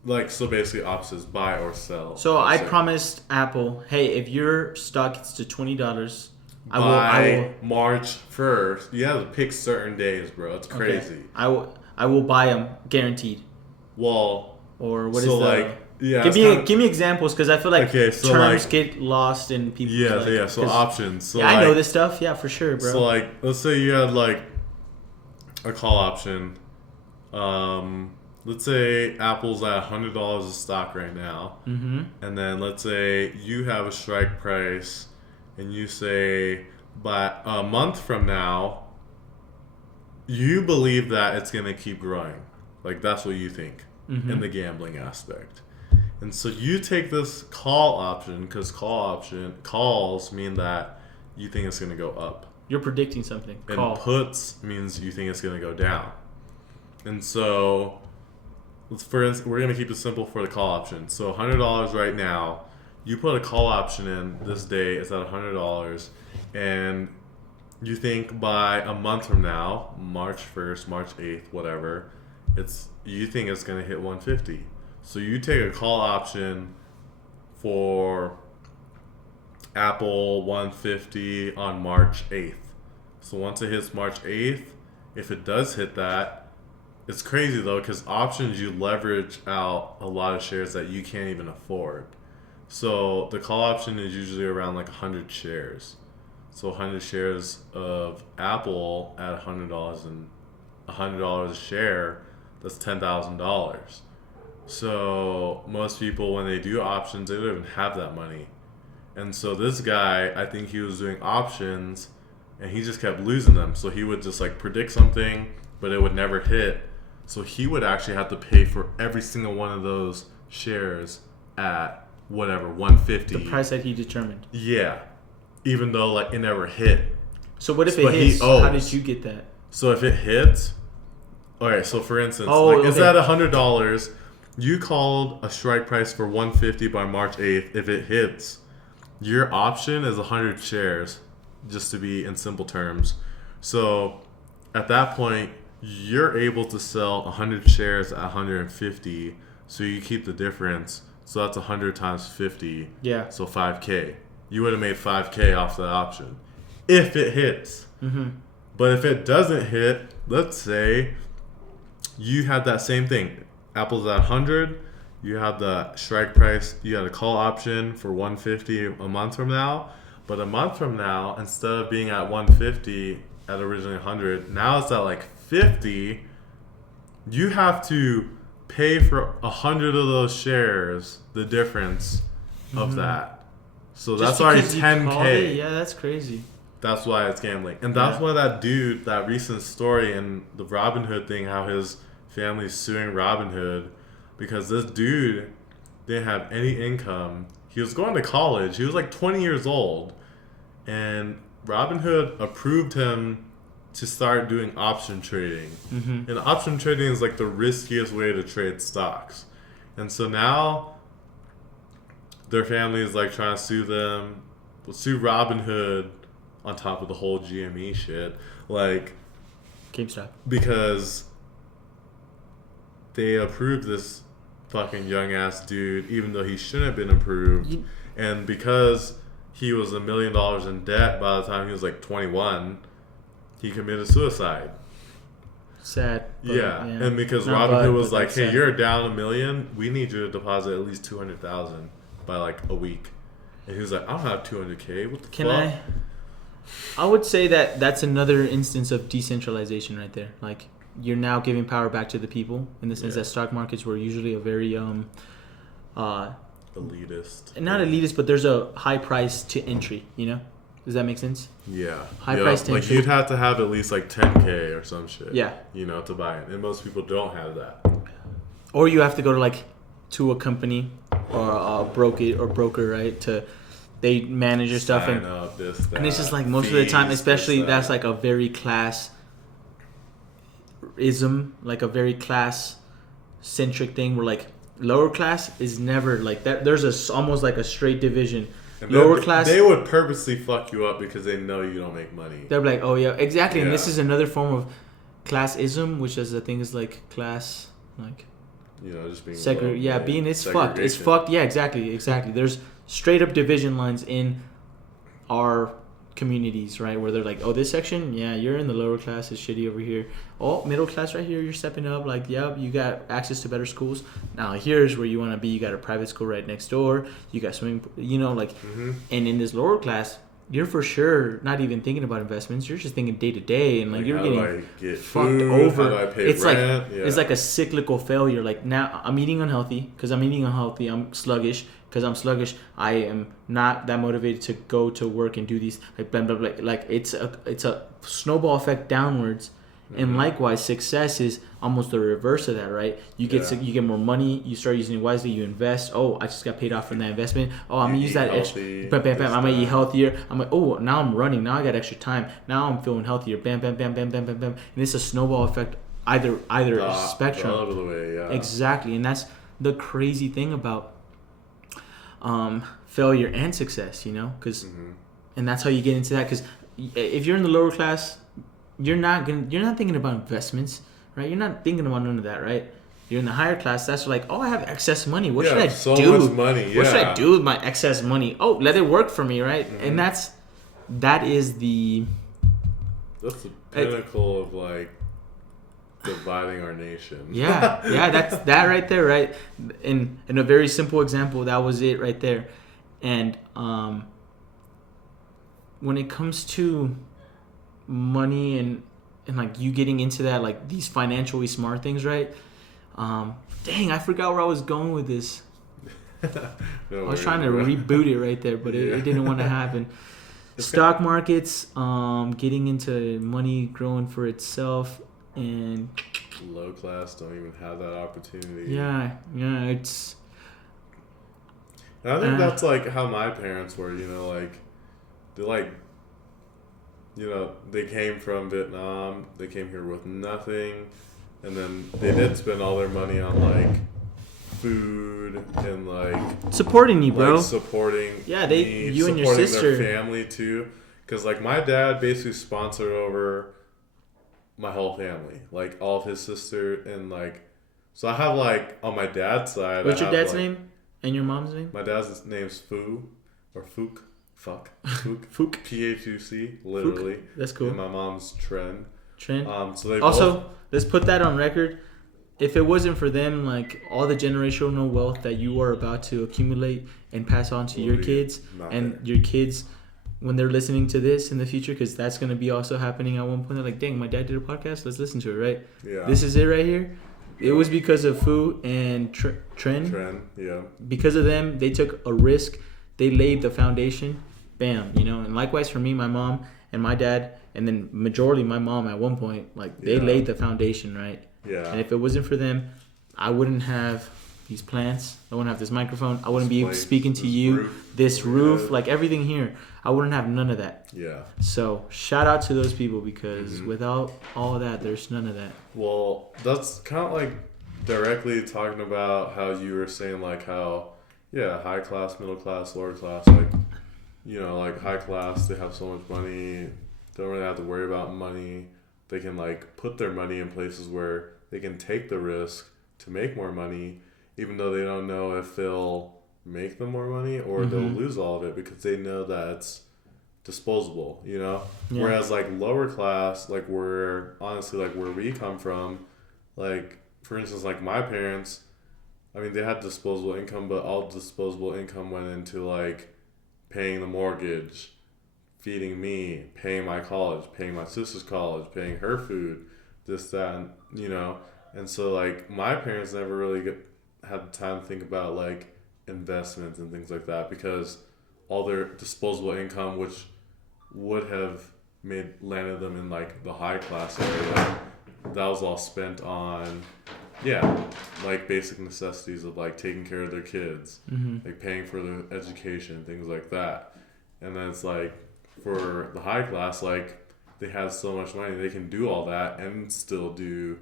like, so basically opposites, buy or sell. So at a I certain- promised Apple, hey, if your stock gets to $20, I will. by March 1st. You have to pick certain days, bro. It's Okay. crazy. I will buy them guaranteed. Well, Or what is so the? like, yeah, Give me examples because I feel like Okay, so terms like- get lost in people. yeah. So 'cause- options. So yeah, like, I know this stuff. Yeah, for sure, bro. So like, let's say you had like a call option. Let's say Apple's at $100 a stock right now, and then let's say you have a strike price, and you say by a month from now, you believe that it's gonna keep growing. Like that's what you think in the gambling aspect. And so you take this call option because calls mean that you think it's gonna go up. You're predicting something. And Call. puts means you think it's going to go down. And so, for instance, we're going to keep it simple for the call option. So $100 right now, you put a call option in this day, it's at $100, and you think by a month from now, March 1st, March 8th, whatever, you think it's going to hit 150. So you take a call option for Apple 150 on March 8th. So once it hits March 8th, if it does hit that, it's crazy though, because options you leverage out a lot of shares that you can't even afford. So the call option is usually around like 100 shares. So 100 shares of Apple at $100 and $100 a share, that's $10,000. So most people, when they do options, they don't even have that money. And so this guy, I think he was doing options and he just kept losing them. So he would just like predict something, but it would never hit. So he would actually have to pay for every single one of those shares at whatever, 150. The price that he determined. Yeah. Even though like it never hit. So what if it But he hits? How owes. did you get that? So if it hits, alright, so for instance, it's okay. at $100. You called a strike price for 150 by March 8th. If it hits, your option is 100 shares, just to be in simple terms. So at that point, you're able to sell 100 shares at 150, so you keep the difference. So that's 100 times 50. Yeah. So 5K. You would have made 5K off that option if it hits. But if it doesn't hit, let's say you had that same thing. Apple's at 100. You have the strike price. You had a call option for 150 a month from now. But a month from now, instead of being at 150 at originally 100, now it's at like 50. You have to pay for 100 of those shares, the difference of that. So that's already 10K. Yeah, that's crazy. That's why it's gambling. And that's why that dude, that recent story in the Robinhood thing, how his family's suing Robinhood, because this dude didn't have any income. He was going to college. He was like 20 years old. And Robinhood approved him to start doing option trading. And option trading is like the riskiest way to trade stocks. And so now their family is like trying to sue Robinhood on top of the whole GME shit. Like, GameStop. because they approved this fucking young ass dude even though he shouldn't have been approved. And because he was $1 million in debt by the time he was like 21, he committed suicide. Sad. Yeah. And because Not Robinhood bad, was but like, that's hey, sad. you're down $1 million, we need you to deposit at least 200,000 by like a week. And he was like, I don't have 200K. What the Can fuck? I would say that that's another instance of decentralization right there. Like, you're now giving power back to the people in the sense Yeah. that stock markets were usually a very Elitist. not elitist, but there's a high price to entry. Does that make sense? Yeah. High Yeah, price to like entry. you'd have to have at least like 10K or some shit. Yeah. To buy it, and most people don't have that. Or you have to go to a company or a broker, right? They manage your stuff Sign up, this, that, and it's just like most of the time, fees, especially this, that's that. like a very class-ism, like a very class centric thing where like lower class is never like that. There's almost like a straight division. And Lower class, they would purposely fuck you up because they know you don't make money. they're like, oh yeah, exactly. And this Yeah. is another form of classism, which is I think is like class, like Just being being it's fucked. It's fucked. Yeah, exactly. There's straight up division lines in our communities, right? Where they're like, oh, this section, yeah, you're in the lower class, it's shitty over here. Oh, middle class right here, you're stepping up. Like, yep, you got access to better schools. Now here's where you want to be. You got a private school right next door. You got swimming, Mm-hmm. And in this lower class, you're for sure not even thinking about investments. You're just thinking day to day, and you're how getting do I get fucked food? over. How do I pay It's rent? it's like a cyclical failure. Like now, I'm eating unhealthy because I'm eating unhealthy. I'm sluggish because I'm sluggish. I am not that motivated to go to work and do these blah blah blah. Like it's a snowball effect downwards. And likewise, success is almost the reverse of that, right? You get you get more money. You start using it wisely. You invest. Oh, I just got paid off from that investment. Oh, I'm gonna use that extra. Bam, bam, bam. I'm gonna eat healthier. I'm like, oh, now I'm running. Now I got extra time. Now I'm feeling healthier. Bam, bam, bam, bam, bam, bam, bam. And it's a snowball effect. Either spectrum. All over the way, yeah. Exactly, and that's the crazy thing about failure and success. Because and that's how you get into that. Because if you're in the lower class, you're not thinking about investments, right? You're not thinking about none of that, right? You're in the higher class. That's like, oh, I have excess money. What should I do? Much money. What should I do with my excess money? Oh, let it work for me, right? And that is the pinnacle of dividing our nation. yeah, that's that right there, right? In a very simple example, that was it right there. And when it comes to money and you getting into that, these financially smart things, right? Dang, I forgot where I was going with this. I was trying to reboot it right there, but it didn't want to happen. Stock markets, getting into money growing for itself, and low class don't even have that opportunity. Yeah, it's. And I think that's how my parents were. They came from Vietnam. They came here with nothing, and then they did spend all their money on food and supporting you, bro. Supporting. Yeah, me, you and your sister. Their family too, because my dad basically sponsored over my whole family, all of his sister and so I have on my dad's side. What's your dad's name and your mom's name? My dad's name's Fu or Fook. Fuck. Fook. Fook. Phuc, literally. Fook. That's cool. And my mom's Tren. So they also, let's put that on record. If it wasn't for them, all the generational wealth that you are about to accumulate and pass on to your kids and your kids when they're listening to this in the future, because that's going to be also happening at one point. They're like, dang, my dad did a podcast. Let's listen to it, right? Yeah. This is it right here. It was because of Fu and Tren. Tren, yeah. Because of them, they took a risk. They laid the foundation. Bam, and likewise for me, my mom and my dad, and then majority my mom at one point, they laid the foundation, right? Yeah. And if it wasn't for them, I wouldn't have these plants. I wouldn't have this microphone. I wouldn't be speaking to you. This roof, everything here. I wouldn't have none of that. Yeah. So shout out to those people, because without all of that, there's none of that. Well, that's kind of directly talking about how you were saying how, high class, middle class, lower class, high class, they have so much money, don't really have to worry about money. They can put their money in places where they can take the risk to make more money, even though they don't know if they'll make them more money or they'll lose all of it, because they know that it's disposable, Yeah. Whereas lower class, where honestly where we come from, for instance, my parents, I mean, they had disposable income, but all disposable income went into paying the mortgage, feeding me, paying my college, paying my sister's college, paying her food, this, that, and, you know. And so, like, my parents never really had time to think about, like, investments and things like that because all their disposable income, which would have landed them in, like, the high class area, that was all spent on, yeah, like, basic necessities of, like, taking care of their kids, like, paying for their education, things like that. And then it's like, for the high class, like, they have so much money, they can do all that and still do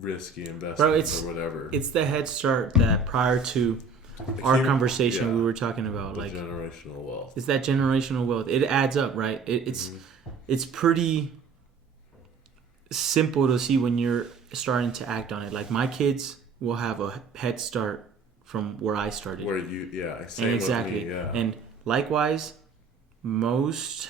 risky investments or whatever. It's the head start that prior to our conversation we were talking about, the like generational wealth. It's that generational wealth. It adds up, right? It's pretty simple to see when you're starting to act on it. Like my kids will have a head start from where I started. Where you, same exactly. with me, yeah. And likewise, most,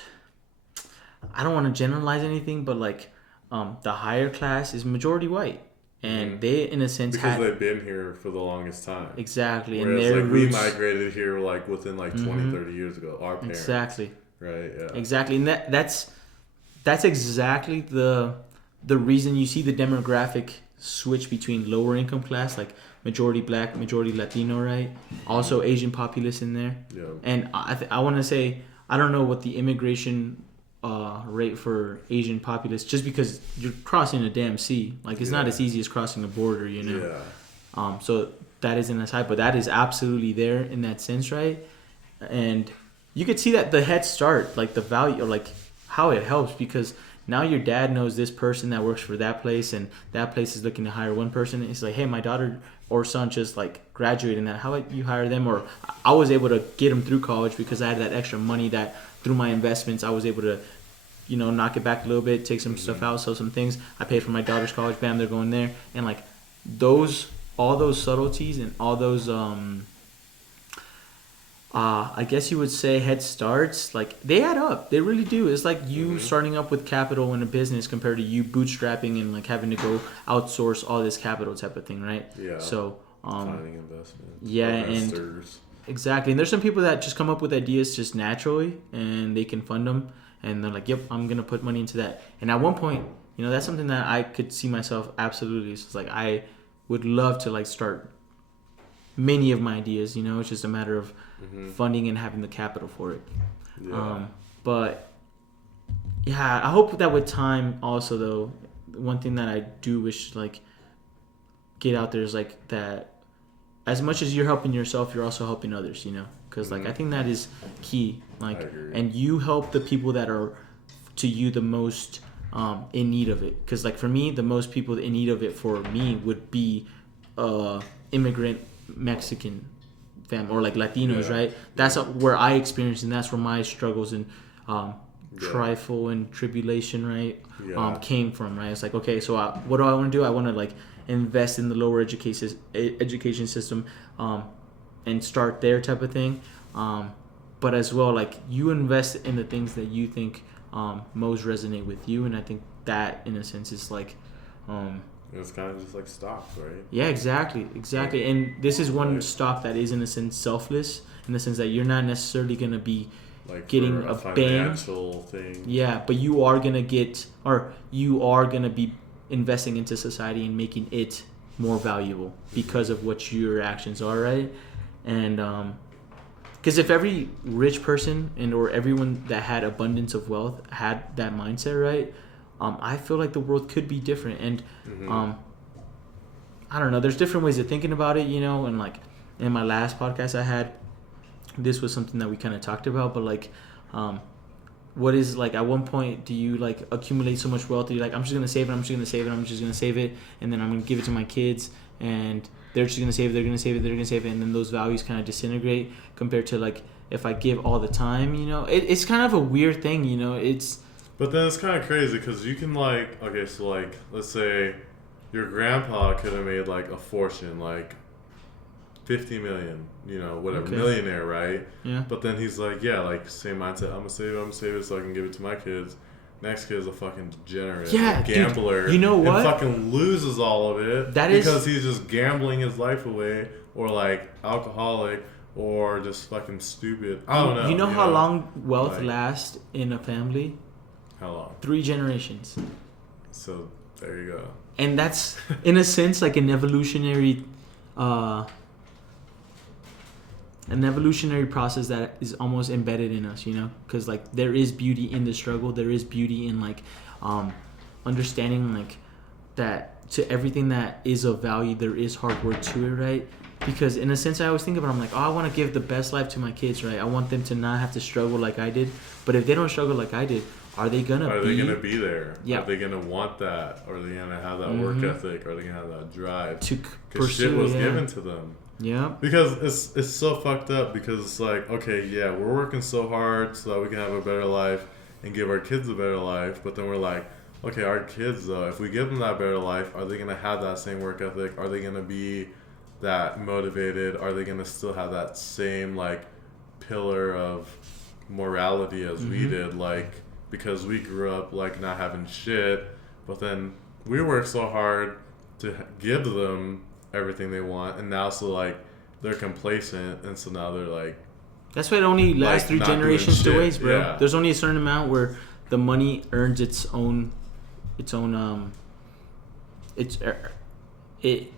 I don't want to generalize anything, but like the higher class is majority white. And they, in a sense, because they've been here for the longest time. Exactly. Whereas, and their like, roots, we migrated here, like, within, like, 20, 30 years ago. Our parents. Exactly. Right, yeah. Exactly. And that's exactly the reason you see the demographic switch between lower income class, like majority black, majority Latino, right? Also Asian populace in there. Yeah. And I want to say, I don't know what the immigration rate for Asian populace, just because you're crossing a damn sea. Like, it's not as easy as crossing a border, you know? Yeah. So that isn't as high, but that is absolutely there in that sense, right? And you could see that the head start, like the value, or like how it helps, because now your dad knows this person that works for that place, and that place is looking to hire one person. It's like, hey, my daughter or son just like graduated, and that, how about you hire them? Or I was able to get them through college because I had that extra money that through my investments I was able to, you know, knock it back a little bit, take some stuff out, sell some things. I paid for my daughter's college. Bam, they're going there. And like all those subtleties and all those I guess you would say head starts, like they add up. They really do. It's like you starting up with capital in a business compared to you bootstrapping and like having to go outsource all this capital type of thing, right? Yeah. So finding investment. Yeah, and exactly. And there's some people that just come up with ideas just naturally, and they can fund them, and they're like, "Yep, I'm gonna put money into that." And at one point, you know, that's something that I could see myself absolutely. It's like I would love to like start many of my ideas. You know, it's just a matter of funding and having the capital for it. Yeah. But yeah, I hope that with time also though, one thing that I do wish to like get out there is like that as much as you're helping yourself, you're also helping others, you know, because like I think that is key. Like, and you help the people that are to you the most in need of it. Because like for me, the most people in need of it for me would be immigrant Mexican fam or like Latinos, right? That's where I experienced, and that's where my struggles and trifle and tribulation, right, came from, right? It's like, okay, so what do I want to do? I want to like invest in the lower education system and start there type of thing. But as well, like you invest in the things that you think most resonate with you, and I think that in a sense is like it's kind of just like stocks, right? Yeah, exactly. And this is one stock that is in a sense selfless, in the sense that you're not necessarily gonna be like getting a financial thing. Yeah, but you are gonna be investing into society and making it more valuable because of what your actions are, right? And because if every rich person or everyone that had abundance of wealth had that mindset, right, I feel like the world could be different. And I don't know, there's different ways of thinking about it, you know. And like in my last podcast I had, this was something that we kind of talked about, but like what is like at one point do you like accumulate so much wealth that you're like, I'm just gonna save it, I'm just gonna save it, and then I'm gonna give it to my kids, and they're just gonna save it, they're gonna save it, and then those values kind of disintegrate compared to like if I give all the time, you know. It's kind of a weird thing, you know. But then it's kind of crazy because you can like, okay, so like let's say your grandpa could have made like a fortune, like 50 million, you know, whatever, millionaire, right? Yeah. But then he's like, yeah, like same mindset. I'm gonna save it so I can give it to my kids. Next kid is a fucking degenerate, gambler. Dude, you know what? And fucking loses all of it because he's just gambling his life away, or like alcoholic, or just fucking stupid. I don't know. You know how long wealth lasts in a family? How long? 3 generations. So There you go. And that's, in a sense, like an evolutionary process that is almost embedded in us, you know, because like there is beauty in the struggle. There is beauty in like understanding like that to everything that is of value. There is hard work to it, right? Because in a sense, I always think about it, I'm like, oh, I want to give the best life to my kids, right? I want them to not have to struggle like I did. But if they don't struggle like I did, are they gonna be there? Yeah. Are they gonna want that? Are they gonna have that work ethic? Are they gonna have that drive? To Because shit was given to them. Yeah. Because it's so fucked up. Because it's like, okay, yeah, we're working so hard so that we can have a better life and give our kids a better life. But then we're like, okay, our kids though, if we give them that better life, are they gonna have that same work ethic? Are they gonna be that motivated? Are they gonna still have that same like pillar of morality as we did? Like, because we grew up like not having shit, but then we worked so hard to give them everything they want, and now so like they're complacent, and so now they're like, that's why it only lasts like, 3 generations to waste, bro. Yeah. There's only a certain amount where the money earns it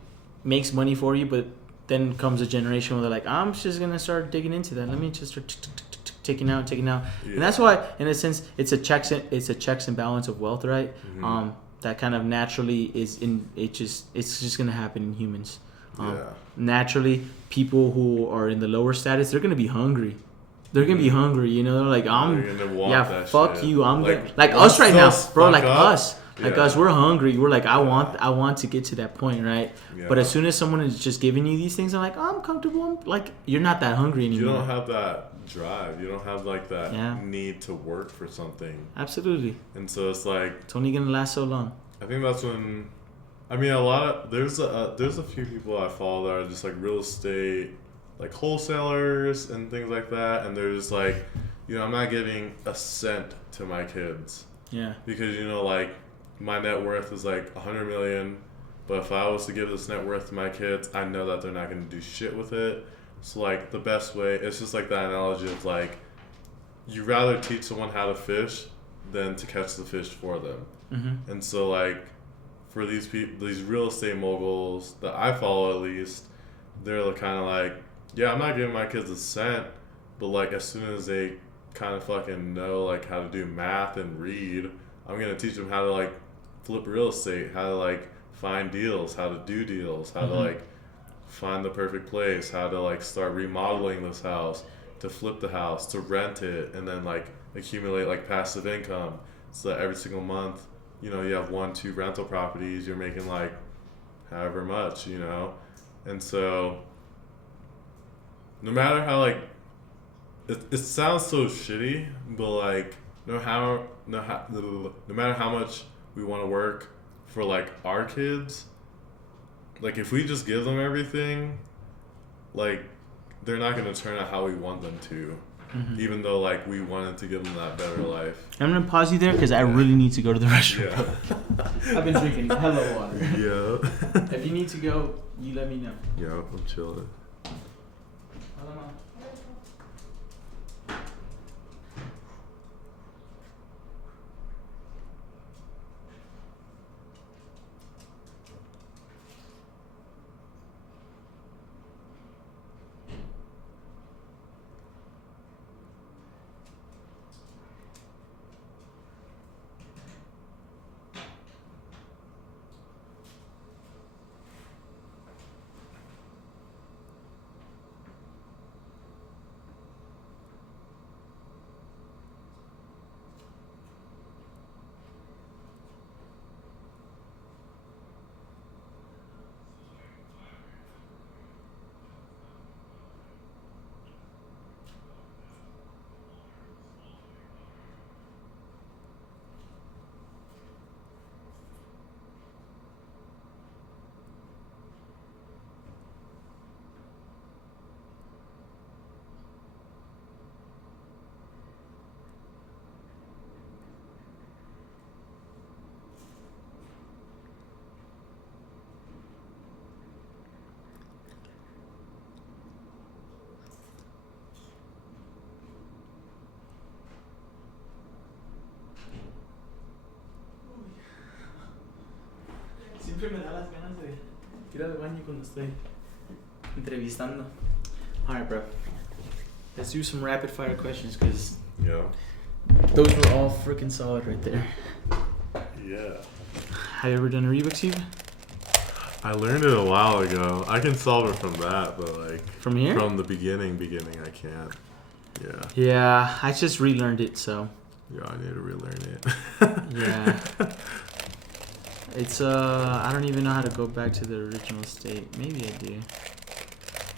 makes money for you, but then comes a generation where they're like, I'm just gonna start digging into that. Let me just start taking out, Yeah. and that's why, in a sense, it's a checks and balance of wealth, right? That kind of naturally is it's just gonna happen in humans. Naturally, people who are in the lower status, they're gonna be hungry. They're gonna be hungry, you know. They're like, fuck shit. You. I'm like us right now, bro. Like us. Like us, we're hungry. We're like, I want to get to that point, right? Yeah. But as soon as someone is just giving you these things, I'm like, oh, I'm comfortable. I'm like, you're not that hungry anymore. You don't have that drive. You don't have like that need to work for something. Absolutely. And so it's like, it's only gonna last so long. I think that's when, I mean, there's a few people I follow that are just like real estate, like wholesalers and things like that, and they're just like, you know, I'm not giving a cent to my kids. Yeah. Because, you know, like, my net worth is like 100 million, but if I was to give this net worth to my kids, I know that they're not going to do shit with it. So like the best way, it's just like that analogy of like, you rather teach someone how to fish than to catch the fish for them. And so like for these people, these real estate moguls that I follow at least, they're kind of like, yeah, I'm not giving my kids a cent, but like as soon as they kind of fucking know like how to do math and read, I'm going to teach them how to like flip real estate, how to like find deals, how to do deals, how to like find the perfect place, how to like start remodeling this house, to flip the house, to rent it, and then like accumulate like passive income so that every single month, you know, you have 1-2 rental properties, you're making like however much, you know. And so no matter how like it sounds so shitty, but like no matter how much we want to work for like our kids, like if we just give them everything, like they're not going to turn out how we want them to, even though like we wanted to give them that better life. I'm going to pause you there because I really need to go to the restroom. I've been drinking hella water. Yeah. If you need to go, you let me know. Yeah, I'm chilling. Siempre me da las ganas de ir al baño cuando estoy entrevistando. Alright, bro. Let's do some rapid fire questions because Yeah. those were all freaking solid right there. Yeah. Have you ever done a Rubik's Cube? I learned it a while ago. I can solve it from that, but like From here? from the beginning, I can't. Yeah. Yeah, I just relearned it, so. Yeah, I need to relearn it. Yeah. It's, I don't even know how to go back to the original state. Maybe I do.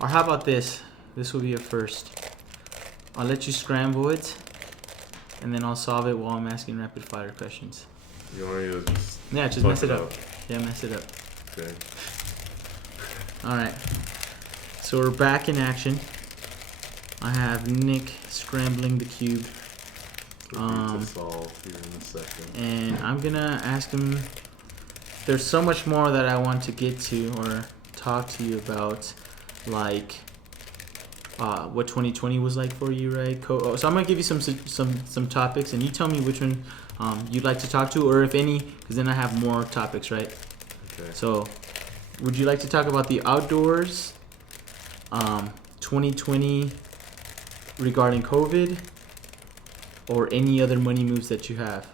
Or how about this? This will be a first. I'll let you scramble it, and then I'll solve it while I'm asking rapid fire questions. You want me to just Yeah, just fuck mess it up. Yeah, mess it up. Okay. Alright. So we're back in action. I have Nick scrambling the cube. To solve here in a second. And I'm gonna ask him. There's so much more that I want to get to or talk to you about, like what 2020 was like for you, right? So I'm gonna give you some topics, and you tell me which one you'd like to talk to, or if any, because then I have more topics, right? Okay. So, would you like to talk about the outdoors, 2020 regarding COVID, or any other money moves that you have?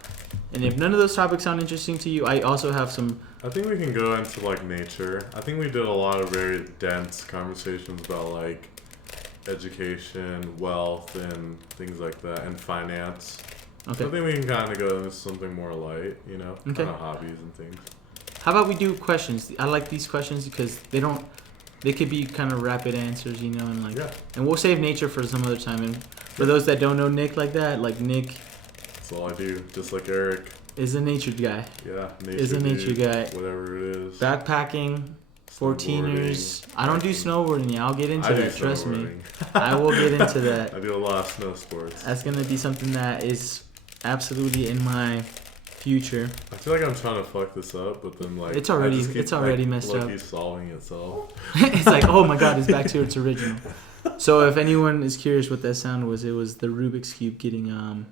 And if none of those topics sound interesting to you, I also have some. I think we can go into like nature. I think we did a lot of very dense conversations about like education, wealth, and things like that, and finance. Okay. So I think we can kind of go into something more light, you know, Okay. kind of hobbies and things. How about we do questions? I like these questions because they could be kind of rapid answers, you know, and like. Yeah. And we'll save nature for some other time. And for those that don't know Nick like that, like Nick. That's all I do, just like Eric. Is a nature guy. Yeah, nature. Is a nature dude, guy. Whatever it is. Backpacking, 14ers. I don't do snowboarding. Yeah, I'll get into I do that. Trust me. snowboarding. I will get into that. I do a lot of snow sports. That's gonna be something that is absolutely in my future. I feel like I'm trying to fuck this up, but then like It's already- I just keep, it's already messed up. Lucky solving itself. It's like, oh my god, it's back to its original. So if anyone is curious what that sound was, it was the Rubik's Cube getting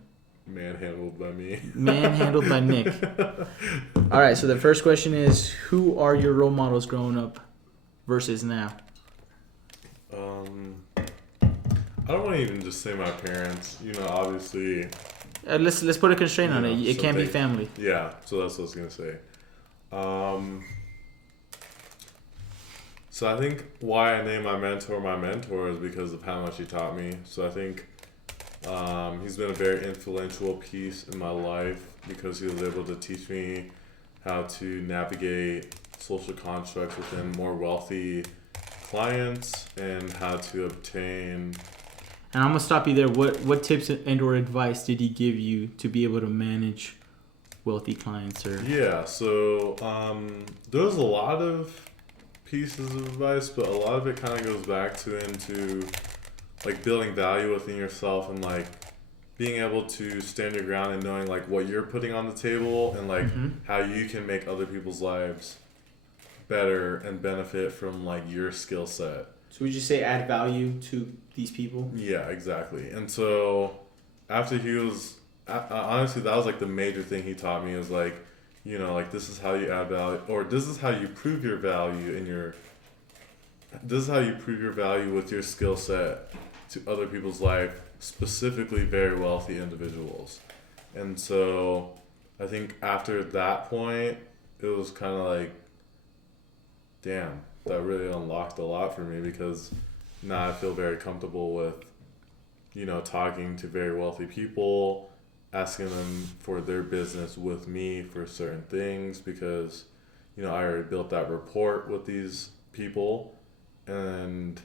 Manhandled by me. manhandled by Nick. All right, so the first question is, who are your role models growing up versus now? I don't want to even just say my parents. You know, obviously. Let's put a constraint on it. It so can't be family. Yeah, so that's what I was gonna say. So I think why I named my mentor is because of how much he taught me. So I think he's been a very influential piece in my life because he was able to teach me how to navigate social constructs within more wealthy clients and how to obtain. And I'm gonna stop you there. What tips and or advice did he give you to be able to manage wealthy clients? Or Yeah, so there's a lot of pieces of advice, but a lot of it kind of goes back into like building value within yourself and like being able to stand your ground and knowing like what you're putting on the table and like how you can make other people's lives better and benefit from like your skill set. So would you say add value to these people? Yeah, exactly. And so after he was honestly, that was like the major thing he taught me is like, you know, like this is how you add value, or this is how you prove your value this is how you prove your value with your skill set to other people's life, specifically very wealthy individuals. And so I think after that point, it was kind of like, damn, that really unlocked a lot for me because now I feel very comfortable with, you know, talking to very wealthy people, asking them for their business with me for certain things because, you know, I already built that rapport with these people. And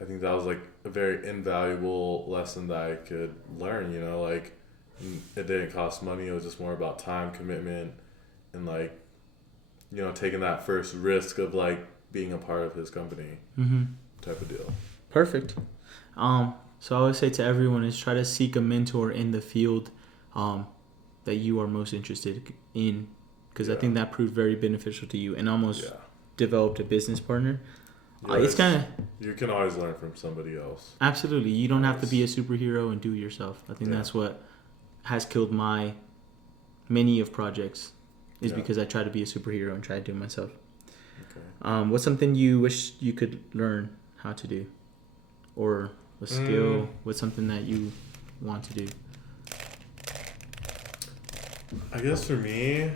I think that was like a very invaluable lesson that I could learn, you know, like it didn't cost money. It was just more about time, commitment, and like, you know, taking that first risk of like being a part of his company type of deal. Perfect. So I always say to everyone is try to seek a mentor in the field that you are most interested in, because I think that proved very beneficial to you and almost developed a business partner. Yeah, It's kind of... You can always learn from somebody else. Absolutely. You don't have to be a superhero and do it yourself. I think that's what has killed many of projects is because I try to be a superhero and try to do it myself. Okay. What's something you wish you could learn how to do, or a skill? What's something that you want to do? I guess for me,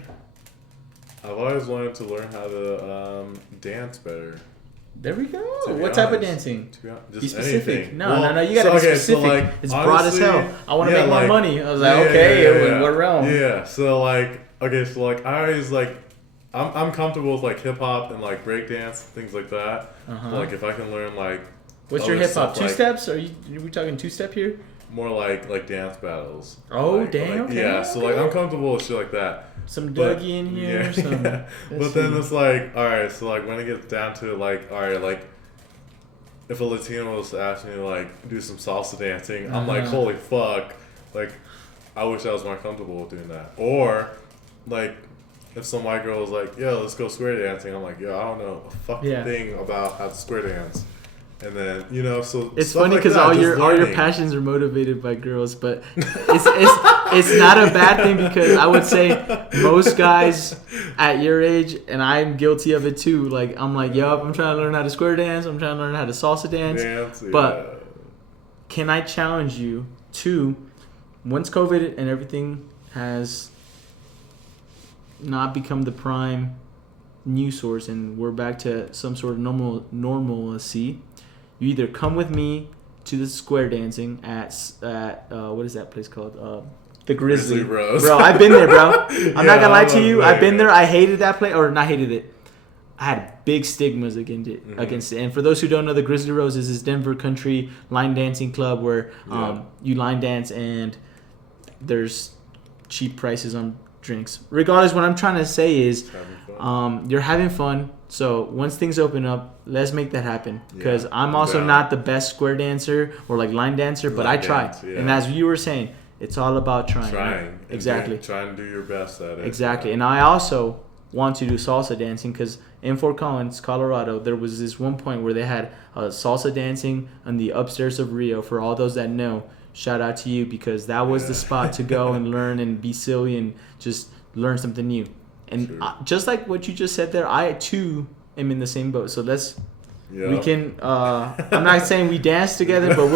I've always wanted to learn how to dance better. There we go. What type of dancing? Just be specific. Anything. No. You gotta be specific. So it's honestly, broad as hell. I want to make more money. I was like, in what realm? Yeah. So I always I'm comfortable with like hip hop and like break dance, things like that. Like if I can learn like. What's your hip hop? Two steps? Are we talking 2-step here? More like dance battles. Oh damn! Okay, yeah, so I'm comfortable with shit like that. Some Dougie in here. Yeah. Some. But then it's like, all right, so when it gets down to like, all right, if a Latino was to ask me to like do some salsa dancing, I'm like, holy fuck, like I wish I was more comfortable with doing that. Or like if some white girl was like, yo, let's go square dancing, I'm like, yo, I don't know a fucking thing about how to square dance. And then so it's funny because all your passions are motivated by girls, but it's not a bad thing because I would say most guys at your age, and I'm guilty of it too. Like I'm like, yup, I'm trying to learn how to square dance. I'm trying to learn how to salsa dance. But can I challenge you to, once COVID and everything has not become the prime news source and we're back to some sort of normalcy. You either come with me to the square dancing at what is that place called? The Grizzly Rose. Bro, I've been there, bro. I'm not gonna lie to you. I've been there. I hated that place, or not hated it. I had big stigmas against it. And for those who don't know, the Grizzly Rose is this Denver country line dancing club where you line dance and there's cheap prices on drinks. Regardless, what I'm trying to say is you're having fun. So once things open up, let's make that happen. Because I'm also not the best square dancer or like line dancer, but I try. And as you were saying, it's all about trying. Right? Exactly. Try and do your best at it. Exactly. And I also want to do salsa dancing because in Fort Collins, Colorado, there was this one point where they had salsa dancing on the upstairs of Rio. For all those that know, shout out to you because that was the spot to go and learn and be silly and just learn something new. And just like what you just said there, I too am in the same boat. So we can. I'm not saying we dance together, but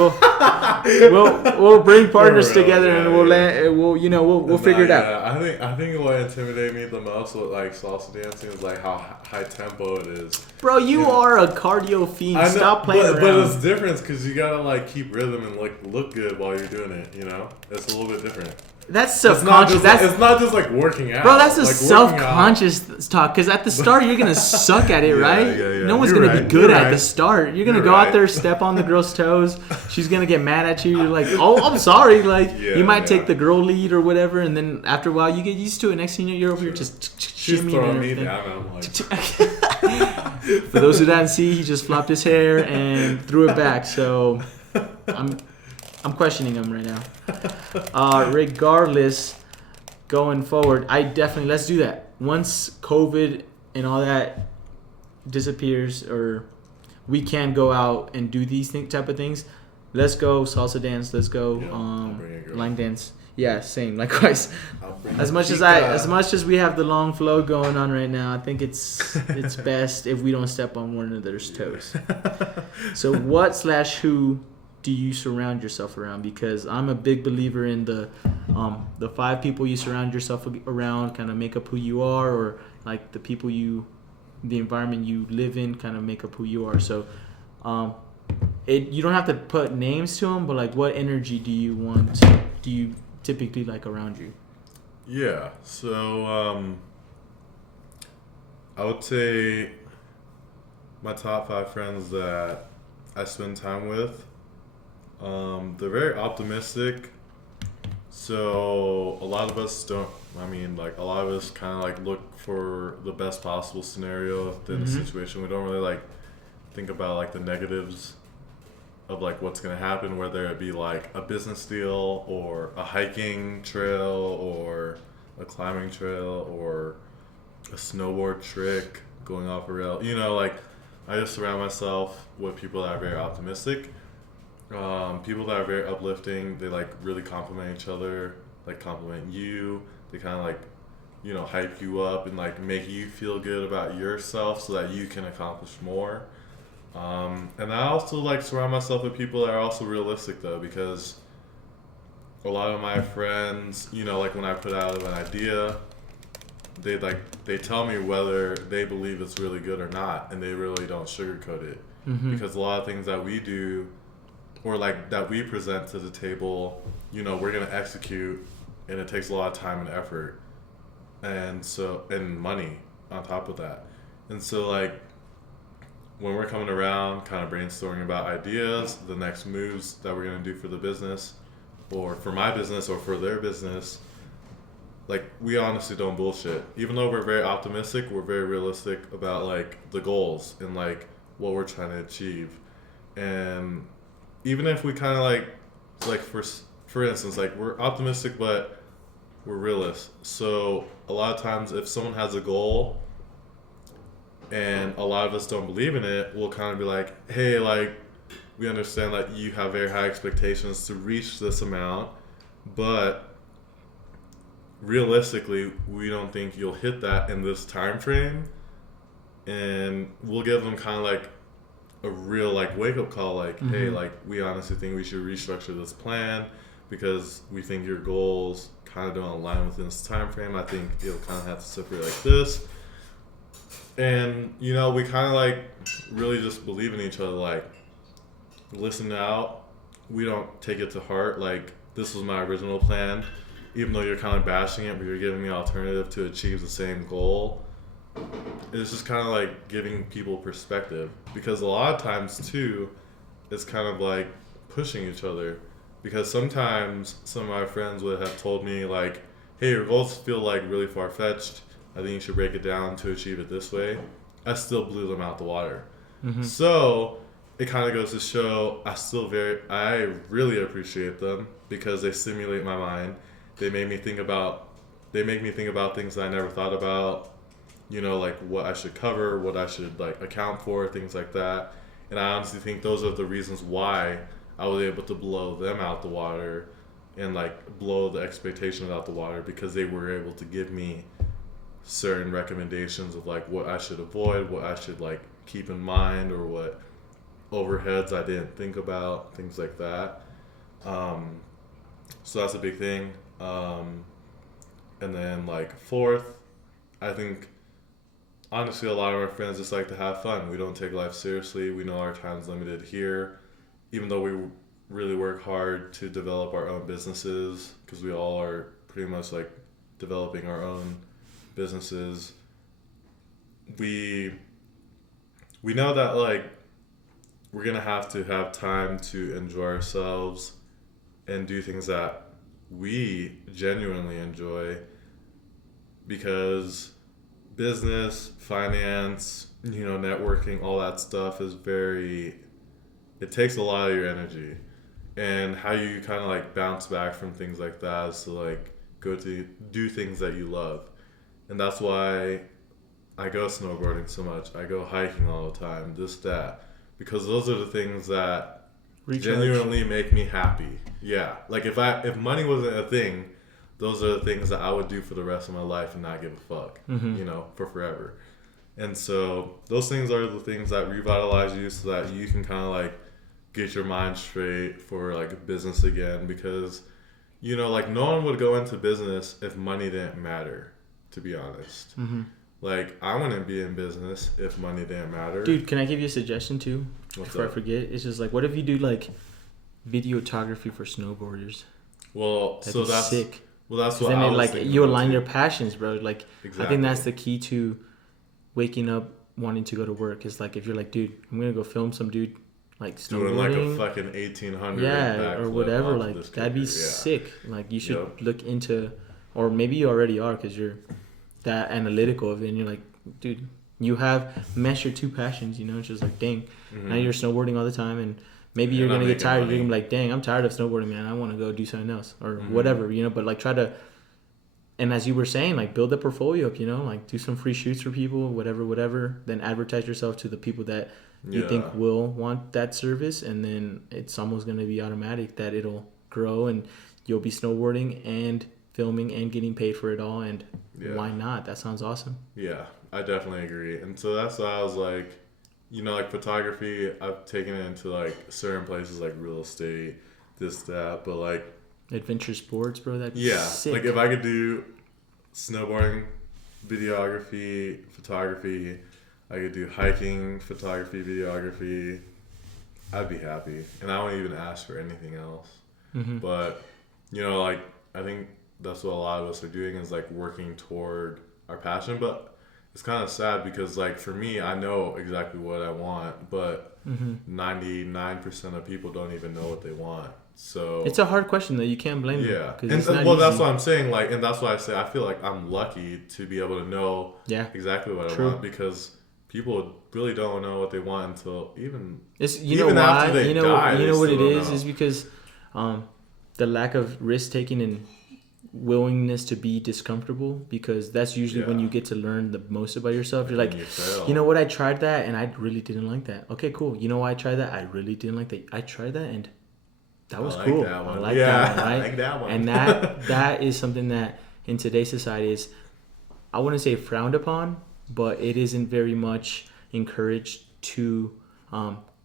we'll bring partners together and we'll figure it out. I think what intimidated me the most with like salsa dancing is like how high tempo it is. Bro, you are a cardio fiend. Stop playing around. But it's different because you gotta like keep rhythm and like look good while you're doing it. You know, it's a little bit different. That's subconscious. It's not just like working out. Bro, that's a self-conscious talk. Because at the start, you're going to suck at it, right? Yeah. No one's going to be good at the start. You're going to go out there, step on the girl's toes. She's going to get mad at you. You're like, oh, I'm sorry. Like, you might take the girl lead or whatever. And then after a while, you get used to it. Next thing you know, you're over here just shimmying and everything. I'm like... For those who didn't see, he just flopped his hair and threw it back. So I'm questioning him right now. Regardless, going forward, let's do that. Once COVID and all that disappears, or we can go out and do these type of things, let's go salsa dance. Let's go line dance. Yeah, same. Likewise. As much as we have the long flow going on right now, I think it's best if we don't step on one another's toes. So who do you surround yourself around? Because I'm a big believer in the 5 people you surround yourself around kind of make up who you are, or like the environment you live in kind of make up who you are. So you don't have to put names to them, but like what energy do you typically like around you? Yeah, so I would say my top 5 friends that I spend time with, they're very optimistic. So a lot of us kind of like look for the best possible scenario within the situation. We don't really like think about like the negatives of like what's going to happen, whether it be like a business deal or a hiking trail or a climbing trail or a snowboard trick going off a rail. You know, like I just surround myself with people that are very optimistic. People that are very uplifting. They like really compliment each other, like compliment you. They kind of like hype you up and like make you feel good about yourself so that you can accomplish more. And I also like surround myself with people that are also realistic though, because a lot of my friends, like when I put out an idea, they tell me whether they believe it's really good or not, and they really don't sugarcoat it. Because a lot of things that we do or like that we present to the table, we're gonna execute, and it takes a lot of time and effort, and money on top of that. And so like when we're coming around, kind of brainstorming about ideas, the next moves that we're gonna do for the business, or for my business, or for their business, like we honestly don't bullshit. Even though we're very optimistic, we're very realistic about like the goals and like what we're trying to achieve. And even if we kind of like for instance, like we're optimistic but we're realists. So a lot of times if someone has a goal and a lot of us don't believe in it, we'll kind of be like, hey, like we understand that you have very high expectations to reach this amount, but realistically we don't think you'll hit that in this time frame. And we'll give them kind of like a real like wake up call, like, hey, like we honestly think we should restructure this plan because we think your goals kind of don't align within this time frame. I think you'll kind of have to separate like this. And we kind of like really just believe in each other, like listen out. We don't take it to heart, like this was my original plan, even though you're kind of bashing it, but you're giving me an alternative to achieve the same goal. It's just kind of like giving people perspective, because a lot of times too it's kind of like pushing each other, because sometimes some of my friends would have told me like, hey, your goals feel like really far-fetched, I think you should break it down to achieve it this way. I still blew them out the water. So it kind of goes to show I really appreciate them, because they stimulate my mind. They make me think about things that I never thought about, like what I should cover, what I should like account for, things like that. And I honestly think those are the reasons why I was able to blow them out the water and like blow the expectations out the water, because they were able to give me certain recommendations of like what I should avoid, what I should like keep in mind, or what overheads I didn't think about, things like that. So that's a big thing. And then like fourth, I think honestly a lot of our friends just like to have fun. We don't take life seriously. We know our time's limited here, even though we really work hard to develop our own businesses, because we all are pretty much like developing our own businesses. We know that like we're gonna have to have time to enjoy ourselves and do things that we genuinely enjoy, because business, finance, networking, all that stuff it takes a lot of your energy. And how you kind of like bounce back from things like that is to like go to do things that you love. And that's why I go snowboarding so much. I go hiking all the time, that. Because those are the things that genuinely make me happy. Yeah. Like if money wasn't a thing, those are the things that I would do for the rest of my life and not give a fuck, for forever. And so those things are the things that revitalize you, so that you can kind of like get your mind straight for like business again, because like no one would go into business if money didn't matter, to be honest. Like I wouldn't be in business if money didn't matter. Dude, can I give you a suggestion too? Before I forget? It's just like, what if you do like videography for snowboarders? Well, That'd be sick. Well, that's what then I was like thinking you about align too. your passions, bro. Like Exactly. I think that's the key to waking up wanting to go to work. Is like if you're like, dude, I'm gonna go film some dude like doing like snowboarding, a fucking 1800 or whatever. Like that'd be yeah. sick. Like you should look into, or maybe you already are, because you're that analytical of it. And you're like, dude, you have meshed your two passions. It's just like, dang, now you're snowboarding all the time, and maybe you're gonna get tired. Money. You're gonna be like, dang, I'm tired of snowboarding, man. I want to go do something else or whatever. But like try to. And as you were saying, like build a portfolio up, like do some free shoots for people, whatever. Then advertise yourself to the people that you think will want that service, and then it's almost going to be automatic that it'll grow, and you'll be snowboarding and filming and getting paid for it all, and Yeah. why not? That sounds awesome. Yeah, I definitely agree. And so that's why I was like, like photography, I've taken it into like certain places like real estate, this, that, but like, Adventure sports, bro. That'd be yeah, sick. like if I could do snowboarding, videography, photography, I could do hiking, photography, videography, I'd be happy. And I wouldn't even ask for anything else. Mm-hmm. But, like, I think that's what a lot of us are doing is like working toward our passion. But it's kind of sad because, like, for me, I know exactly what I want, but 99% of people don't even know what they want. So it's a hard question though. You can't blame them. yeah, Because and it's not well, that's easy. what I'm saying. Like, and that's why I say I feel like I'm lucky to be able to know exactly what True. I want because people really don't know what they want until even Even after why? they You know die, they what still it don't is know. is because the lack of risk taking and willingness to be discomfortable, because that's usually when you get to learn the most about yourself. You're like, you fail. you know what, I tried that and I really didn't like that. Okay, cool. You know why I tried that? I really didn't like that. I tried that and that was cool. That one. I like Yeah, that one, right? I like that one. And that is something that in today's society is, I wouldn't say frowned upon, but it isn't very much encouraged to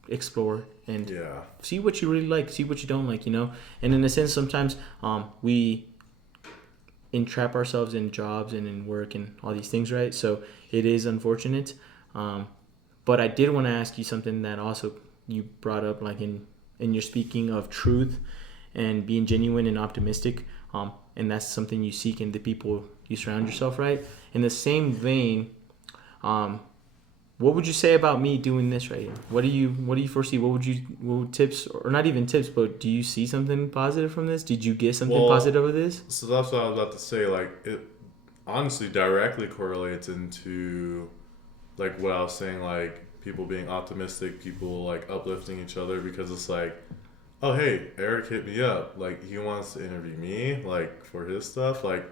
explore and see what you really like, see what you don't like, And in a sense, sometimes we entrap ourselves in jobs and in work and all these things, right? So it is unfortunate. But I did want to ask you something that also you brought up, like in your speaking of truth and being genuine and optimistic. And that's something you seek in the people you surround yourself, right? In the same vein, what would you say about me doing this right here? What do you foresee? What would tips, or not even tips, but do you see something positive from this? Did you get something positive of this? So that's what I was about to say. Like, it honestly directly correlates into like what I was saying, like people being optimistic, people like uplifting each other, because it's like, oh hey, Eric hit me up, like he wants to interview me like for his stuff, like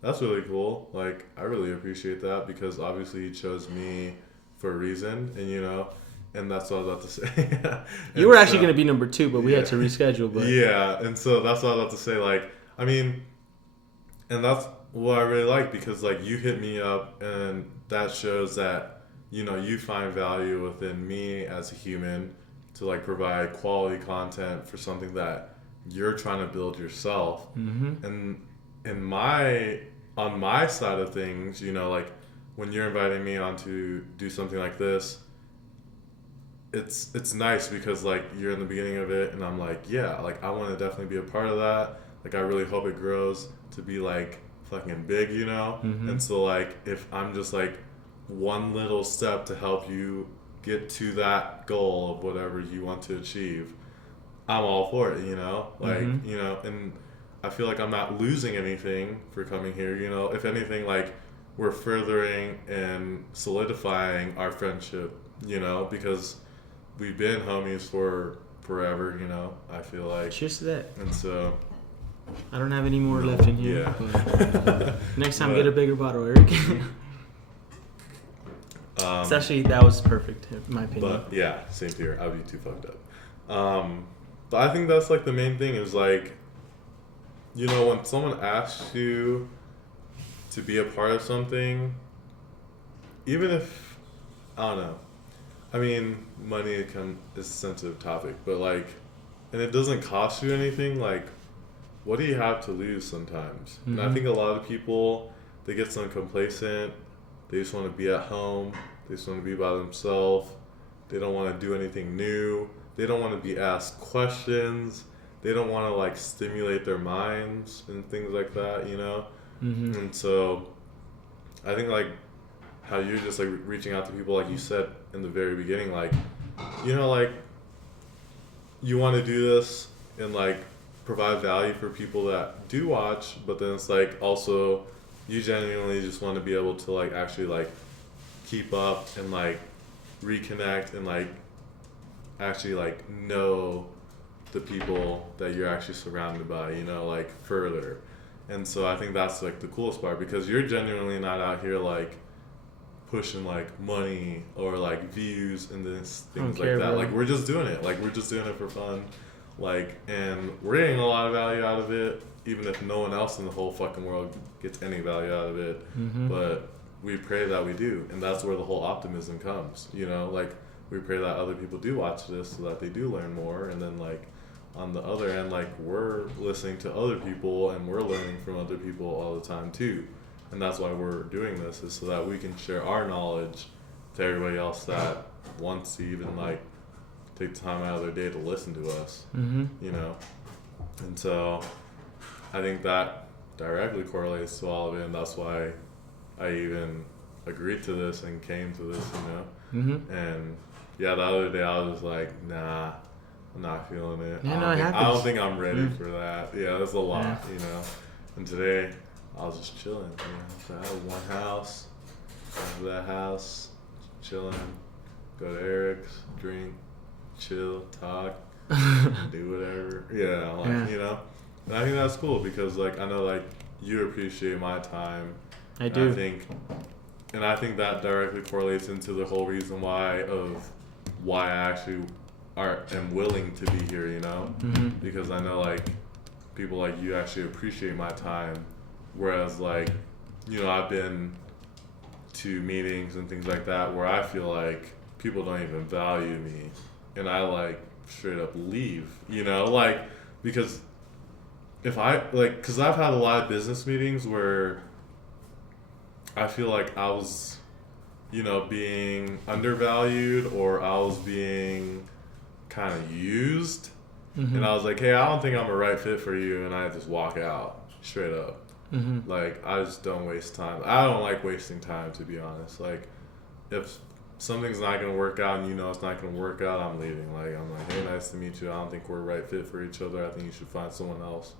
that's really cool. Like I really appreciate that because obviously he chose me for a reason, and that's what I was about to say. You were actually going to be number 2, but we had to reschedule. But and so that's what I was about to say. Like, I mean, and that's what I really like because like you hit me up, and that shows that you find value within me as a human to like provide quality content for something that you're trying to build yourself. And on my side of things, like when you're inviting me on to do something like this, it's nice because like you're in the beginning of it, and I'm like, yeah, like I want to definitely be a part of that. Like I really hope it grows to be like fucking big, And so like if I'm just like one little step to help you get to that goal of whatever you want to achieve, I'm all for it, like, and I feel like I'm not losing anything for coming here, if anything, like we're furthering and solidifying our friendship, because we've been homies for forever, I feel like. Cheers to that. And so I don't have any more left in here. Yeah. But, next time, get a bigger bottle, Eric. It's actually, that was perfect, in my opinion. But yeah, same here. I'd be too fucked up. But I think that's like the main thing is like, when someone asks you to be a part of something, even if, I don't know, I mean, money is a sensitive topic, but like, and it doesn't cost you anything, like, what do you have to lose sometimes? And I think a lot of people, they get so complacent, they just want to be at home, they just want to be by themselves, they don't want to do anything new, they don't want to be asked questions, they don't want to like stimulate their minds and things like that, And so I think like how you're just like reaching out to people, like you said in the very beginning, like, like you want to do this and like provide value for people that do watch, but then it's like also you genuinely just want to be able to like actually like keep up and like reconnect and like actually like know the people that you're actually surrounded by, like further. And so I think that's like the coolest part because you're genuinely not out here like pushing like money or like views and this things like that. Bro. Like we're just doing it. Like we're just doing it for fun. Like, and we're getting a lot of value out of it, even if no one else in the whole fucking world gets any value out of it. Mm-hmm. But we pray that we do, and that's where the whole optimism comes. You know, like we pray that other people do watch this so that they do learn more, and then like on the other end, like we're listening to other people and we're learning from other people all the time too, and that's why we're doing this, is so that we can share our knowledge to everybody else that wants to even like take time out of their day to listen to us. Mm-hmm. You know, and so I think that directly correlates to all of it, and that's why I even agreed to this and came to this, you know. Mm-hmm. And yeah, the other day I was just like, nah, I'm not feeling it. Yeah, I don't think I'm ready for that. Yeah, that's a lot, Yeah. you know. And today I was just chilling. You know, so I had one house, go to that house, chilling, go to Eric's, drink, chill, talk, do whatever. Yeah, like Yeah. you know. And I think that's cool because like I know like you appreciate my time. I And do. I think that directly correlates into the whole reason why I actually am willing to be here, you know? Mm-hmm. Because I know like people like you actually appreciate my time, whereas like, you know, I've been to meetings and things like that where I feel like people don't even value me, and I like straight up leave, you know, like because if I like, because I've had a lot of business meetings where I feel like I was, you know, being undervalued or I was being kind of used. Mm-hmm. And I was like, hey, I don't think I'm a right fit for you. And I just walk out straight up. Mm-hmm. Like, I just don't waste time. I don't like wasting time, to be honest. Like, if something's not going to work out and you know it's not going to work out, I'm leaving. Like, I'm like, hey, nice to meet you. I don't think we're a right fit for each other. I think you should find someone else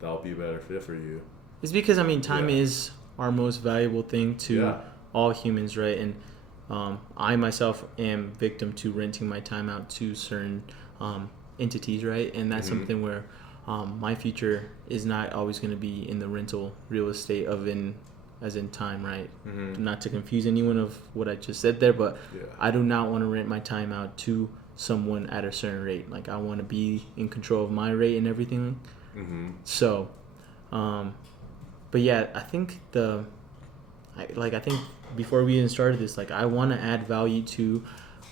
that'll be a better fit for you. It's because, I mean, time Yeah. is our most valuable thing to Yeah. all humans, right? And I myself am victim to renting my time out to certain entities, right? And that's Mhm. something where my future is not always going to be in the rental real estate as in time, right? Mhm. Not to confuse anyone of what I just said there, but Yeah. I do not want to rent my time out to someone at a certain rate. Like, I want to be in control of my rate and everything. Mhm. So, but yeah, I think I think before we even started this, like, I want to add value to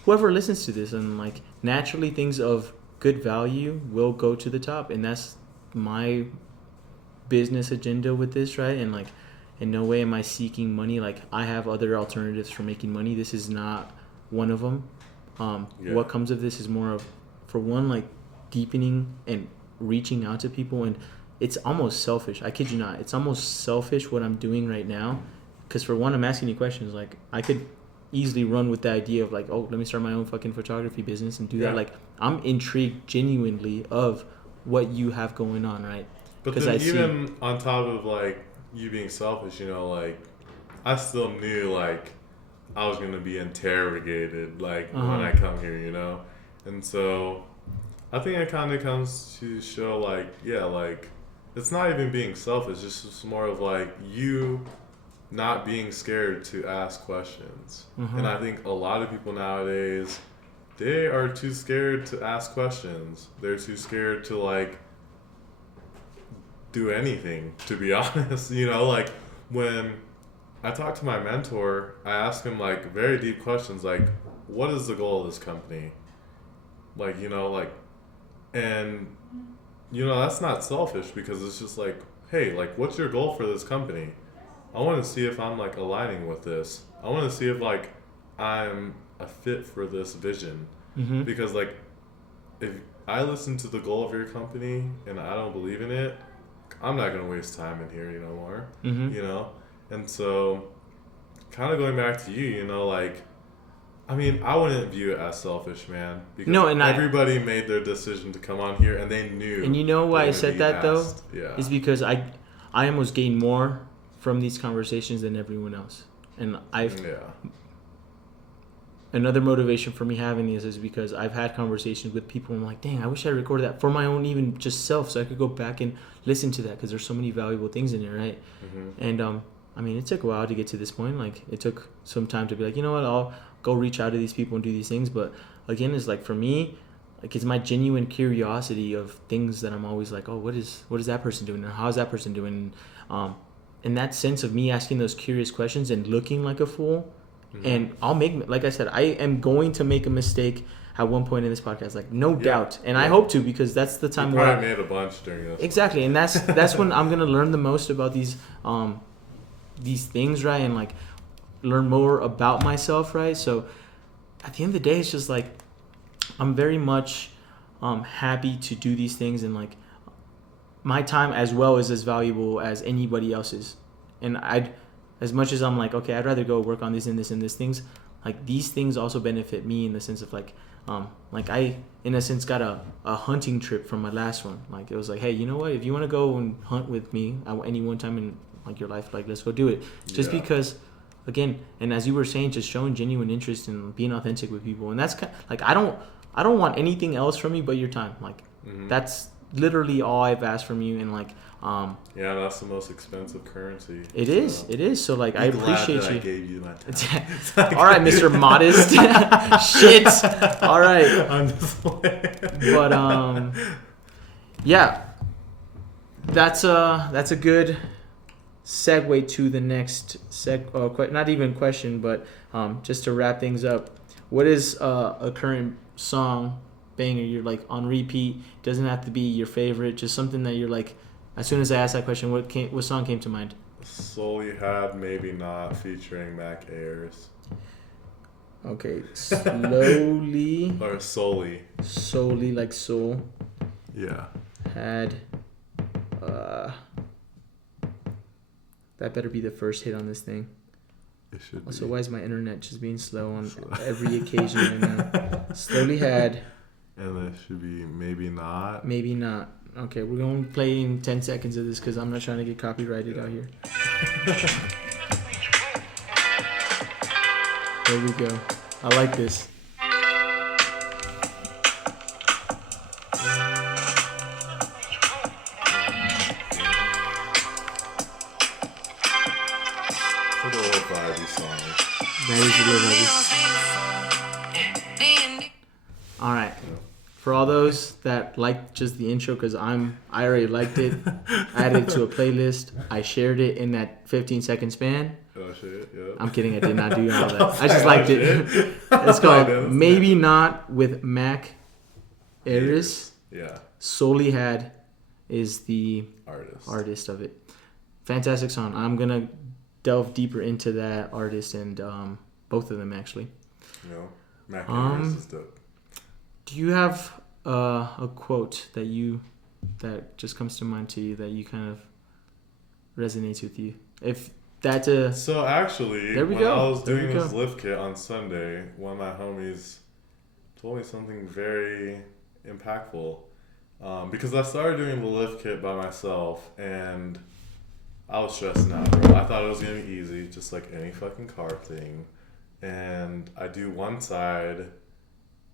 whoever listens to this, and like naturally things of good value will go to the top, and that's my business agenda with this, right? And like, in no way am I seeking money. Like, I have other alternatives for making money. This is not one of them. Yeah. What comes of this is more of, for one, like deepening and reaching out to people, and it's almost selfish. I kid you not. It's almost selfish what I'm doing right now, because for one, I'm asking you questions. Like, I could easily run with the idea of like, oh, let me start my own fucking photography business and do Yeah. that. Like, I'm intrigued genuinely of what you have going on, right? But 'Cause then I see- even on top of like you being selfish, you know, like I still knew like I was gonna be interrogated like when Uh-huh. I come here, you know, and so I think it kind of comes to show like yeah, like it's not even being selfish. It's just more of like you not being scared to ask questions, Mhm. and I think a lot of people nowadays they are too scared to ask questions. They're too scared to like do anything, to be honest. You know, like when I talked to my mentor, I asked him like very deep questions like, what is the goal of this company? Like, you know, like, and, you know, that's not selfish because it's just like, hey, like, what's your goal for this company? I want to see if I'm like aligning with this. I want to see if like I'm a fit for this vision. Mm-hmm. Because like, if I listen to the goal of your company and I don't believe in it, I'm not gonna waste time in here, you know, more. Mm-hmm. You know? And so kind of going back to you, you know, like I mean, I wouldn't view it as selfish, man. Because No, and everybody made their decision to come on here and they knew. And you know why they I were said gonna that be though? asked. Yeah. Is because I almost gain more from these conversations than everyone else. And Yeah. another motivation for me having these is because I've had conversations with people. I'm like, dang, I wish I recorded that for my own even just self, so I could go back and listen to that, because there's so many valuable things in there, right? Mm-hmm. And I mean, it took a while to get to this point. Like, it took some time to be like, you know what, I'll go reach out to these people and do these things. But again, it's like, for me, like it's my genuine curiosity of things that I'm always like, oh, what is that person doing, or how's that person doing? And that sense of me asking those curious questions and looking like a fool, and I'll make, like I said, I am going to make a mistake at one point in this podcast, like no doubt, and I hope to, because that's the time where I made a bunch during this. Exactly, and that's when I'm gonna learn the most about these things, right, and like learn more about myself, right. So at the end of the day, it's just like I'm very much happy to do these things, and like my time as well is as valuable as anybody else's, and as much as I'm like, okay, I'd rather go work on this and this and this things, like these things also benefit me in the sense of like I in a sense got a hunting trip from my last one. Like it was like, hey, you know what, if you want to go and hunt with me at any one time in like your life, like let's go do it. Just because, again, and as you were saying, just showing genuine interest and being authentic with people, and that's kind of, like I don't want anything else from you but your time. Like that's literally all I've asked from you, and like yeah, that's the most expensive currency. It is. So like I appreciate you. I gave you my time. All right, Mr. Modest. Shit. All right. I'm just playing. But yeah, that's a good segue to the next not even question, but just to wrap things up. What is a current song banger you're like on repeat? Doesn't have to be your favorite, just something that you're like, as soon as I asked that question, what song came to mind? Solely Had, Maybe Not, featuring Mac Ayers. Okay, slowly. Or Solely. Solely, like soul. Yeah. Had. That better be the first hit on this thing. It should be. Also, why is my internet just being slow on every occasion right now? Slowly Had. And that should be Maybe Not. Maybe Not. Okay, we're going to play in 10 seconds of this because I'm not trying to get copyrighted out here. There we go. I like this. It's like a little vibey song. That is a little vibey. All right. For all those that liked just the intro, because I already liked it, I added it to a playlist. I shared it in that 15-second span. Oh shit! Yeah. I'm kidding. I did not do all that. I just liked it. It's called Maybe Not with Mac Ayers. Yeah. Solely Had is the artist of it. Fantastic song. I'm gonna delve deeper into that artist and both of them actually. No, Mac Ayers is dope. Do you have a quote that just comes to mind to you that you kind of resonates with you? If that's So actually, when I was doing this lift kit on Sunday, one of my homies told me something very impactful. Because I started doing the lift kit by myself, and I was stressing out, bro. I thought it was gonna be easy, just like any fucking car thing. And I do one side,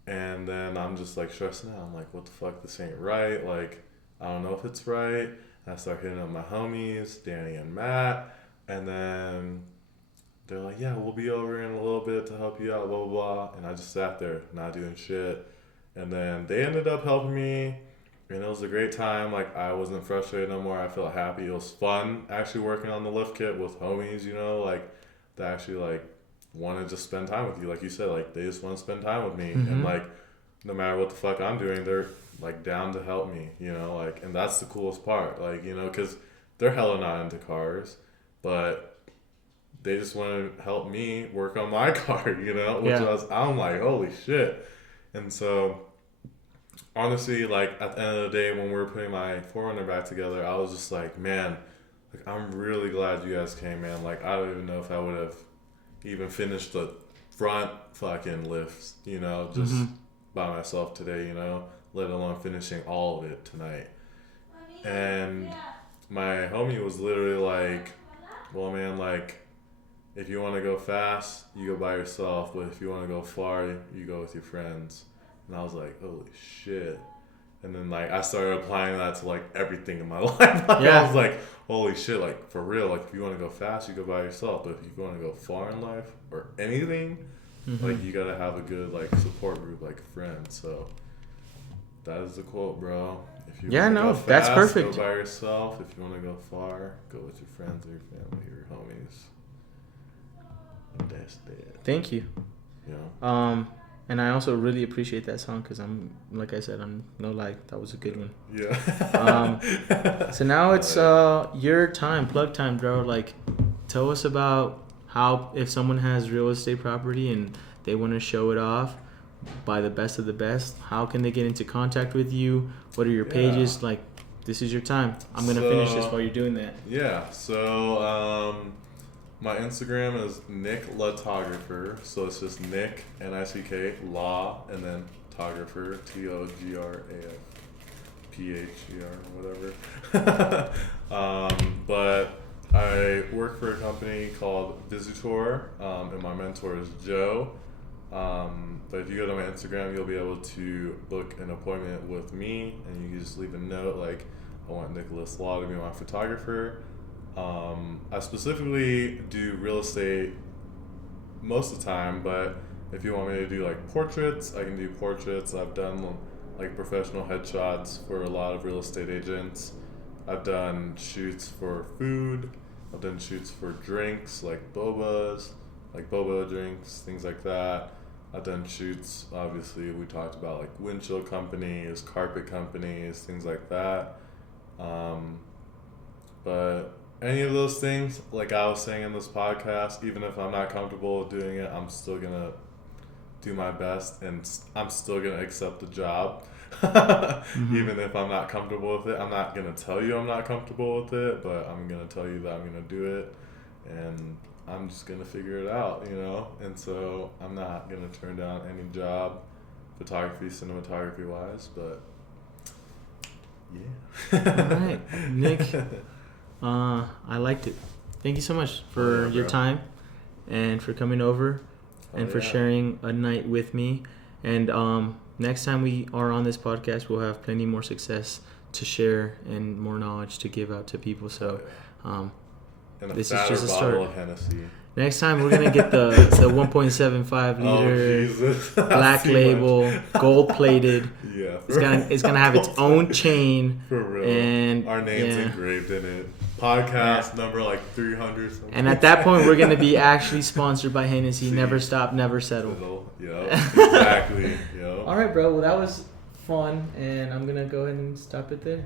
and then I'm just like stressing out. I'm like, what the fuck? This ain't right. Like, I don't know if it's right. And I start hitting up my homies, Danny and Matt. And then they're like, yeah, we'll be over in a little bit to help you out, blah, blah, blah. And I just sat there, not doing shit. And then they ended up helping me. And it was a great time. Like, I wasn't frustrated no more. I felt happy. It was fun actually working on the lift kit with homies, you know, like, that actually, like, wanted to spend time with you, like you said, like they just want to spend time with me, and like no matter what the fuck I'm doing, they're like down to help me, you know, like, and that's the coolest part, like, you know, because they're hella not into cars, but they just want to help me work on my car, you know, which I'm like, holy shit. And so honestly, like at the end of the day, when we were putting my 4Runner back together, I was just like, man, like I'm really glad you guys came, man. Like I don't even know if I would have even finished the front fucking lifts, you know, just by myself today, you know, let alone finishing all of it tonight. And my homie was literally like, well, man, like, if you want to go fast, you go by yourself, but if you want to go far, you go with your friends. And I was like, holy shit. And then, like, I started applying that to, like, everything in my life. Like, I was like, holy shit, like, for real. Like, if you want to go fast, you go by yourself. But if you want to go far in life or anything, like, you got to have a good, like, support group, like, friends. So, That is the quote, bro. If you Yeah, wanna no, go fast, that's perfect. Go by yourself. If you want to go far, go with your friends or your family or your homies. And that's that. Thank you. You know? And I also really appreciate that song because like I said, I'm no lie, that was a good one. Yeah. So now it's your time, plug time, bro. Like, tell us about how, if someone has real estate property and they want to show it off by the best of the best, how can they get into contact with you? What are your pages? Like, this is your time. I'm gonna finish this while you're doing that. Yeah. So my Instagram is Nick Lotographer. So it's just Nick Nick Law and then Tographer Tographer whatever. But I work for a company called Visitor, and my mentor is Joe. But if you go to my Instagram, you'll be able to book an appointment with me, and you can just leave a note like, I want Nicholas Law to be my photographer. I specifically do real estate most of the time, but if you want me to do like portraits, I can do portraits. I've done like professional headshots for a lot of real estate agents. I've done shoots for food. I've done shoots for drinks like bobas, like boba drinks, things like that. I've done shoots, obviously, we talked about like windshield companies, carpet companies, things like that. But any of those things, like I was saying in this podcast, even if I'm not comfortable doing it, I'm still going to do my best and I'm still going to accept the job. Even if I'm not comfortable with it. I'm not going to tell you I'm not comfortable with it, but I'm going to tell you that I'm going to do it. And I'm just going to figure it out, you know? And so I'm not going to turn down any job, photography, cinematography wise, but yeah. All right, Nick. I liked it. Thank you so much for your time and for coming over and for sharing a night with me. And next time we are on this podcast, we'll have plenty more success to share and more knowledge to give out to people. So this is just a start. Of Hennessy. Next time we're gonna get the 1.75 liter black label, gold plated. Yeah, it's gonna have its own chain. For real. And our name's engraved in it. Podcast number like 300 something. And at that point, we're gonna be actually sponsored by Hennessy. Never stop, never settle. Yeah, exactly. Yep. All right, bro. Well, that was fun, and I'm gonna go ahead and stop it there.